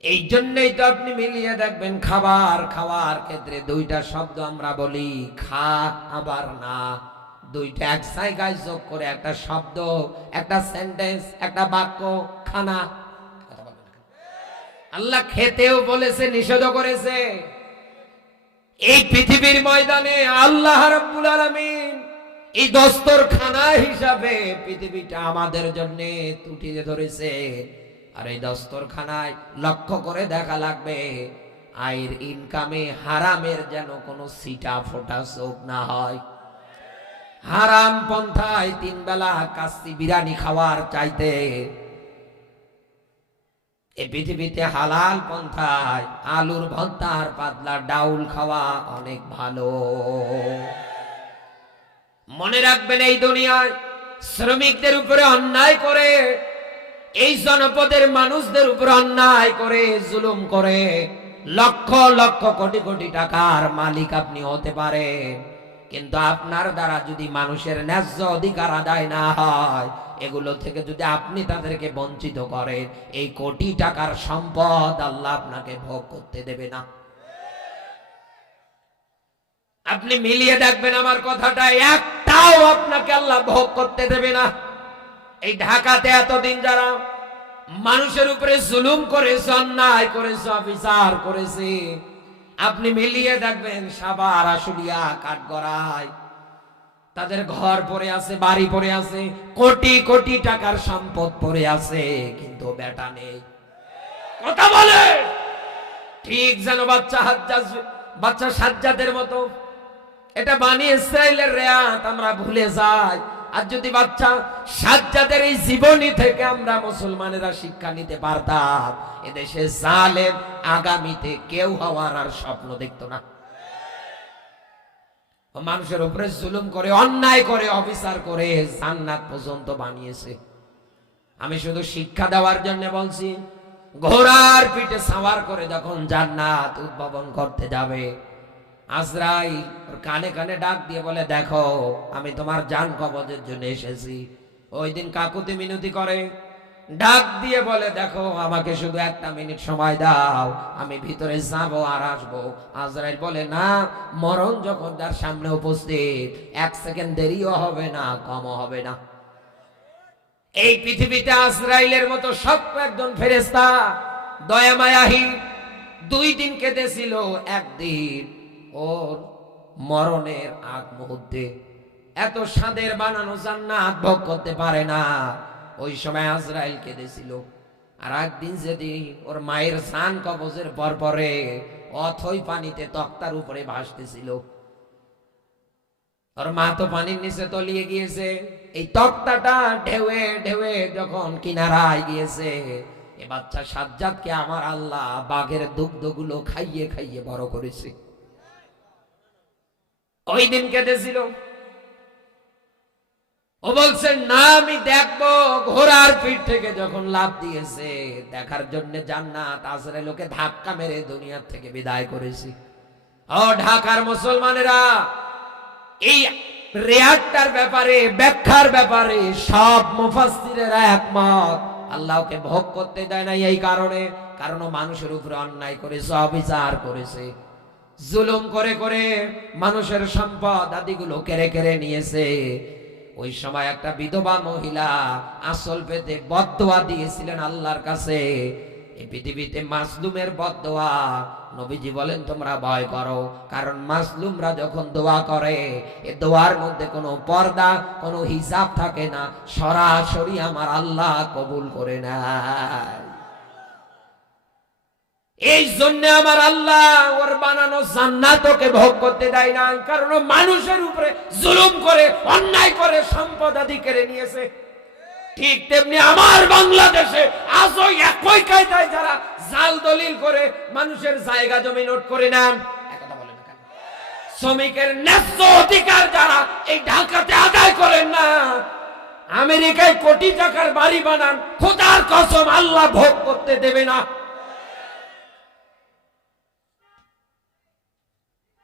এই জন্যই তো আপনি মিলিয়ে দেখবেন খাবার খাওয়ার ক্ষেত্রে দুইটা শব্দ আমরা বলি, খা আবার না। দুইটা এক জায়গায় যোগ করে একটা শব্দ, একটা সেন্টেন্স, একটা বাক্য, খানা। আল্লাহ খেতেও বলেছে, নিষেধ করেছে। এই পৃথিবীর ময়দানে আল্লাহ রাব্বুল আলামিন এই দস্তরখানা হিসাবে পৃথিবীটা আমাদের জন্য তুলে ধরেছে। আর এই দস্তরখানায় লক্ষ্য করে দেখা লাগবে আয়ের ইনকামে হারামের যেন কোনো সিটা ফোটা চোখ না হয়। হারাম পন্থায় 3 বেলা কাচ্চি বিরিয়ানি খাওয়ার চাইতে এই পৃথিবীতে হালাল পন্থায় আলুর ভর্তা আর পাতলা ডাউল খাওয়া অনেক ভালো। মনে রাখবেন, এই দুনিয়ায় শ্রমিকদের উপরে অন্যায় করে, এই জনপদের মানুষদের উপর অন্যায় করে, জুলুম করে লক্ষ লক্ষ কোটি কোটি টাকার মালিক আপনি হতে পারেন, কিন্তু আপনার দ্বারা যদি মানুষের ন্যায্য অধিকার আদায় না হয়, এগুলো থেকে যদি আপনি তাদেরকে বঞ্চিত করেন, এই কোটি টাকার সম্পদ আল্লাহ আপনাকে ভোগ করতে দেবে না। আপনি মিলিয়ে দেখবেন আমার কথাটা, একটাও আপনাকে আল্লাহ ভোগ করতে দেবে না। এই ঢাকাতে এতদিন যারা মানুষের উপরে জুলুম করেছে, অন্যায় করেছে, অবিচার করেছে, আপনি মিলিয়ে দেখবেন সাভার, আশুলিয়া, কাঠগড়ায় তাদের ঘর পড়ে আছে, বাড়ি পড়ে আছে, কোটি কোটি টাকার সম্পদ পড়ে আছে, কিন্তু বেটা নেই। কথা বলে ঠিক যেন বাচ্চা সাজ্জাদের মতো। এটা বানি ইসরাইলের রেয়াত আমরা ভুলে যাই। আর যদি বাচ্চা সাজ্জাদের এই জীবনী থেকে আমরা মুসলমানেরা শিক্ষা নিতে পারতাম, এদেশে জালেম আগামীতে কেউ হওয়ার আর স্বপ্ন দেখতো না। মানুষের উপরে জুলুম করে, অন্যায় করে, অবিচার করে জান্নাত পর্যন্ত বানিয়েছে। আমি শুধু শিক্ষা দেওয়ার জন্য বলছি, ঘোড়ার পিঠে সাওয়ার করে যখন জান্নাত উদ্ভাবন করতে যাবে, আজরাইল ওর কানে কানে ডাক দিয়ে বলে, দেখো আমি তোমার জান কবজের জন্য এসেছি। ওই দিন কাকুতি মিনতি করে, ডাক দিয়ে বলে, দেখো আমাকে শুধু 1 মিনিট সময় দাও, আমি ভিতরে যাবো আর আসবো। আজরাইল বলে, না, মরণ যখন তার সামনে উপস্থিত, 1 সেকেন্ড দেরিও হবে না, কমও হবে না। এই পৃথিবীতে আজরাইলের মতো সত্য একজন ফেরেশতা, দয়া মায়াহীন, 2 দিন কেঁদেছিল। একদিন ওর মরণের আগ মুহূর্তে এত স্বাদের বানানো জান্নাত ভোগ করতে পারে না, ওই সময় আজরাইল কেঁদেছিল। আর একদিন যেদিন ওর মায়ের জান কবজের পরে অথই পানিতে তক্তার উপরে ভাসতেছিল, ওর মা তো পানির নিচে তলিয়ে গিয়েছে। এই তক্তাটা ঢেউয়ে ঢেউয়ে যখন কিনারায় গিয়েছে, এ বাচ্চা সাজ্জাদকে আমার আল্লাহ বাঘের দুগ্ধগুলো খাইয়ে খাইয়ে বড় করেছে। ওই দিন কেঁদেছিল। ও বলছে, না আমি দেখবো। ঘোড়ার পিঠ থেকে যখন লাফ দিয়েছে দেখার জন্য জান্নাত, আজরাইল ওকে ধাক্কা মেরে দুনিয়ার থেকে বিদায় করেছি। ও ঢাকার মুসলমানেরা, এই রেয়াতটার ব্যাপারে, ব্যাখ্যার ব্যাপারে সব মুফাসসিরেরা একমত। আল্লাহকে ভোগ করতে দেয় না এই কারণে, কারণ মানুষের উপরে অন্যায় করেছে, অবিচার করেছে, জুলুম করে করে মানুষের সম্পদ আদিগুলো কেড়ে কেড়ে নিয়েছে। ওই সময় একটা বিধবা মহিলা আসল পেতে বদদোয়া দিয়েছিলেন আল্লাহর কাছে। এই পৃথিবীতে মাজলুমের বদদোয়া, নবীজি বলেন তোমরা ভয় করো, কারণ মাজলুমরা যখন দোয়া করে এ দোয়ার মধ্যে কোনো পর্দা, কোনো হিসাব থাকে না, সরাসরি আমার আল্লাহ কবুল করে নেয়। এই জন্য আমার আল্লাহ ওর বানানো জান্নাতকে ভোগ করতে দেয় না, কারণ মানুষের উপরে জুলুম করে, অন্যায় করে সম্পদ আদি কেড়ে নিয়েছে। ঠিক তেমনি আমার বাংলাদেশে আজও একই কায়দায় যারা জাল দলিল করে মানুষের জায়গা জমি নোট করে নেন, শ্রমিকের ন্যায্য অধিকার যারা এই ঢাকাতে আদায় করেন না, আমেরিকায় কোটি টাকার বাড়ি বানান, খোদার কসম আল্লাহ ভোগ করতে দেবে না।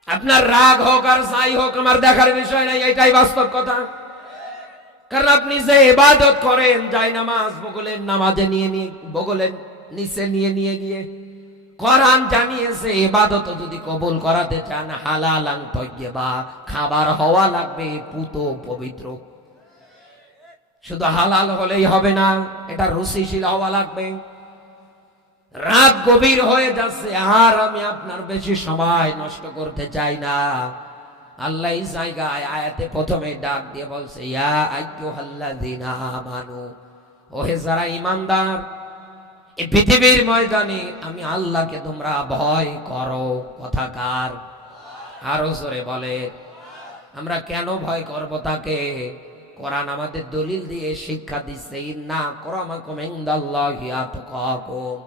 আপনার রাগ হোক আর যাই হোক আমার দেখার বিষয় নাই, এটাই বাস্তব কথা। কারণ আপনি যে ইবাদত করেন, যাই নামাজ বগলের নামাজে নিয়ে নিয়ে বগলের নিচে নিয়ে নিয়ে গিয়ে কোরআন জানিয়েছে ইবাদত যদি কবুল করাতে চান হালালান তাইয়্যিবা, খাবার হওয়া লাগবে পুত পবিত্র। শুধু হালাল হলেই হবে না, এটা রুচিশীল হওয়া লাগবে। রাত গভীর হয়ে যাচ্ছে, আর আমি আপনার বেশি সময় নষ্ট করতে চাই না। আল্লাহ এই জায়গায় আয়াতে প্রথমে ডাক দিয়ে বলছে, ইয়া আইয়ুহাল্লাযীনা আমানু, ওহে যারা ঈমানদার, এই পৃথিবীর ময়দানে আমি আল্লাহকে তোমরা ভয় করো। কথাকার আরো জোরে বলে, আমরা কেন ভয় করব তাকে? কোরআন আমাদের দলিল দিয়ে শিক্ষা দিচ্ছে, ইন্না আক্রামাকুম ইনদাল্লাহি আতকাকুম।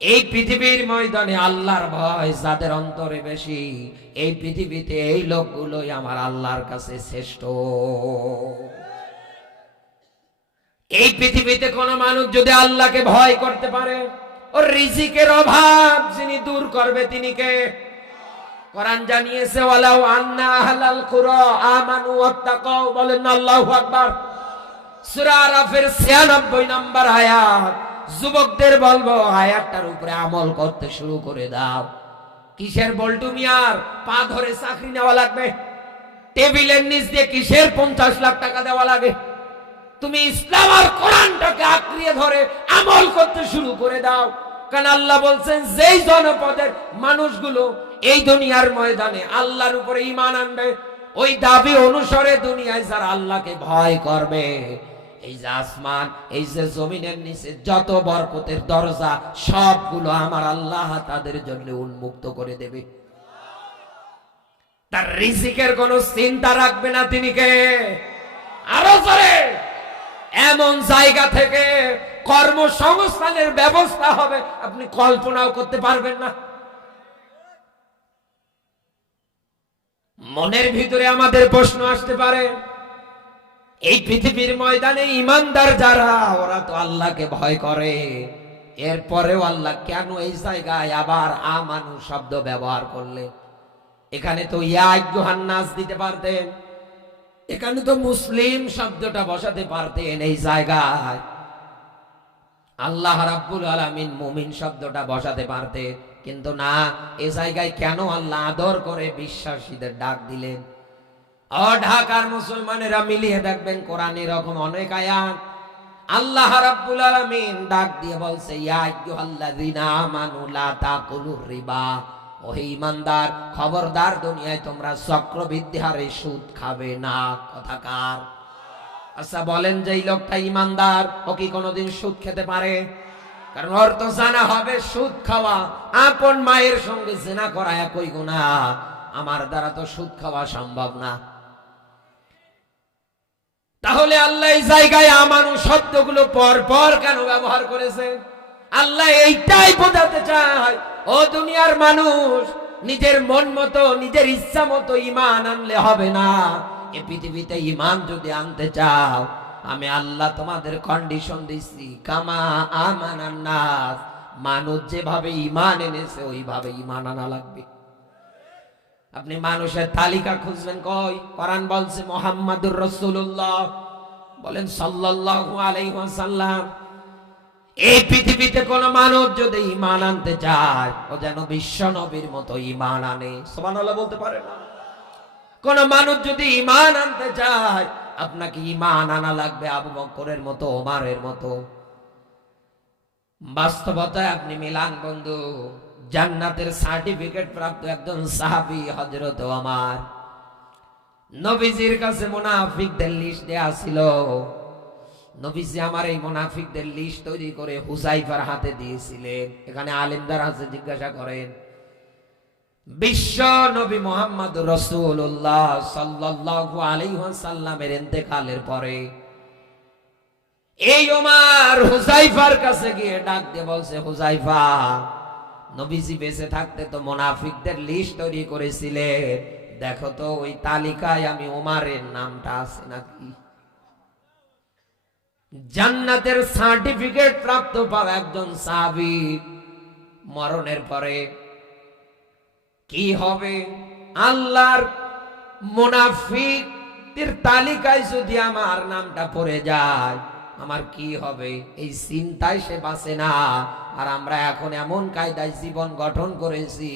এই পৃথিবীর ময়দানে আল্লাহর ভয় যাদের অন্তরে বেশি, এই পৃথিবীতে এই লোকগুলোই আমার আল্লাহর কাছে শ্রেষ্ঠ। এই পৃথিবীতে কোন মানুষ যদি আল্লাহকে ভয় করতে পারে, ওর রিজিকের অভাব যিনি দূর করবে তিনি কে? কোরআন জানিয়েছে, ওয়ালাউ আন্না আহলাল কুরা আমানু ওয়াত্তাকাউ, বলেন আল্লাহু আকবার। সূরা আরাফের 96 নম্বর আয়াত। যুবকদের বলবো, আয়াতটার উপরে আমল করতে শুরু করে দাও। কিসের বল্টু মিয়ার পা ধরে চাকরি নেওয়া লাগবে? টেবিলের নিচ দিয়ে কিসের 50 লাখ টাকা দেওয়া লাগে? তুমি ইসলাম আর কোরআনটাকে আঁকড়িয়ে ধরে আমল করতে শুরু করে দাও। কারণ আল্লাহ বলছেন, যেই জনপদের মানুষগুলো এই দুনিয়ার ময়দানে আল্লাহর উপরে ঈমান আনবে, ওই দাবি অনুসারে দুনিয়ায় যারা আল্লাহকে ভয় করবে, এই যে আসমান, এই যে জমিনের নিচে যত বরকতের দরজা, সবগুলো আমার আল্লাহ তাদের জন্য উন্মুক্ত করে দেবে। তার রিজিকের কোনো চিন্তা রাখবে না তিনি কে? আরো জোরে, এমন জায়গা থেকে কর্মসংস্থানের ব্যবস্থা হবে আপনি কল্পনাও করতে পারবেন না। মনের ভিতরে আমাদের প্রশ্ন আসতে পারে, এই পৃথিবীর ময়দানে ঈমানদার যারা, ওরা তো আল্লাহকে ভয় করে, এরপরেও আল্লাহ কেন এই জায়গায় আবার আমানু শব্দ ব্যবহার করলেন? এখানে তো ইয়া আইয়ুহান নাস দিতে পারতেন, এখানে তো মুসলিম শব্দটা বসাতে পারতেন। এই জায়গায় আল্লাহ রাব্বুল আলামিন মুমিন শব্দটা বসাতে পারতেন, কিন্তু না, এই জায়গায় কেন আল্লাহ আদর করে বিশ্বাসীদের ডাক দিলেন? ঢাকার মুসলমানেরা মিলিয়ে দেখবেন, কোরআনে এরকম অনেক আয়াত আল্লাহ রাব্বুল আলামিন ডাক দিয়ে বলছে, ইয়া আইয়ুহাল্লাযীনা আমানু লা তাকুলুর রিবা, ওহে ঈমানদার, খবরদার দুনিয়ায় তোমরা চক্রবৃদ্ধি হারে সুদ খাবে না। কথাকার। আচ্ছা বলেন, যে এই লোকটা ঈমানদার, ও কি কোনোদিন সুদ খেতে পারে? কারণ ওর তো জানা হবে সুদ খাওয়া আপন মায়ের সঙ্গে জিনা করা একই গুনাহ, আমার দ্বারা তো সুদ খাওয়া সম্ভব না। তাহলে আল্লাহ এই জায়গায় আমানু শব্দগুলো পর পর কেন ব্যবহার করেছেন? আল্লাহ এইটাই বোঝাতে চায়, ও দুনিয়ার মানুষ, নিজের মন মতো নিজের ইচ্ছা মতো ঈমান আনলে হবে না। এই পৃথিবীতে ঈমান যদি আনতে চাও, আমি আল্লাহ তোমাদের কন্ডিশন দিচ্ছি, কামা আমানান নাস, মানুষ যেভাবে ঈমান এনেছে ওইভাবে ঈমান আনা লাগবে। আপনি মানুষের তালিকা খুঁজবেন কই? কোরআন বলছে মুহাম্মাদুর রাসূলুল্লাহ, বলেন সাল্লাল্লাহু আলাইহি ওয়াসাল্লাম। এই পৃথিবীতে কোন মানুষ যদি ঈমান আনতে চায়, ও যেন বিশ্ব নবীর মতো ঈমান আনে। সুবহানাল্লাহ বলতে পারে না? কোন মানুষ যদি ঈমান আনতে চায়, আপনাকে ঈমান আনা লাগবে আবু বকরের মতো, ওমরের মতো। বাস্তবতায় আপনি মিলান বন্ধু, জান্নাতের সার্টিফিকেট প্রাপ্ত একজন সাহাবী হযরত ওমর, নবীজির কাছে মুনাফিকদের লিস্ট দেয়া ছিল। নবীজি আমার এই মুনাফিকদের লিস্ট তৈরি করে হুযায়ফার হাতে দিয়েছিলেন। এখানে আলেমদার আছে, জিজ্ঞাসা করেন। বিশ্ব নবী মুহাম্মদুর রাসূলুল্লাহ সাল্লাল্লাহু আলাইহি ওয়াসাল্লামের ইন্তেকালের পরে এই ওমর হুযায়ফার কাছে গিয়ে ডাক দিয়ে বলছে, হুযায়ফা, নবীজি বেঁচে থাকতে তো মুনাফিকদের লিস্ট তৈরি করেছিলেন, দেখো তো ওই তালিকায় আমি ওমারের নামটা আছে নাকি। জান্নাতের সার্টিফিকেট প্রাপ্ত পাওয়া একজন সাহাবী মরণের পরে কি হবে? আল্লাহর মুনাফিকদের তালিকায় যদি আমার নামটা পড়ে যায় আমার কি হবে, এই চিন্তায় সে বাঁচে না। আর আমরা এখন এমন কায়দায় জীবন গঠন করেছি,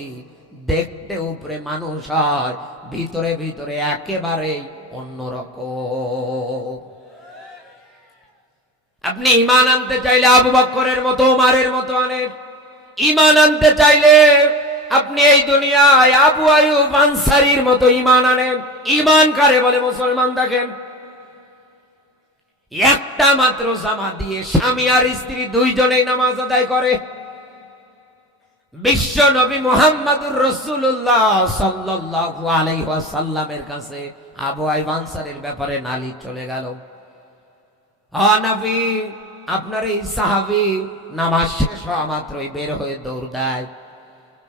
দেখতে উপরে মানুষ হয়, ভিতরে ভিতরে একেবারে অন্যরকম। আপনি ঈমান আনতে চাইলে আবু বকরের মতো, ওমরের মতো আনেন। ঈমান আনতে চাইলে আপনি এই দুনিয়ায় আবু আইয়ুব আনসারীর মতো ঈমান আনেন। ঈমান কারে বলে মুসলমান? দেখেন, একটা মাত্র জামা দিয়ে স্বামী আর স্ত্রী দুইজনেই নামাজ আদায় করে। বিশ্ব নবী মুহাম্মদুর রাসূলুল্লাহ সাল্লাল্লাহু আলাইহি ওয়াসাল্লামের কাছে আবু আইয়ুব আনসারীর ব্যাপারে নালিশ চলে গেল। নবী, আপনার এই সাহাবী নামাজ শেষ হওয়া মাত্রই বের হয়ে দৌড় দেয়।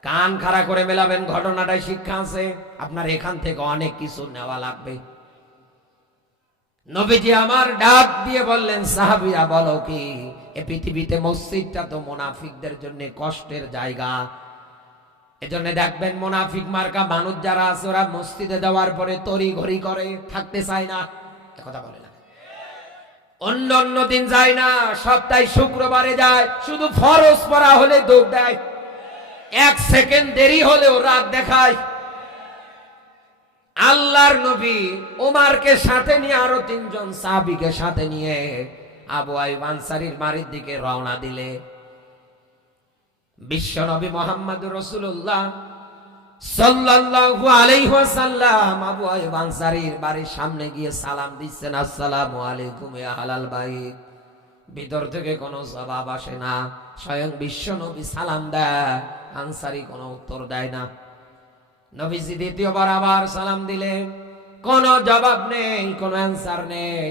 কান খাড়া করে মেলাবেন, ঘটনাটাই শিক্ষা আছে। আপনার এখান থেকে অনেক কিছু নেওয়া লাগবে। নবীজি আমার ডাক দিয়ে বললেন, সাহাবীরা বলো কি, এই পৃথিবীতে মসজিদটা তো মুনাফিকদের জন্য কষ্টের জায়গা। এজন্য দেখবেন মুনাফিক মার্কা মানুষ যারা আছে ওরা মসজিদে যাওয়ার পরে তড়ি ঘড়ি করে, থাকতে চায় না। কথা বলে না, অন্য অন্য দিন যায় না, সপ্তাহে শুক্রবারে যায়, শুধু ফরজ পড়া হলে দৌড় দেয়, এক সেকেন্ড দেরি হলেও রাত দেখায়। আল্লাহর নবী ওমরকে সাথে নিয়ে আরো তিনজন সাহাবীকে সাথে নিয়ে আবু আইয়ুব আনসারীর বাড়ির দিকে রওনা দিলে বিশ্ব নবী মুহাম্মদুর রাসূলুল্লাহ সাল্লাল্লাহু আলাইহি ওয়াসাল্লাম আবু আইয়ুব আনসারীর বাড়ির সামনে গিয়ে সালাম দিচ্ছেন, আসসালামু আলাইকুম ইয়া আহলাল বাইত। ভিতর থেকে কোনো জবাব আসে না। স্বয়ং বিশ্ব নবী সালাম দেয়, আনসারী কোনো উত্তর দেয় না। নবীজি দ্বিতীয়বার আবার সালাম দিলেন, কোনো জবাব নেই, কোনো অ্যান্সার নেই।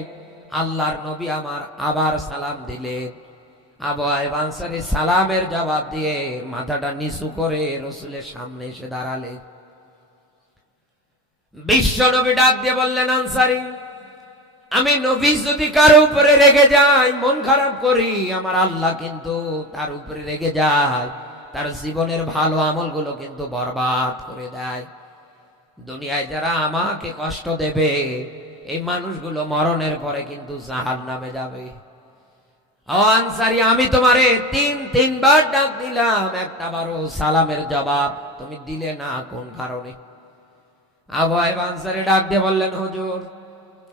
আল্লাহর নবী আমার আবার সালাম দিলেন। আবু আইয়ুব আনসারী সালামের জবাব দিয়ে মাথাটা নিচু করে রাসূলের সামনে এসে দাঁড়ালে। বিশ্ব নবী ডাক দিয়ে বললেন, আনসারী, আমি নবী যদি কারো উপরে রেগে যাই, মন খারাপ করি, আমার আল্লাহ কিন্তু তার উপরে রেগে যায়, তার জীবনের ভালো আমলগুলো কিন্তু বরবাদ করে দেয়। দুনিয়ায় যারা আমাকে কষ্ট দেবে এই মানুষগুলো মরণের পরে কিন্তু জাহান্নামে যাবে। ও আনসারী, আমি তোমারে তিনবার ডাক দিলাম, একটা বারও সালামের জবাব তুমি দিলে না, কোন কারণে? আবু আইয়ুব আনসারী ডাক দিয়ে বললেন, হুজুর,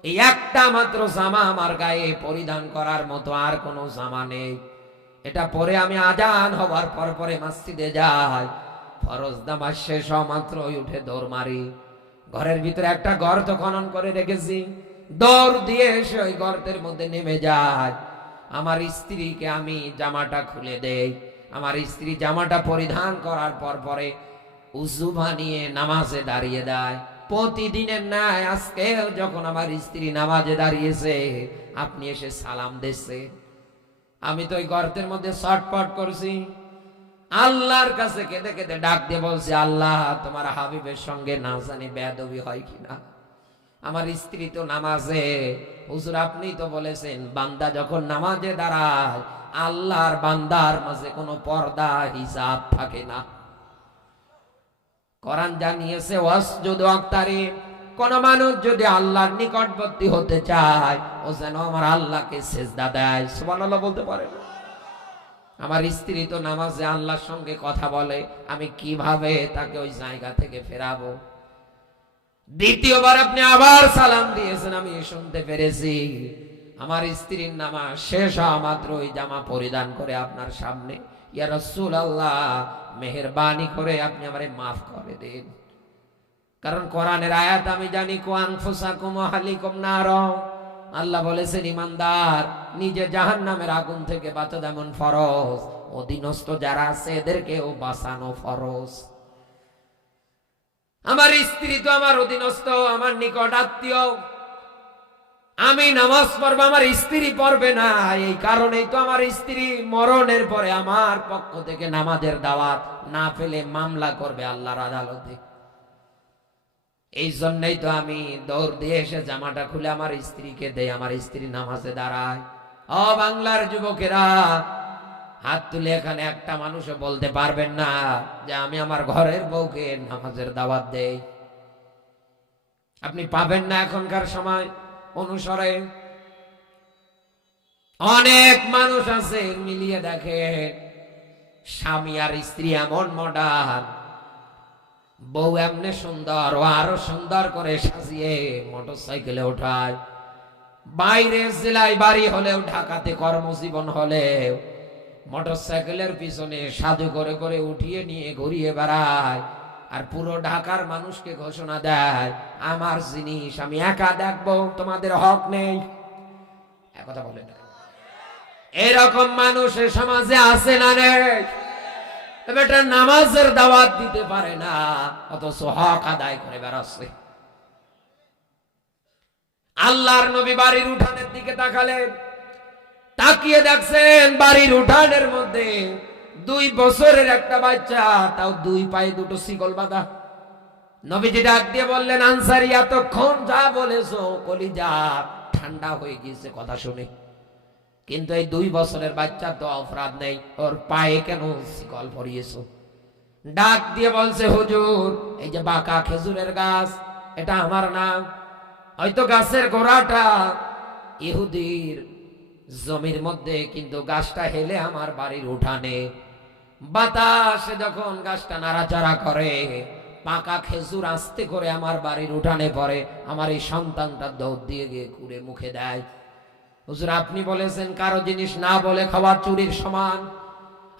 এই একটা মাত্র জামা আমার গায়ে পরিধান করার মতো আর কোনো জামা নেই। এটা পরে আমি আজান হওয়ার পর পরে মসজিদে যাই, ফরজ নামাজ শেষ হওয়া মাত্রই উঠে দৌড় মারি। ঘরের ভিতরে একটা গর্ত খনন করে রেখেছি, দৌড় দিয়ে এসে ওই গর্তের মধ্যে নেমে যায়। আমার স্ত্রীকে আমি জামাটা খুলে দেই। আমার স্ত্রী জামাটা পরিধান করার পর পরে উযু বানিয়ে নামাজে দাঁড়িয়ে দেয়। প্রতিদিনের ন্যায় আজকেও যখন আমার স্ত্রী নামাজে দাঁড়িয়েছে আপনি এসে সালাম দিচ্ছে। আমি তো ওই গর্তের মধ্যে ছটফট করছি, আল্লাহর কাছে কেঁদে কেঁদে ডাক দিয়ে বলছি, আল্লাহ, তোমার হাবিবের সঙ্গে না জানি বেয়াদবি হয় কিনা। আমার স্ত্রী তো নামাজে, হুজুর আপনি তো বলেছেন বান্দা যখন নামাজে দাঁড়ায় আল্লাহর বান্দার মাঝে কোনো পর্দা হিসাব থাকে না। কোরআন জানিয়েছে, ওয়াসজুদু ওয়াক্তারিব, কোন মানুষ যদি আল্লাহর নিকটবর্তী হতে চায় ও যেন আমার আল্লাহকে সিজদা দেয়। সুবহানাল্লাহ বলতে পারে না? আমার স্ত্রী তো নামাজে আল্লাহর সঙ্গে কথা বলে, আমি কিভাবে তাকে ওই জায়গা থেকে ফেরাবো? দ্বিতীয়বার আপনি আবার সালাম দিয়েছেন, আমি শুনতে পেরেছি। আমার স্ত্রীর নামাজ শেষ হওয়া মাত্র ওই জামা পরিধান করে আপনার সামনে, ইয়া রাসূলুল্লাহ, মেহেরবানি করে আপনি আমারে মাফ করে দিন। কারণ কোরআনের আয়াত আমি জানি, কু আনফুসাকুম ওয়া আহলিকুম নার, আল্লাহ বলেছেন ইমানদার নিজে জাহান্নামের আগুন থেকে বাঁচা যেমন ফরজ, অধীনস্থ যারা আছে এদেরকেও বাঁচানো ফরজ। আমার স্ত্রী তো আমার অধীনস্থ, আমার নিকট আত্মীয়। আমি নামাজ পড়বো, আমার স্ত্রী পড়বে না। এই কারণেই তো আমার স্ত্রী মরণের পরে আমার পক্ষ থেকে নামাজের দাওয়াত না পেলে মামলা করবে আল্লাহর আদালতে। এই জন্যই তো আমি দৌড় দিয়ে এসে জামাটা খুলে আমার স্ত্রীকে দেই, আমার স্ত্রী নামাজে দাঁড়ায়। ও বাংলার যুবকেরা, হাত তুলে এখানে একটা মানুষও বলতে পারবেন না যে আমি আমার ঘরের বউকে নামাজের দাওয়াত দেই। আপনি পাবেন না এখনকার সময় অনুসরে। অনেক মানুষ আছে, মিলিয়ে দেখেন, স্বামী আর স্ত্রী এমন মডার্ন, বউ এমনি সুন্দর, ও আরো সুন্দর করে সাজিয়ে মোটরসাইকেলে ওঠায়, বাইরে জেলায় বাড়ি হলেও ঢাকাতে কর্মজীবন হলেও মোটরসাইকেলের পিছনে সাধু করে করে উঠিয়ে নিয়ে ঘুরিয়ে বেড়ায়, আর পুরো ঢাকার মানুষকে ঘোষণা দেয় আমার জিনিস আমি একা দেখবো, তোমাদের হক নেই। একথা বলে না? এরকম মানুষ সমাজে আছে না নেই? বেটা নামাজের দাওয়াত দিতে পারে না, অথচ হক আদায় করে বেড়াচ্ছে। আল্লাহর নবী বাড়ির উঠানের দিকে তাকালেন, তাকিয়ে দেখছেন বাড়ির উঠানের মধ্যে 2 বছরের একটা বাচ্চা, তাও 2 পায়ে 2টো শিকল বাঁধা। নবীজি ডাক দিয়ে বললেন, আনসারী, এতক্ষণ যা বলেছো কলিজা ঠান্ডা হয়ে গিয়েছে কথা শুনে, কিন্তু এই 2 বছরের বাচ্চা তো অপরাধ নেই, ওর পায়ে কেন শিকল পরিয়েছো? ডাক দিয়ে বলছে, হুজুর, এই যে বাঁকা খেজুরের গাছ, এটা আমার নাম। হয়তো গাছের গোড়াটা ইহুদির জমির মধ্যে, কিন্তু গাছটা হেলে আমার বাড়ির উঠানে। বাতাসে যখন গাছটা নাড়াচাড়া করে, পাকা খেজুর আস্তে করে আমার বাড়ির উঠানে পড়ে, আমার এই সন্তানটা দৌড় দিয়ে গিয়ে কুড়ে মুখে দেয়। হুজুর, আপনি বলেছেন কারো জিনিস না বলে খাওয়া চুরির সমান।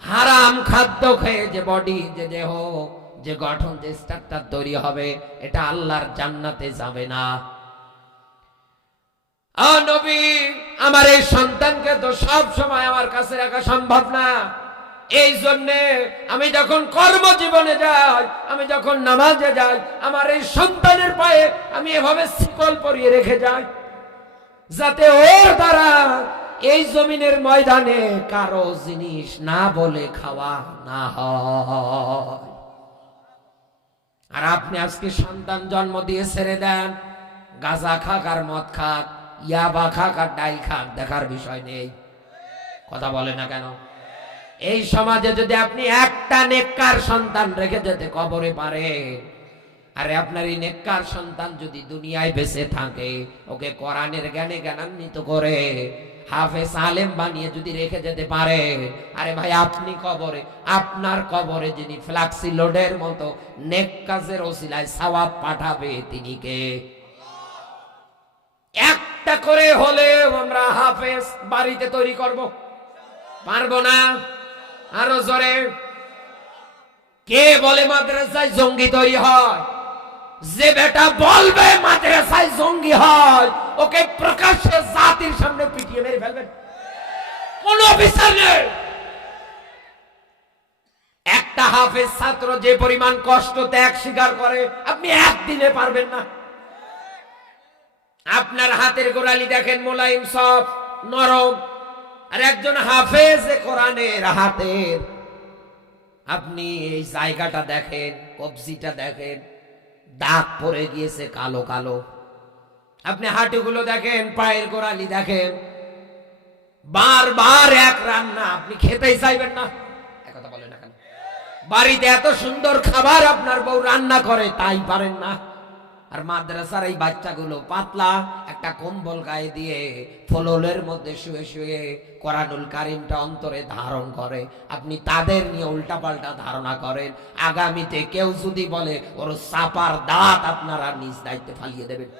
হারাম খাদ্য খেয়ে যে বডি, যে দেহ, যে গঠন, যে স্ট্রাকচার তৈরি হবে, এটা আল্লাহর জান্নাতে যাবে না। নবী, আমার এই সন্তানকে তো সব সময় আমার কাছে রাখা সম্ভব না, এই জন্যে আমি যখন কর্মজীবনে যাই, আমি যখন নামাজে যাই, আমার এই সন্তানের পায়ে আমি এভাবে শিকল পরিয়ে রেখে যাই, যাতে ওর দ্বারা এই জমিনের ময়দানে কারো জিনিস না বলে খাওয়া না হয়। আর আপনি আজকে সন্তান জন্ম দিয়ে ছেড়ে দেন, গাঁজা খাক আর মদ খাক, ইয়াবা খাক আর ডাইল খাক, দেখার বিষয় নেই। কথা বলে না কেন? এই সমাজে যদি আপনি একটা নেককার সন্তান রেখে যেতে কবরে পারে, আরে আপনার এই নেককার সন্তান যদি দুনিয়ায় বেঁচে থাকে, ওকে কোরআনের জ্ঞানে জ্ঞানান্বিত করে হাফেজ আলেম বানিয়ে যদি রেখে যেতে পারে, আরে ভাই, আপনি কবরে, আপনার কবরে যিনি ফ্লাক্সি লোডের মতো নেক কাজের ওসিলায় সওয়াব পাঠাবে, তিনি কে? একটা করে হলে আমরা হাফেজ বাড়িতে তৈরি করব, পারবো না? আরো জোরে। কে বলে মাদ্রাসায় জঙ্গি তৈরি হয়? যে বেটা বলবে মাদ্রাসায় জঙ্গি হয়, ওকে প্রকাশ্যে জাতির সামনে পিটিয়ে মেরে ফেলবেন, কোনো বিচার নেই। একটা হাফেজ ছাত্র যে পরিমাণ কষ্ট ত্যাগ স্বীকার করে, আপনি একদিনে পারবেন না। আপনার হাতের গোড়ালি দেখেন মোলায়েম, সব নরম, আর একজন হাফেজ কোরআনের হাতের, আপনি এই জায়গাটা দেখেন, কবজিটা দেখেন, দাগ পড়ে গিয়েছে কালো কালো। আপনি হাঁটুগুলো দেখেন, পায়ের গোড়ালি দেখেন, বারবার এক রান্না, আপনি খেতেই চাইবেন না। একথা বলেন না কেন? বাড়িতে এত সুন্দর খাবার আপনার বউ রান্না করে, তাই পারেন না। আর মাদ্রাসার এই বাচ্চাগুলো পাতলা একটা কম্বল গায়ে দিয়ে ফললের মধ্যে শুয়ে শুয়ে কোরআনুল কারীমটা অন্তরে ধারণ করে, আপনি তাদের নিয়ে উল্টাপাল্টা ধারণা করেন। আগামীতে কেউ যদি বলে, ওর চাপার দাঁত আপনারা নিজ দায়িত্বে ফালিয়ে দেবেন।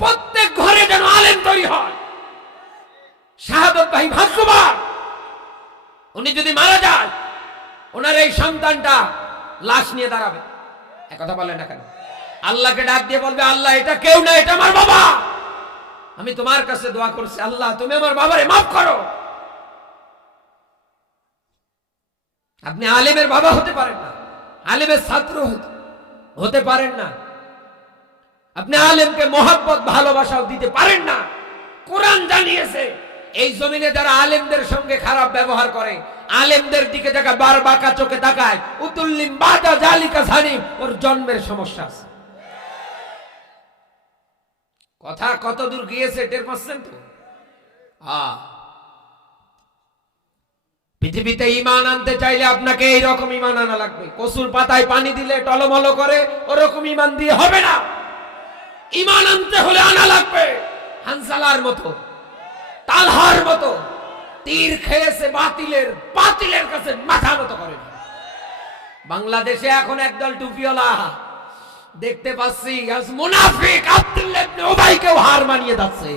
প্রত্যেক ঘরে যেন আলেম তৈরি হয়। শাহাদত ভাই ভাগ্যবান, উনি যদি মারা যায়, ওনার এই সন্তানটা লাশ নিয়ে দাঁড়াবে। কথা বলে না কেন? আল্লাহকে ডাক দিয়ে বলবে, আল্লাহ, এটা কেউ না, এটা আমার বাবা, আমি তোমার কাছে দোয়া করছি, আল্লাহ তুমি আমার বাবারে মাফ করো। আপনি আলেমের বাবা হতে পারেন না, আলেমের ছাত্র হতে পারেন না, আপনি আলেমকে মহব্বত ভালোবাসাও দিতে পারেন না। কোরআন জানিয়েছে, এই জমিনে যারা আলেমদের সঙ্গে খারাপ ব্যবহার করে, আলেমদের দিকে দেখা বার বাঁকা চোখে তাকায়, উতুল্লিম বাদা জালিকা জানিম, ওর জন্মের সমস্যা আছে। কথা কত দূর গিয়েছে টের পাচ্ছেন তো? পৃথিবীতে ঈমান আনতে চাইলে আপনাকে এইরকম ঈমান আনা লাগবে। কসুর পাতায় পানি দিলে টলমল করে, ওরকম ঈমান দিয়ে হবে না। ঈমান আনতে হলে আনা লাগবে হানজালার মতো, তালহার মতো, তীর খেয়েছে বাতিলের কাছে মাথা নত করে না। বাংলাদেশে এখন একদল টুপিওয়ালা দেখতে পাচ্ছি, আজ মুনাফিক আব্দুল্লাহ ইবনে উবাইকেও হার মানিয়ে যাচ্ছে।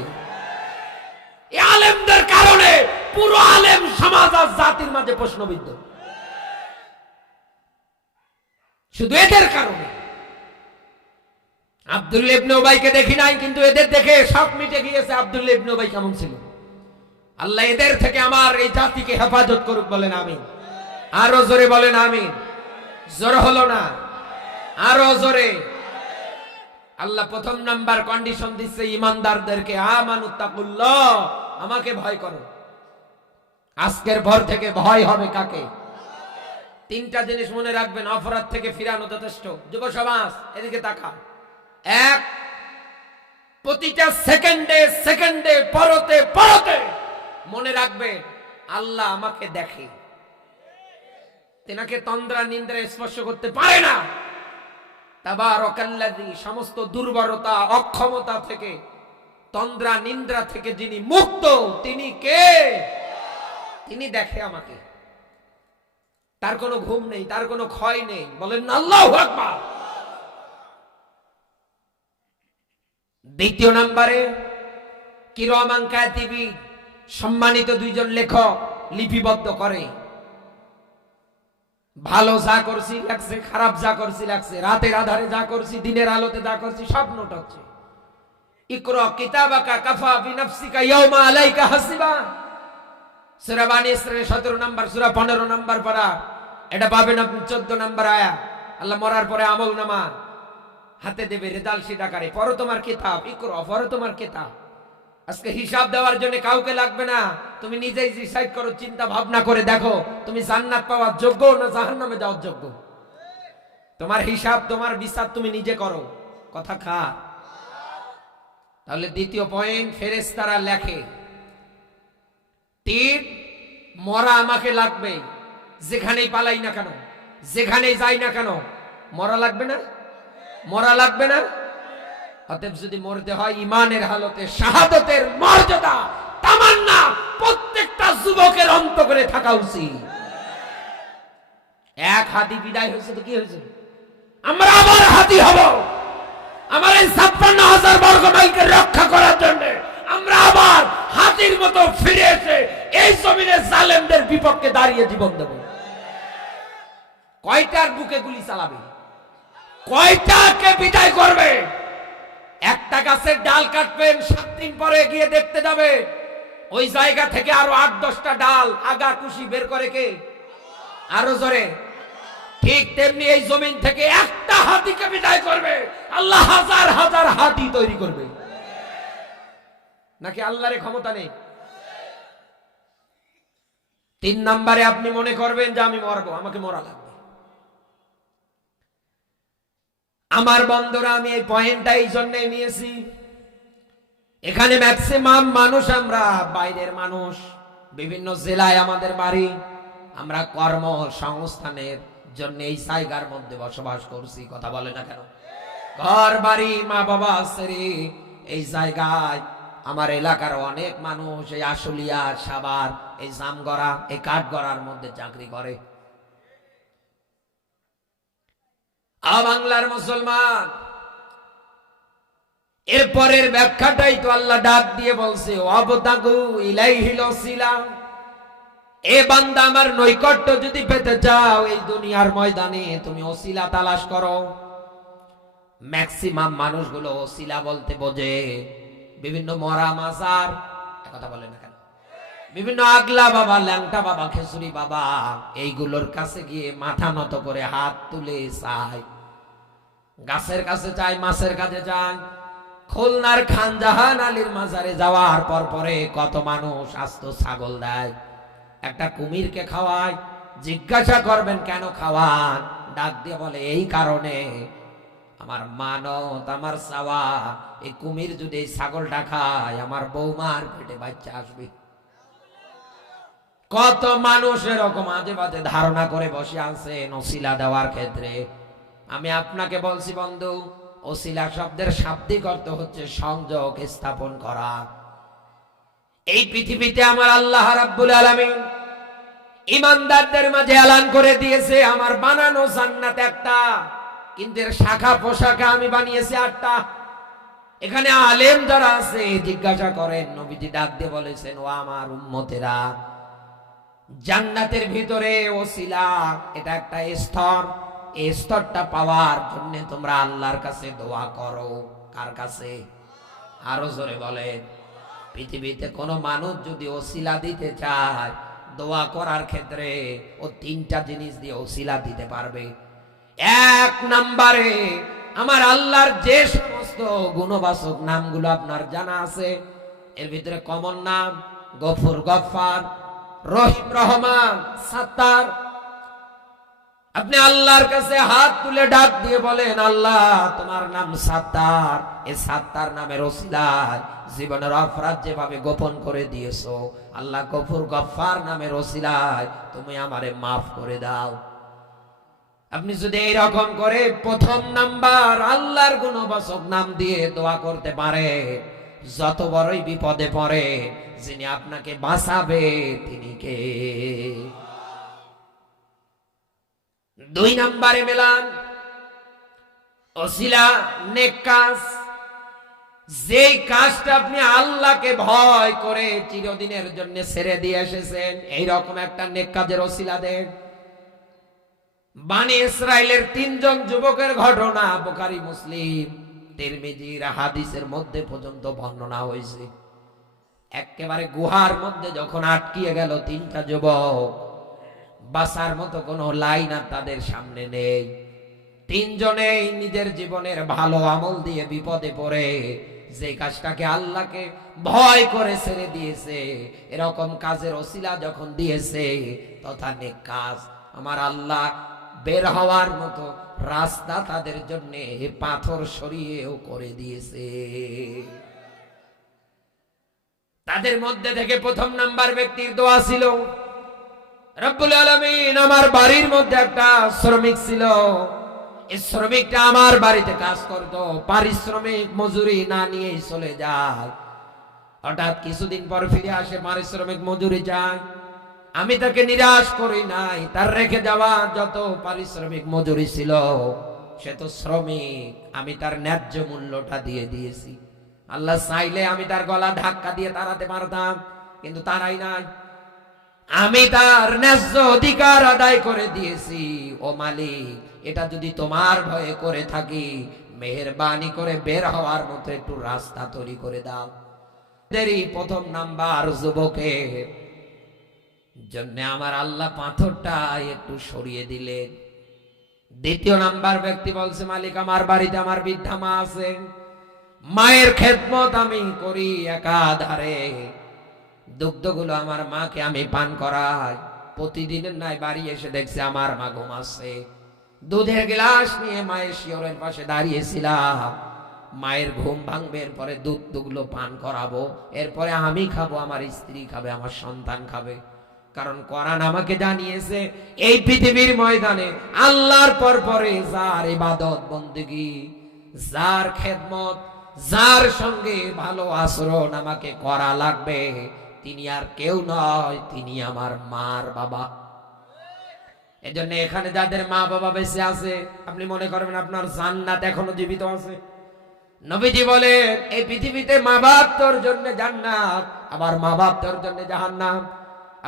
এই আলেমদের কারণে পুরো আলেম সমাজ আর জাতির মাঝে প্রশ্নবিদ্ধ, শুধু এদের কারণে। আব্দুল্লাহ ইবনে উবাইকে দেখি নাই, কিন্তু এদের দেখে সব মিটে গিয়েছে। আব্দুল্লাহ ইবনে উবাই কেমন ছিল? আল্লাহ এদের থেকে আমার এই জাতিকে হেফাজত করুক, বলেন আমিন। আরো জোরে বলেন আমিন। জোর হলো না, আরো জোরে। আল্লাহ প্রথম নাম্বার কন্ডিশন দিচ্ছে ইমানদারদেরকে, আমানুত্তাকুল্লাহ, আমাকে ভয় করো। আজকের পর থেকে ভয় হবে কাকে? তিনটা জিনিস মনে রাখবেন, অপরাধ থেকে ফিরানো যথেষ্ট। যুব সমাজ এদিকে তাকা। এক, প্রতিটা সেকেন্ডে পরতে মনে রাখবে আল্লাহ আমাকে দেখে, তেনাকে তন্দ্রা নিন্দ্রা স্পর্শ করতে পারে না। তাবারাকাল্লাযী, সমস্ত দুর্বলতা অক্ষমতা থেকে, তন্দ্রা নিন্দ্রা থেকে যিনি মুক্ত, তিনি কে? তিনি দেখে আমাকে। তার কোনো ঘুম নেই, তার কোনো ক্ষয় নেই, বলেন আল্লাহু আকবার। দ্বিতীয় নম্বরে কিরামান কাতিবিন, সম্মানিত দুইজন লেখক লিপিবদ্ধ করে। ভালো যা করছি লাগছে, খারাপ যা করছি লাগছে, রাতের আধারে যা করছি, দিনের আলোতে যা করছি, সব নোট হচ্ছে। ইকরা কিতাবাকা কাফা বিনাফসিকা ইয়াওমা আলাইকা হাসিবা, সূরা বানী ইসরাঈল 17 নম্বর সূরা 15 নম্বর পারা। এটা পাবেন আপনি 14 নম্বর আয়াত। আল্লাহ মরার পরে আমলনামা হাতে দেবে রেজাল্ট শীট আকারে। পড়ো তোমার কিতাব, ইকরা, পড়ো তোমার কিতাব। আজকে হিসাব দেওয়ার জন্য কাউকে লাগবে না, তুমি নিজেই ডিসাইড করো, চিন্তা ভাবনা করে দেখো তুমি জান্নাত পাওয়ার যোগ্য না জাহান্নামে যাওয়ার যোগ্য। তোমার হিসাব, তোমার বিচার তুমি নিজে করো। কথা খা। তাহলে দ্বিতীয় পয়েন্ট, ফেরেশতারা লেখে। তিন, মরা আমাকে লাগবে, যেখানেই পালাই না কেন, যেখানেই যাই না কেন, মরা লাগবে না? মরা লাগবে না? অতএব যদি মরতে হয় ইমানের হালতে, শাহাদাতের মর্যাদা তামান্না প্রত্যেকটা যুবকের অন্তরে থাকা উচিত। এক হাতি বিদায় হয়েছে তো কি হয়েছে? আমরা আবার হাতি হব। আমার এই 56,000 বর্গ মাইলকে রক্ষা করার জন্য আমরা আবার হাতির মতো ফিরে এসে এই জমিনে জালেমদের বিপক্ষে দাঁড়িয়ে জীবন দেব। কয়টার বুকে গুলি চালাবে? কয়টাকে বিদায় করবে? একটা গাছের ডাল কাটবেন, 7 দিন পরে গিয়ে দেখতে যাবে ওই জায়গা থেকে আরো 8-10টা ডাল আগা কুশি বের করে কে? আরো জোরে। ঠিক তেমনি এই জমিন থেকে একটা হাতিকে বিদায় করবে, আল্লাহ হাজার হাজার হাতি তৈরি করবে। নাকি আল্লাহর ক্ষমতা নেই? 3 নম্বরে আপনি মনে করবেন যে আমি মরবো, আমাকে মরা লাগবে। আমার বন্ধুরা, আমি এই পয়েন্টটা এই জন্য নিয়েছি, এখানে ম্যাক্সিমাম মানুষ আমরা বাইরের মানুষ, বিভিন্ন জেলায় আমাদের বাড়ি, আমরা কর্মসংস্থানের জন্য এই জায়গার মধ্যে বসবাস করছি। কথা বলে না কেন? ঘর বাড়ি মা বাবা ছেড়ে এই জায়গায় আমার এলাকার অনেক মানুষ এই আশুলিয়া, সাভার, এই জামগড়া, এই কাঠগড়ার মধ্যে চাকরি করে। বাংলার মুসলমান, এরপরের ব্যাখ্যাটাই তো আল্লাহ ডাক দিয়ে বলছে, ওয়াবতাগু ইলাইহিল ওয়াসিলা, এ বান্দা আমার নৈকট্য যদি পেতে চাও এই দুনিয়ার ময়দানে তুমি ওসিলা তালাশ করো। ম্যাক্সিমাম মানুষগুলো ওসিলা বলতে বোঝে বিভিন্ন মরা মাজার, কথা বলে না কেন, বিভিন্ন আগলা বাবা, ল্যাংটা বাবা, খেসুরি বাবা, এইগুলোর কাছে গিয়ে মাথা নত করে হাত তুলে চায়, গাছের কাছে চায়, মাছের কাছে চায়, খুলনার খান জাহান আলীর মাজারে যাওয়ার পর পরে কত মানুষ আস্ত ছাগল দেয়, একটা কুমিরকে খাওয়ায়। জিজ্ঞাসা করবেন কেন খাওয়ান? ডাক দিয়ে বলে এই কারণে, আমার মানত, আমার চাওয়া, এই কুমির যদি এই ছাগলটা খায় আমার বৌমার পেটে বাচ্চা আসবে। কত মানুষ এরকম আজে বাজে ধারণা করে বসে আছেন ওসিলা দেওয়ার ক্ষেত্রে। আমি আপনাকে বলছি বন্ধু, ওসিলা শব্দের শাব্দিক অর্থ হচ্ছে সংযোগ স্থাপন করা। এই পৃথিবীতে আমার আল্লাহ রাব্বুল আলামিন ইমানদারদের মাঝে এলান করে দিয়েছে আমার বানানো জান্নাত একটা, কিন্তু এর শাখা পোশাখা আমি বানিয়েছি 8টা। এখানে আলেম যারা আছে জিজ্ঞাসা করেন, নবীজি ডাক দিয়ে বলেছেন, ও আমার উম্মতেরা, জান্নাতের ভিতরে ওসিলা এটা একটা স্তর, এই স্তরটা পাওয়ার জন্য তোমরা আল্লাহর কাছে দোয়া করো। কার কাছে? আরো জোরে বলেন। পৃথিবীতে কোনো মানুষ যদি ওসিলা দিতে চায়, দোয়া করার ক্ষেত্রে ও 3টা জিনিস দিয়ে ওসিলা দিতে পারবে। 1 নম্বরে আমার আল্লাহর যে সমস্ত গুণবাচক নামগুলো আপনার জানা আছে, এর ভিতরে কমন নাম গফুর, গফফার, রহিম, রহমান, সাত্তার। আপনি আল্লাহর কাছে হাত তুলে ডাক দিয়ে বলেন, আল্লাহ তোমার নাম সাত্তার, এই সাত্তার নামের ওসিলায় জীবনের অপরাধ যেভাবে গোপন করে দিয়েছো, আল্লাহ গফুর, গফফার নামের ওসিলায় তুমি আমারে মাফ করে দাও। আপনি যদি এইরকম করে 1ম নাম্বার আল্লাহর গুণবাচক নাম দিয়ে দোয়া করতে পারে, যত বড়ই বিপদে পড়ে যিনি আপনাকে বাঁচাবে তিনি কে? 2 নম্বরে মেলান ওসিলা নেক কাজ। যেই কাজটা আপনি আল্লাহকে ভয় করে চিরদিনের জন্য ছেড়ে দিয়ে এসেছেন, এইরকম একটা নেক কাজের ওসিলা দেন। বানি ইসরাইলের 3 জন যুবকের ঘটনা বুখারী, মুসলিম, তিরমিজির হাদিসের মধ্যে পর্যন্ত বর্ণনা হয়েছে। একেবারে গুহার মধ্যে যখন আটকিয়ে গেল 3টা যুবক, বাঁচার মতো কোনো লাইন আর তাদের সামনে নেই। 3 জনেই নিজের জীবনের ভালো আমল দিয়ে বিপদে পড়ে যে কাজটাকে আল্লাহকে ভয় করে ছেড়ে দিয়েছে, এরকম কাজের ওসিলা যখন দিয়েছে তথা নেক কাজ, আমার আল্লাহ বের হওয়ার মতো রাস্তা তাদের জন্য পাথর সরিয়েও করে দিয়েছে। তাদের মধ্যে থেকে 1ম নাম্বার ব্যক্তির দোয়া ছিল, রব্বুল আলামিন আমার বাড়ির মধ্যে একটা শ্রমিক ছিল, এই শ্রমিকটা আমার বাড়িতে কাজ করত, পারিশ্রমিক মজুরি না নিয়েই চলে যায়। হঠাৎ কিছুদিন পর ফিরে আসে, পারিশ্রমিক মজুরি চায়। আমি তাকে নিরাশ করি নাই, তার রেখে যাওয়া যত পারিশ্রমিক মজুরি ছিল, সে তো শ্রমিক, আমি তার ন্যায্য মূল্যটা দিয়ে দিয়েছি। আল্লাহ চাইলে আমি তার গলা ধাক্কা দিয়ে তাড়াতে পারতাম, কিন্তু তারাই নাই। আমি তার ন্যায্য অধিকার আদায় করে দিয়েছি। ও মালিক, এটা যদি তোমার ভয়ে করে থাকি, মেহেরবানি করে বের হওয়ার মতো একটু রাস্তা তৈরি করে দাও। দেরি 1ম নাম্বার যুবকের জন্য আমার আল্লাহ পাথরটা একটু সরিয়ে দিলেন। 2য় নাম্বার ব্যক্তি বলছে, মালিক আমার বাড়িতে আমার বৃদ্ধা মা আছে, মায়ের খেদমত আমি করি একাধারে, দুগ্ধগুলো আমার মাকে আমি পান করাই। প্রতিদিনের নাই বাড়ি এসে দেখছে আমার মা ঘুমাচ্ছে, দুধের গ্লাস নিয়ে মায়ের শিয়রের পাশে দাঁড়িয়েছিলাম। মায়ের ঘুম ভাঙবে, এরপরে দুধগুলো পান করাবো, এরপরে আমি খাবো, আমার স্ত্রী খাবে, আমার সন্তান খাবে। কারণ কোরআন আমাকে জানিয়েছে এই পৃথিবীর ময়দানে আল্লাহর পরে যার ইবাদত বন্দেগী, যার খেদমত, যার সঙ্গে ভালো আচরণ আমাকে করা লাগবে, তিনি আর কেউ নয়, তিনি আমার মার বাবা। এজন্য এখানে যাদের মা বাবা বেঁচে আছে, আপনি মনে করবেন আপনার জান্নাত এখনো জীবিত আছে। নবীজি বলেন, এই পৃথিবীতে মা বাপ তোর জন্য জান্নাত, আবার মা বাপ তোর জন্য জাহান্নাম।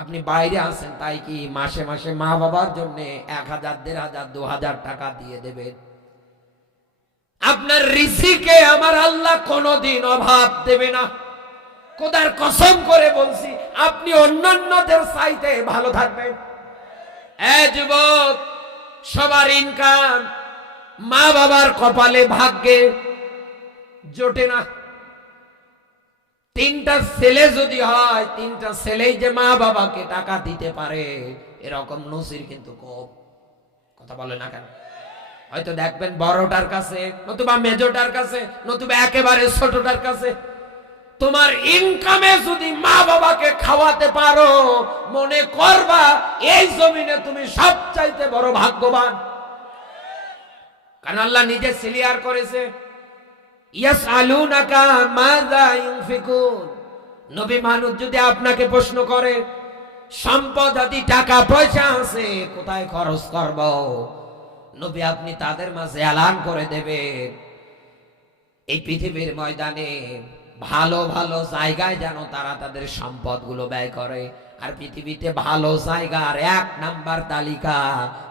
আপনি বাইরে আছেন, তাই কি মাসে মাসে মা বাবার জন্য 1000, 1500, 2000 টাকা দিয়ে দেবেন? আপনার রিজিকে আমার আল্লাহ কোনোদিন অভাব দেবে না। খোদার কসম করে বলছি, আপনি অন্যান্যদের চাইতে ভালো থাকবেন। যুবক, সবার ইনকাম মা বাবার কপালে ভাগ্যে, জোটে না। তিনটা ছেলে যদি হয়, তিনটা ছেলেই যে মা বাবাকে টাকা দিতে পারে, এরকম নসির কিন্তু কম। কথা বলে না কেন? হয়তো দেখবেন বড়টার কাছে, নতুবা মেজোটার কাছে, নতুবা একেবারে ছোটটার কাছে। তোমার ইনকামে যদি মা বাবাকে খাওয়াতে পারো, মনে করবা এই জমিনে তুমি সবচাইতে বড় ভাগ্যবান। কারণ আল্লাহ নিজে ক্লিয়ার করেছে, ইয়াসআলুনাকা মাযা ইউনফিকুন। নবী মানুষ যদি আপনাকে প্রশ্ন করে সম্পদ আদি টাকা পয়সা আছে কোথায় খরচ করব, নবী আপনি তাদের মাঝে এলান করে দেবেন এই পৃথিবীর ময়দানে ভালো ভালো জায়গায় যেন তারা তাদের সম্পদগুলো ব্যয় করে। আর পৃথিবীতে ভালো জায়গার 1 নাম্বার তালিকা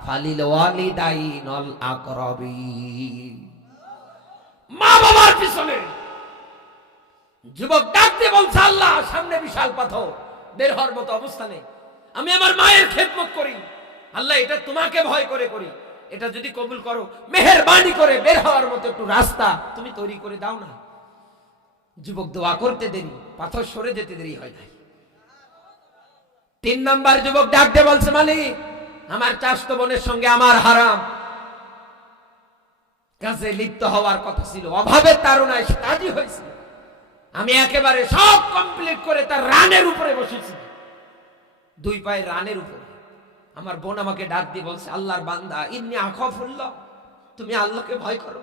ফালিল ওয়ালিদাইনুল আকরাবিন, মা বাবার পিছনে। যুবক ডাকতে বলছে, আল্লাহ সামনে বিশাল পাথর, বের হওয়ার মতো অবস্থা নেই, আমি আমার মায়ের খেদমত করি, আল্লাহ এটা তোমাকে ভয় করে করি, এটা যদি কবুল করো মেহেরবানি করে বের হওয়ার মতো একটু রাস্তা তুমি তৈরি করে দাও না। যুবক দোয়া করতে দেরি, পাথর সরে যেতে দেরি হয় নাই। 3 নাম্বার যুবক ডাকতে বলছে, মালিক আমার চাচাতো বোনের সঙ্গে আমার হারাম কাজে লিপ্ত হওয়ার কথা ছিল, অভাবের তাড়নায় সে রাজি হয়েছে, আমি একেবারে সব কমপ্লিট করে তার রানের উপরে বসেছি, 2 পায়ে রানের উপরে। আমার বোন আমাকে ডাক দিয়ে বলছে, আল্লাহর বান্দা ইন্নী আখাফুল্লাহ, তুমি আল্লাহকে ভয় করো,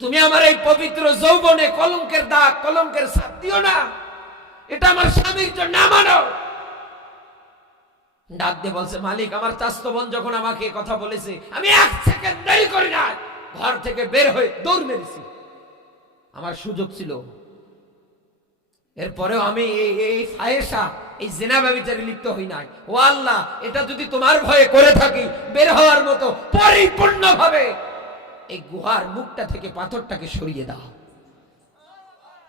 তুমি আমার এই পবিত্র যৌবনে কলঙ্কের দাগ, কলঙ্কের ছাপ দিও না, এটা আমার স্বামীর জন্য আমানো। ডাক দিয়ে বলছে, মালিক আমার চাচাতো বোন যখন আমাকে কথা বলেছে, আমি 1 সেকেন্ড দেরি করি না, ঘর থেকে বের হয়ে দৌড় মেরেছি, আমার সুযোগ ছিল। এরপরেও আমি এই ফায়েশা, এই জিনা ব্যভিচারে লিপ্ত হই নাই। ও আল্লাহ, এটা যদি তোমার ভয়ে করে থাকি, বের হওয়ার মতো পরিপূর্ণভাবে এই গুহার মুখটা থেকে পাথরটাকে সরিয়ে দাও।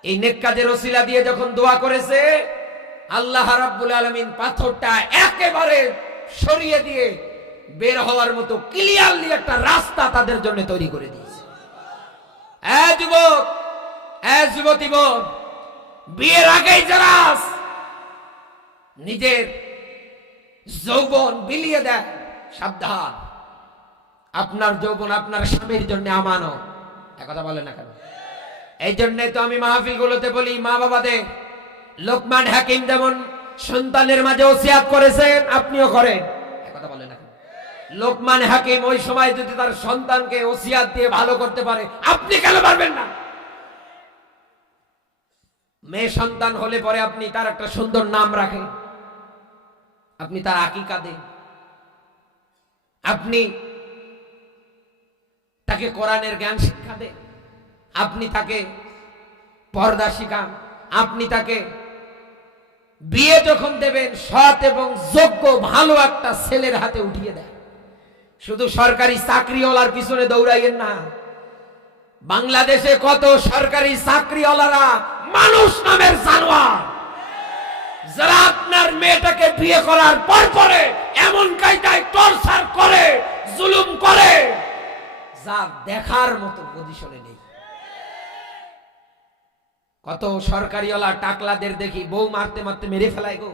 এই নেক কাজের ওসিলা দিয়ে যখন দোয়া করেছে, আল্লাহ রাব্বুল আলামিন পাথরটা একেবারে সরিয়ে দিয়ে বের হওয়ার মতো ক্লিয়ারলি একটা রাস্তা তাদের জন্য তৈরি করে দিয়েছে। যুবক, যুবতী বোন, বিয়ের আগেই যারা নিজের যৌবন বিলিয়ে দেয়, সাবধান, আপনার যৌবন আপনার স্বামীর জন্য আমানত। একথা বলে না কেন? এই জন্য তো আমি মাহফিল গুলোতে বলি, মা বাবাদের, লোকমান হাকিম যেমন সন্তানের মাঝে ওসিয়াত করেছেন, আপনিও করেন। একথা বলে না কেন? লোকমান হাকিম ওই সময় যদি তার সন্তানকে ওসিয়াত দিয়ে ভালো করতে পারে, আপনি কেন পারবেন না? মেয়ে সন্তান হলে পরে আপনি তার একটা সুন্দর নাম রাখেন, আপনি তার আকিকা দেন, আপনি তাকে কোরআনের জ্ঞান শিক্ষা দেন, আপনি তাকে পর্দা শিখান, আপনি তাকে বিয়ে যখন দেবেন সৎ এবং যোগ্য ভালো একটা ছেলের হাতে উঠিয়ে দেন। শুধু সরকারি চাকরিওয়ালার পিছনে দৌড়াইয়েন না। বাংলাদেশে কত সরকারি চাকরিওয়ালারা মানুষ নামের জানোয়ার, যারা আপনার মেয়েটাকে বিয়ে করার পরে এমন কায়দায় টর্চার করে, জুলুম করে, যা দেখার মতো পজিশনে নেই। কত সরকারিওয়ালা টাকলাদের দেখি বউ মারতে মারতে মেরে ফেলায় গো।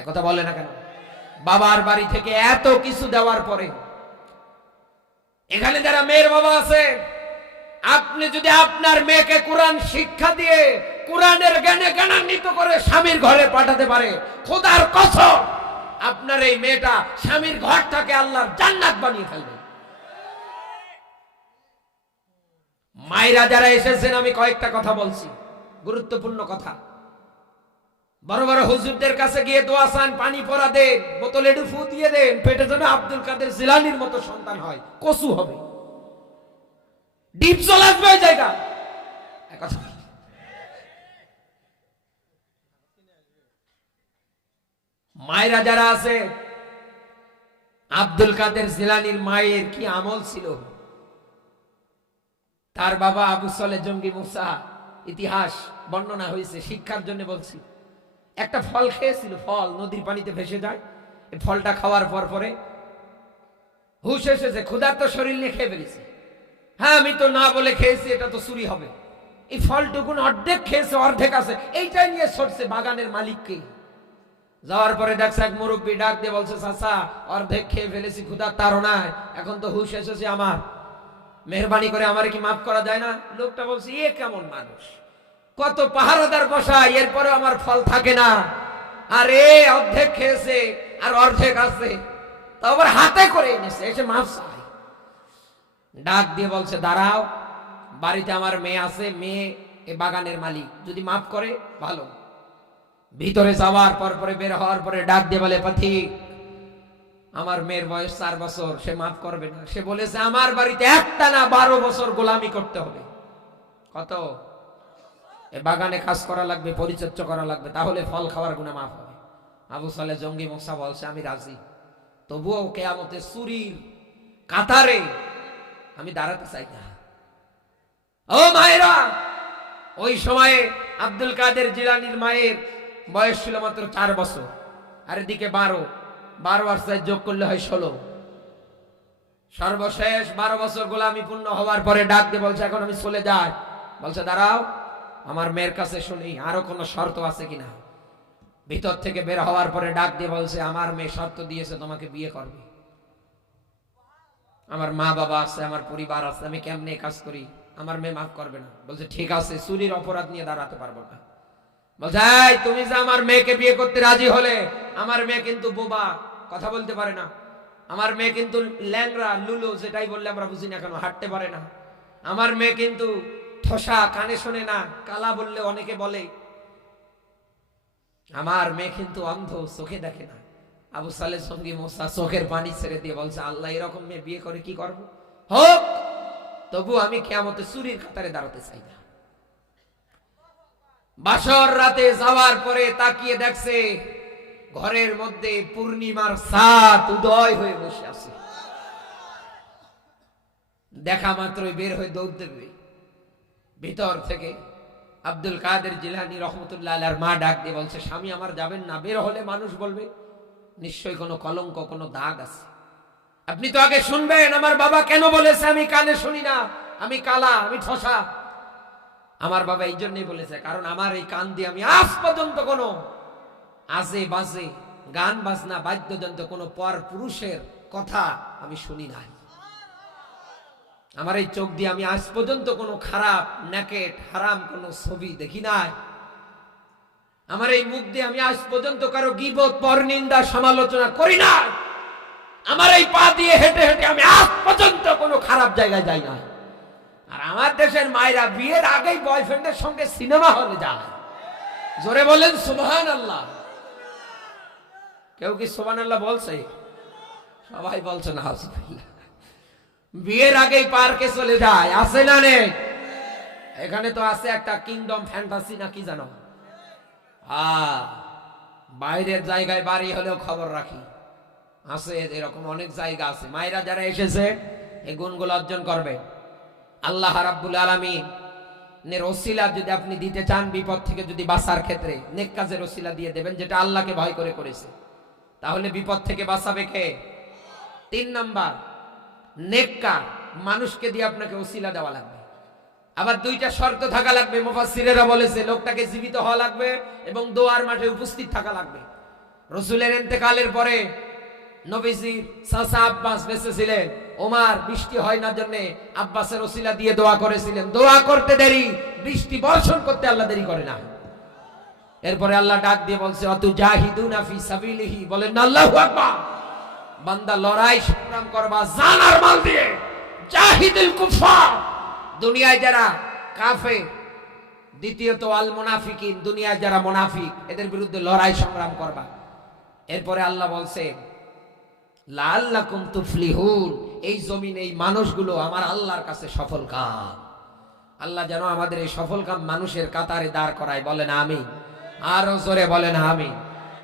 একথা বলে না কেন? বাবার বাড়ি থেকে এত কিছু দেওয়ার পরে, এখানে যারা মেয়ের বাবা আছে, আপনি যদি আপনার মেয়েকে কোরআন শিক্ষা দিয়ে কোরআনের জ্ঞানে জ্ঞানান্বিত করে স্বামীর ঘরে পাঠাতে পারে, খোদার কসম আপনার এই মেয়েটা স্বামীর ঘরটাকে আল্লাহর জান্নাত বানিয়ে ফেলবে। মায়েরা যারা এসেছেন, আমি কয়েকটা কথা বলছি, গুরুত্বপূর্ণ কথা। বড় বড় হুজুরদের কাছে গিয়ে দোয়া চান, পানি পরা দেন, বোতলে ফু দিয়ে দেন, পেটে যেন আব্দুল কাদের জিলানীর মতো সন্তান হয়, কসু হবে, ডিপ চলে আসবে ওই জায়গা। মায়েরা যারা আছে, আব্দুল কাদের জিলানীর মায়ের কি আমল ছিল, তার বাবা আবু সালেহ জঙ্গি মুসা, ইতিহাস বর্ণনা হয়েছে, শিক্ষার জন্য বলছি। একটা ফল খেয়েছিল, ফল নদীর পানিতে ভেসে যায়, এই ফলটা খাওয়ার পরে হুশ এসেছে, ক্ষুধার্ত শরীর নিয়ে খেয়ে ফেলেছে। হ্যাঁ আমি তো না বলে খেয়েছি, এটা তো চুরি হবে। এই ফলটুকুন অর্ধেক খেয়েছে, অর্ধেক আছে, এইটাই নিয়ে ছড়ছে বাগানের মালিককে। যাওয়ার পরে দেখছে এক মুরব্বী ডাক দিয়ে বলছে, চাচা অর্ধেক খেয়ে ফেলেছি, ক্ষুধার তাড়নায়, এখন তো হুঁশ এসেছে আমার, মেহরবানি করে আমারে কি মাফ করা যায় না? লোকটা বলছে, এ কেমন মানুষ, কত পাহারাদার বসায়, এরপরে আমার ফল থাকে না, আর এ অর্ধেক খেয়েছে আর অর্ধেক আছে, তা আবার হাতে করে এনেছে, এসে মাফ চাই। ডাক দিয়ে বলছে, দাঁড়াও, বাড়িতে আমার মেয়ে আছে, মেয়ে এ বাগানের মালিক, যদি মাফ করে ভালো। ভিতরে যাওয়ার পরে বের হওয়ার পরে ডাক দিয়ে বলে, পথিক আমার মেয়ের বয়স 4 বছর, সে মাফ করবে না। সে বলেছে আমার বাড়িতে একটা না 12 বছর গোলামি করতে হবে। কত? এ বাগানে কাজ করা লাগবে, পরিচর্যা করা লাগবে, তাহলে ফল খাওয়ার গুনাহ মাফ হবে। আবু সালেহ জঙ্গি মুসা বলছে, আমি রাজি, তবুও কিয়ামতে চুরির কাতারে আমি দাঁড়াতে চাই না। ও মায়েরা, ওই সময়ে আব্দুল কাদের জিলানীর মায়ের বয়স ছিল মাত্র 4 বছর, আর এদিকে 12 আর 4 যোগ করলে হয় 16। সর্বশেষ 12 বছর গোলামি পূর্ণ হওয়ার পরে ডাক দিয়ে বলছে, এখন আমি চলে যাই। বলছে, দাঁড়াও, আমার মেয়ের কাছে শুনি আরো কোনো শর্ত আছে কিনা। ভিতর থেকে বের হওয়ার পরে ডাক দিয়ে বলছে, আমার মেয়ে শর্ত দিয়েছে তোমাকে বিয়ে করবে, আমার মা বাবা আছে, আমার পরিবার আছে, আমি কেমনে কাজ করি, আমার মেয়ে মাফ করবে না। বলছে, ঠিক আছে, চুরির অপরাধ নিয়ে দাঁড়াতে পারবো না। বলছে, তুমি যে আমার মেয়েকে বিয়ে করতে রাজি হলে, আমার মেয়ে কিন্তু বোবা, কথা বলতে পারে না, আমার মেয়ে কিন্তু ল্যাংড়া লুলো, যেটাই বললে আমরা বুঝি না কেন, হাঁটতে পারে না, আমার মেয়ে কিন্তু ঠোসা, কানে শোনে না, কালা বললে অনেকে বলে, আমার মেয়ে কিন্তু অন্ধ, চোখে দেখে না। আবু সালেহ জঙ্গি মুসা চোখের পানি ছেড়ে দিয়ে বলছে, আল্লাহ এরকম মেয়ে বিয়ে করে কি করবো, হোক, তবু আমি কিয়ামতে চুরির কাতারে দাঁড়াতে চাই না। বাসর রাতে যাওয়ার পরে তাকিয়ে দেখছে ঘরের মধ্যে পূর্ণিমার চাঁদ উদয় হয়ে বসে আছে। দেখা মাত্রই বের হয়ে দৌড় দেবে। ভিতর থেকে আব্দুল কাদের জিলানী রহমতুল্লাহ আলাইহির মা ডাক দিয়ে বলছে, স্বামী আমার যাবেন না, বের হলে মানুষ বলবে নিশ্চয়ই কোনো কলঙ্ক, কোনো দাগ আছে, আপনি তো আগে শুনবেন আমার বাবা কেন বলেছে আমি কানে শুনি না, আমি কালা, আমি ঠসা। আমার বাবা এই জন্যই বলেছে, কারণ আমার এই কান দিয়ে আমি আজ পর্যন্ত কোনো আজে বাজে গান বাজনা বাদ্যযন্ত্র, কোনো পর পুরুষের কথা আমি শুনি নাই। আমার এই চোখ দিয়ে আমি আজ পর্যন্ত কোনো খারাপ, নেকেট, হারাম কোনো ছবি দেখি নাই। আমার এই মুখ দিয়ে আমি আজ পর্যন্ত কারো গীবত, পরনিন্দা, সমালোচনা করি না। আমার এই পা দিয়ে হেঁটে হেঁটে আমি আজ পর্যন্ত কোনো খারাপ জায়গায় যাই না। আর আমার দেশের মায়েরা বিয়ের আগেই বয়ফ্রেন্ডের সঙ্গে সিনেমা হলে যায়। জোরে বলেন সুবহানাল্লাহ। কেউ কি সুবহানাল্লাহ বলছে? সবাই বলছে না। বিয়ের আগেই পার্কে চলে যায়, আছে না নেই? এখানে তো আছে একটা কিংডম ফ্যান্টাসি না কি জানো, বাইরের জায়গায় বাড়ি হলেও খবর রাখি, আছে এরকম অনেক জায়গা আছে। মায়েরা যারা এসেছে এই গুণগুলো অর্জন করবে। আল্লাহ রাব্বুল আলামিনের ওসিলা যদি আপনি দিতে চান, বিপদ থেকে যদি বাঁচার ক্ষেত্রে নেক কাজের ওসিলা দিয়ে দেবেন, যেটা আল্লাহকে ভয় করে করেছে, তাহলে বিপদ থেকে বাঁচাবে কে? 3 নাম্বার, নেককার মানুষকে দিয়ে আপনাকে ওসিলা দেওয়া লাগবে। আবার 2টা শর্ত থাকা লাগবে। মুফাসসিরেরা বলেছে লোকটাকে জীবিত হওয়া লাগবে এবং দোয়ার মাঠে উপস্থিত থাকা লাগবে। রাসূলের ইন্তেকালের পরে নবীজির চাচা আব্বাস বেঁচে ছিলেন। ওমর বৃষ্টি হয় না জন্য আব্বাসের ওসিলা দিয়ে দোয়া করেছিলেন। দোয়া করতে দেরি, বৃষ্টি বর্ষণ করতে আল্লাহ দেরি করে না। এরপরে আল্লাহ ডাক দিয়ে বলছে, অতু জাহিদুনা ফি সাবিলিহি, বলেন আল্লাহু আকবার। বান্দা লড়াই সংগ্রাম করবা জান আর মাল দিয়ে। জাহিদুল কুফার, দুনিয়ায় যারা কাফের, দ্বিতীয়ত আল মুনাফিকিন, দুনিয়ায় যারা মুনাফিক, এদের বিরুদ্ধে লড়াই সংগ্রাম করবা। এরপরে আল্লাহ বলছে লাআল্লাকুম তুফলিহুন, এই জমিনে এই মানুষগুলো আমার আল্লাহর কাছে সফল কাম। আল্লাহ যেন আমাদের এই সফল কাম মানুষের কাতারে দাঁড় করায়। বলেন আমিন। আরো জোরে বলেন আমিন।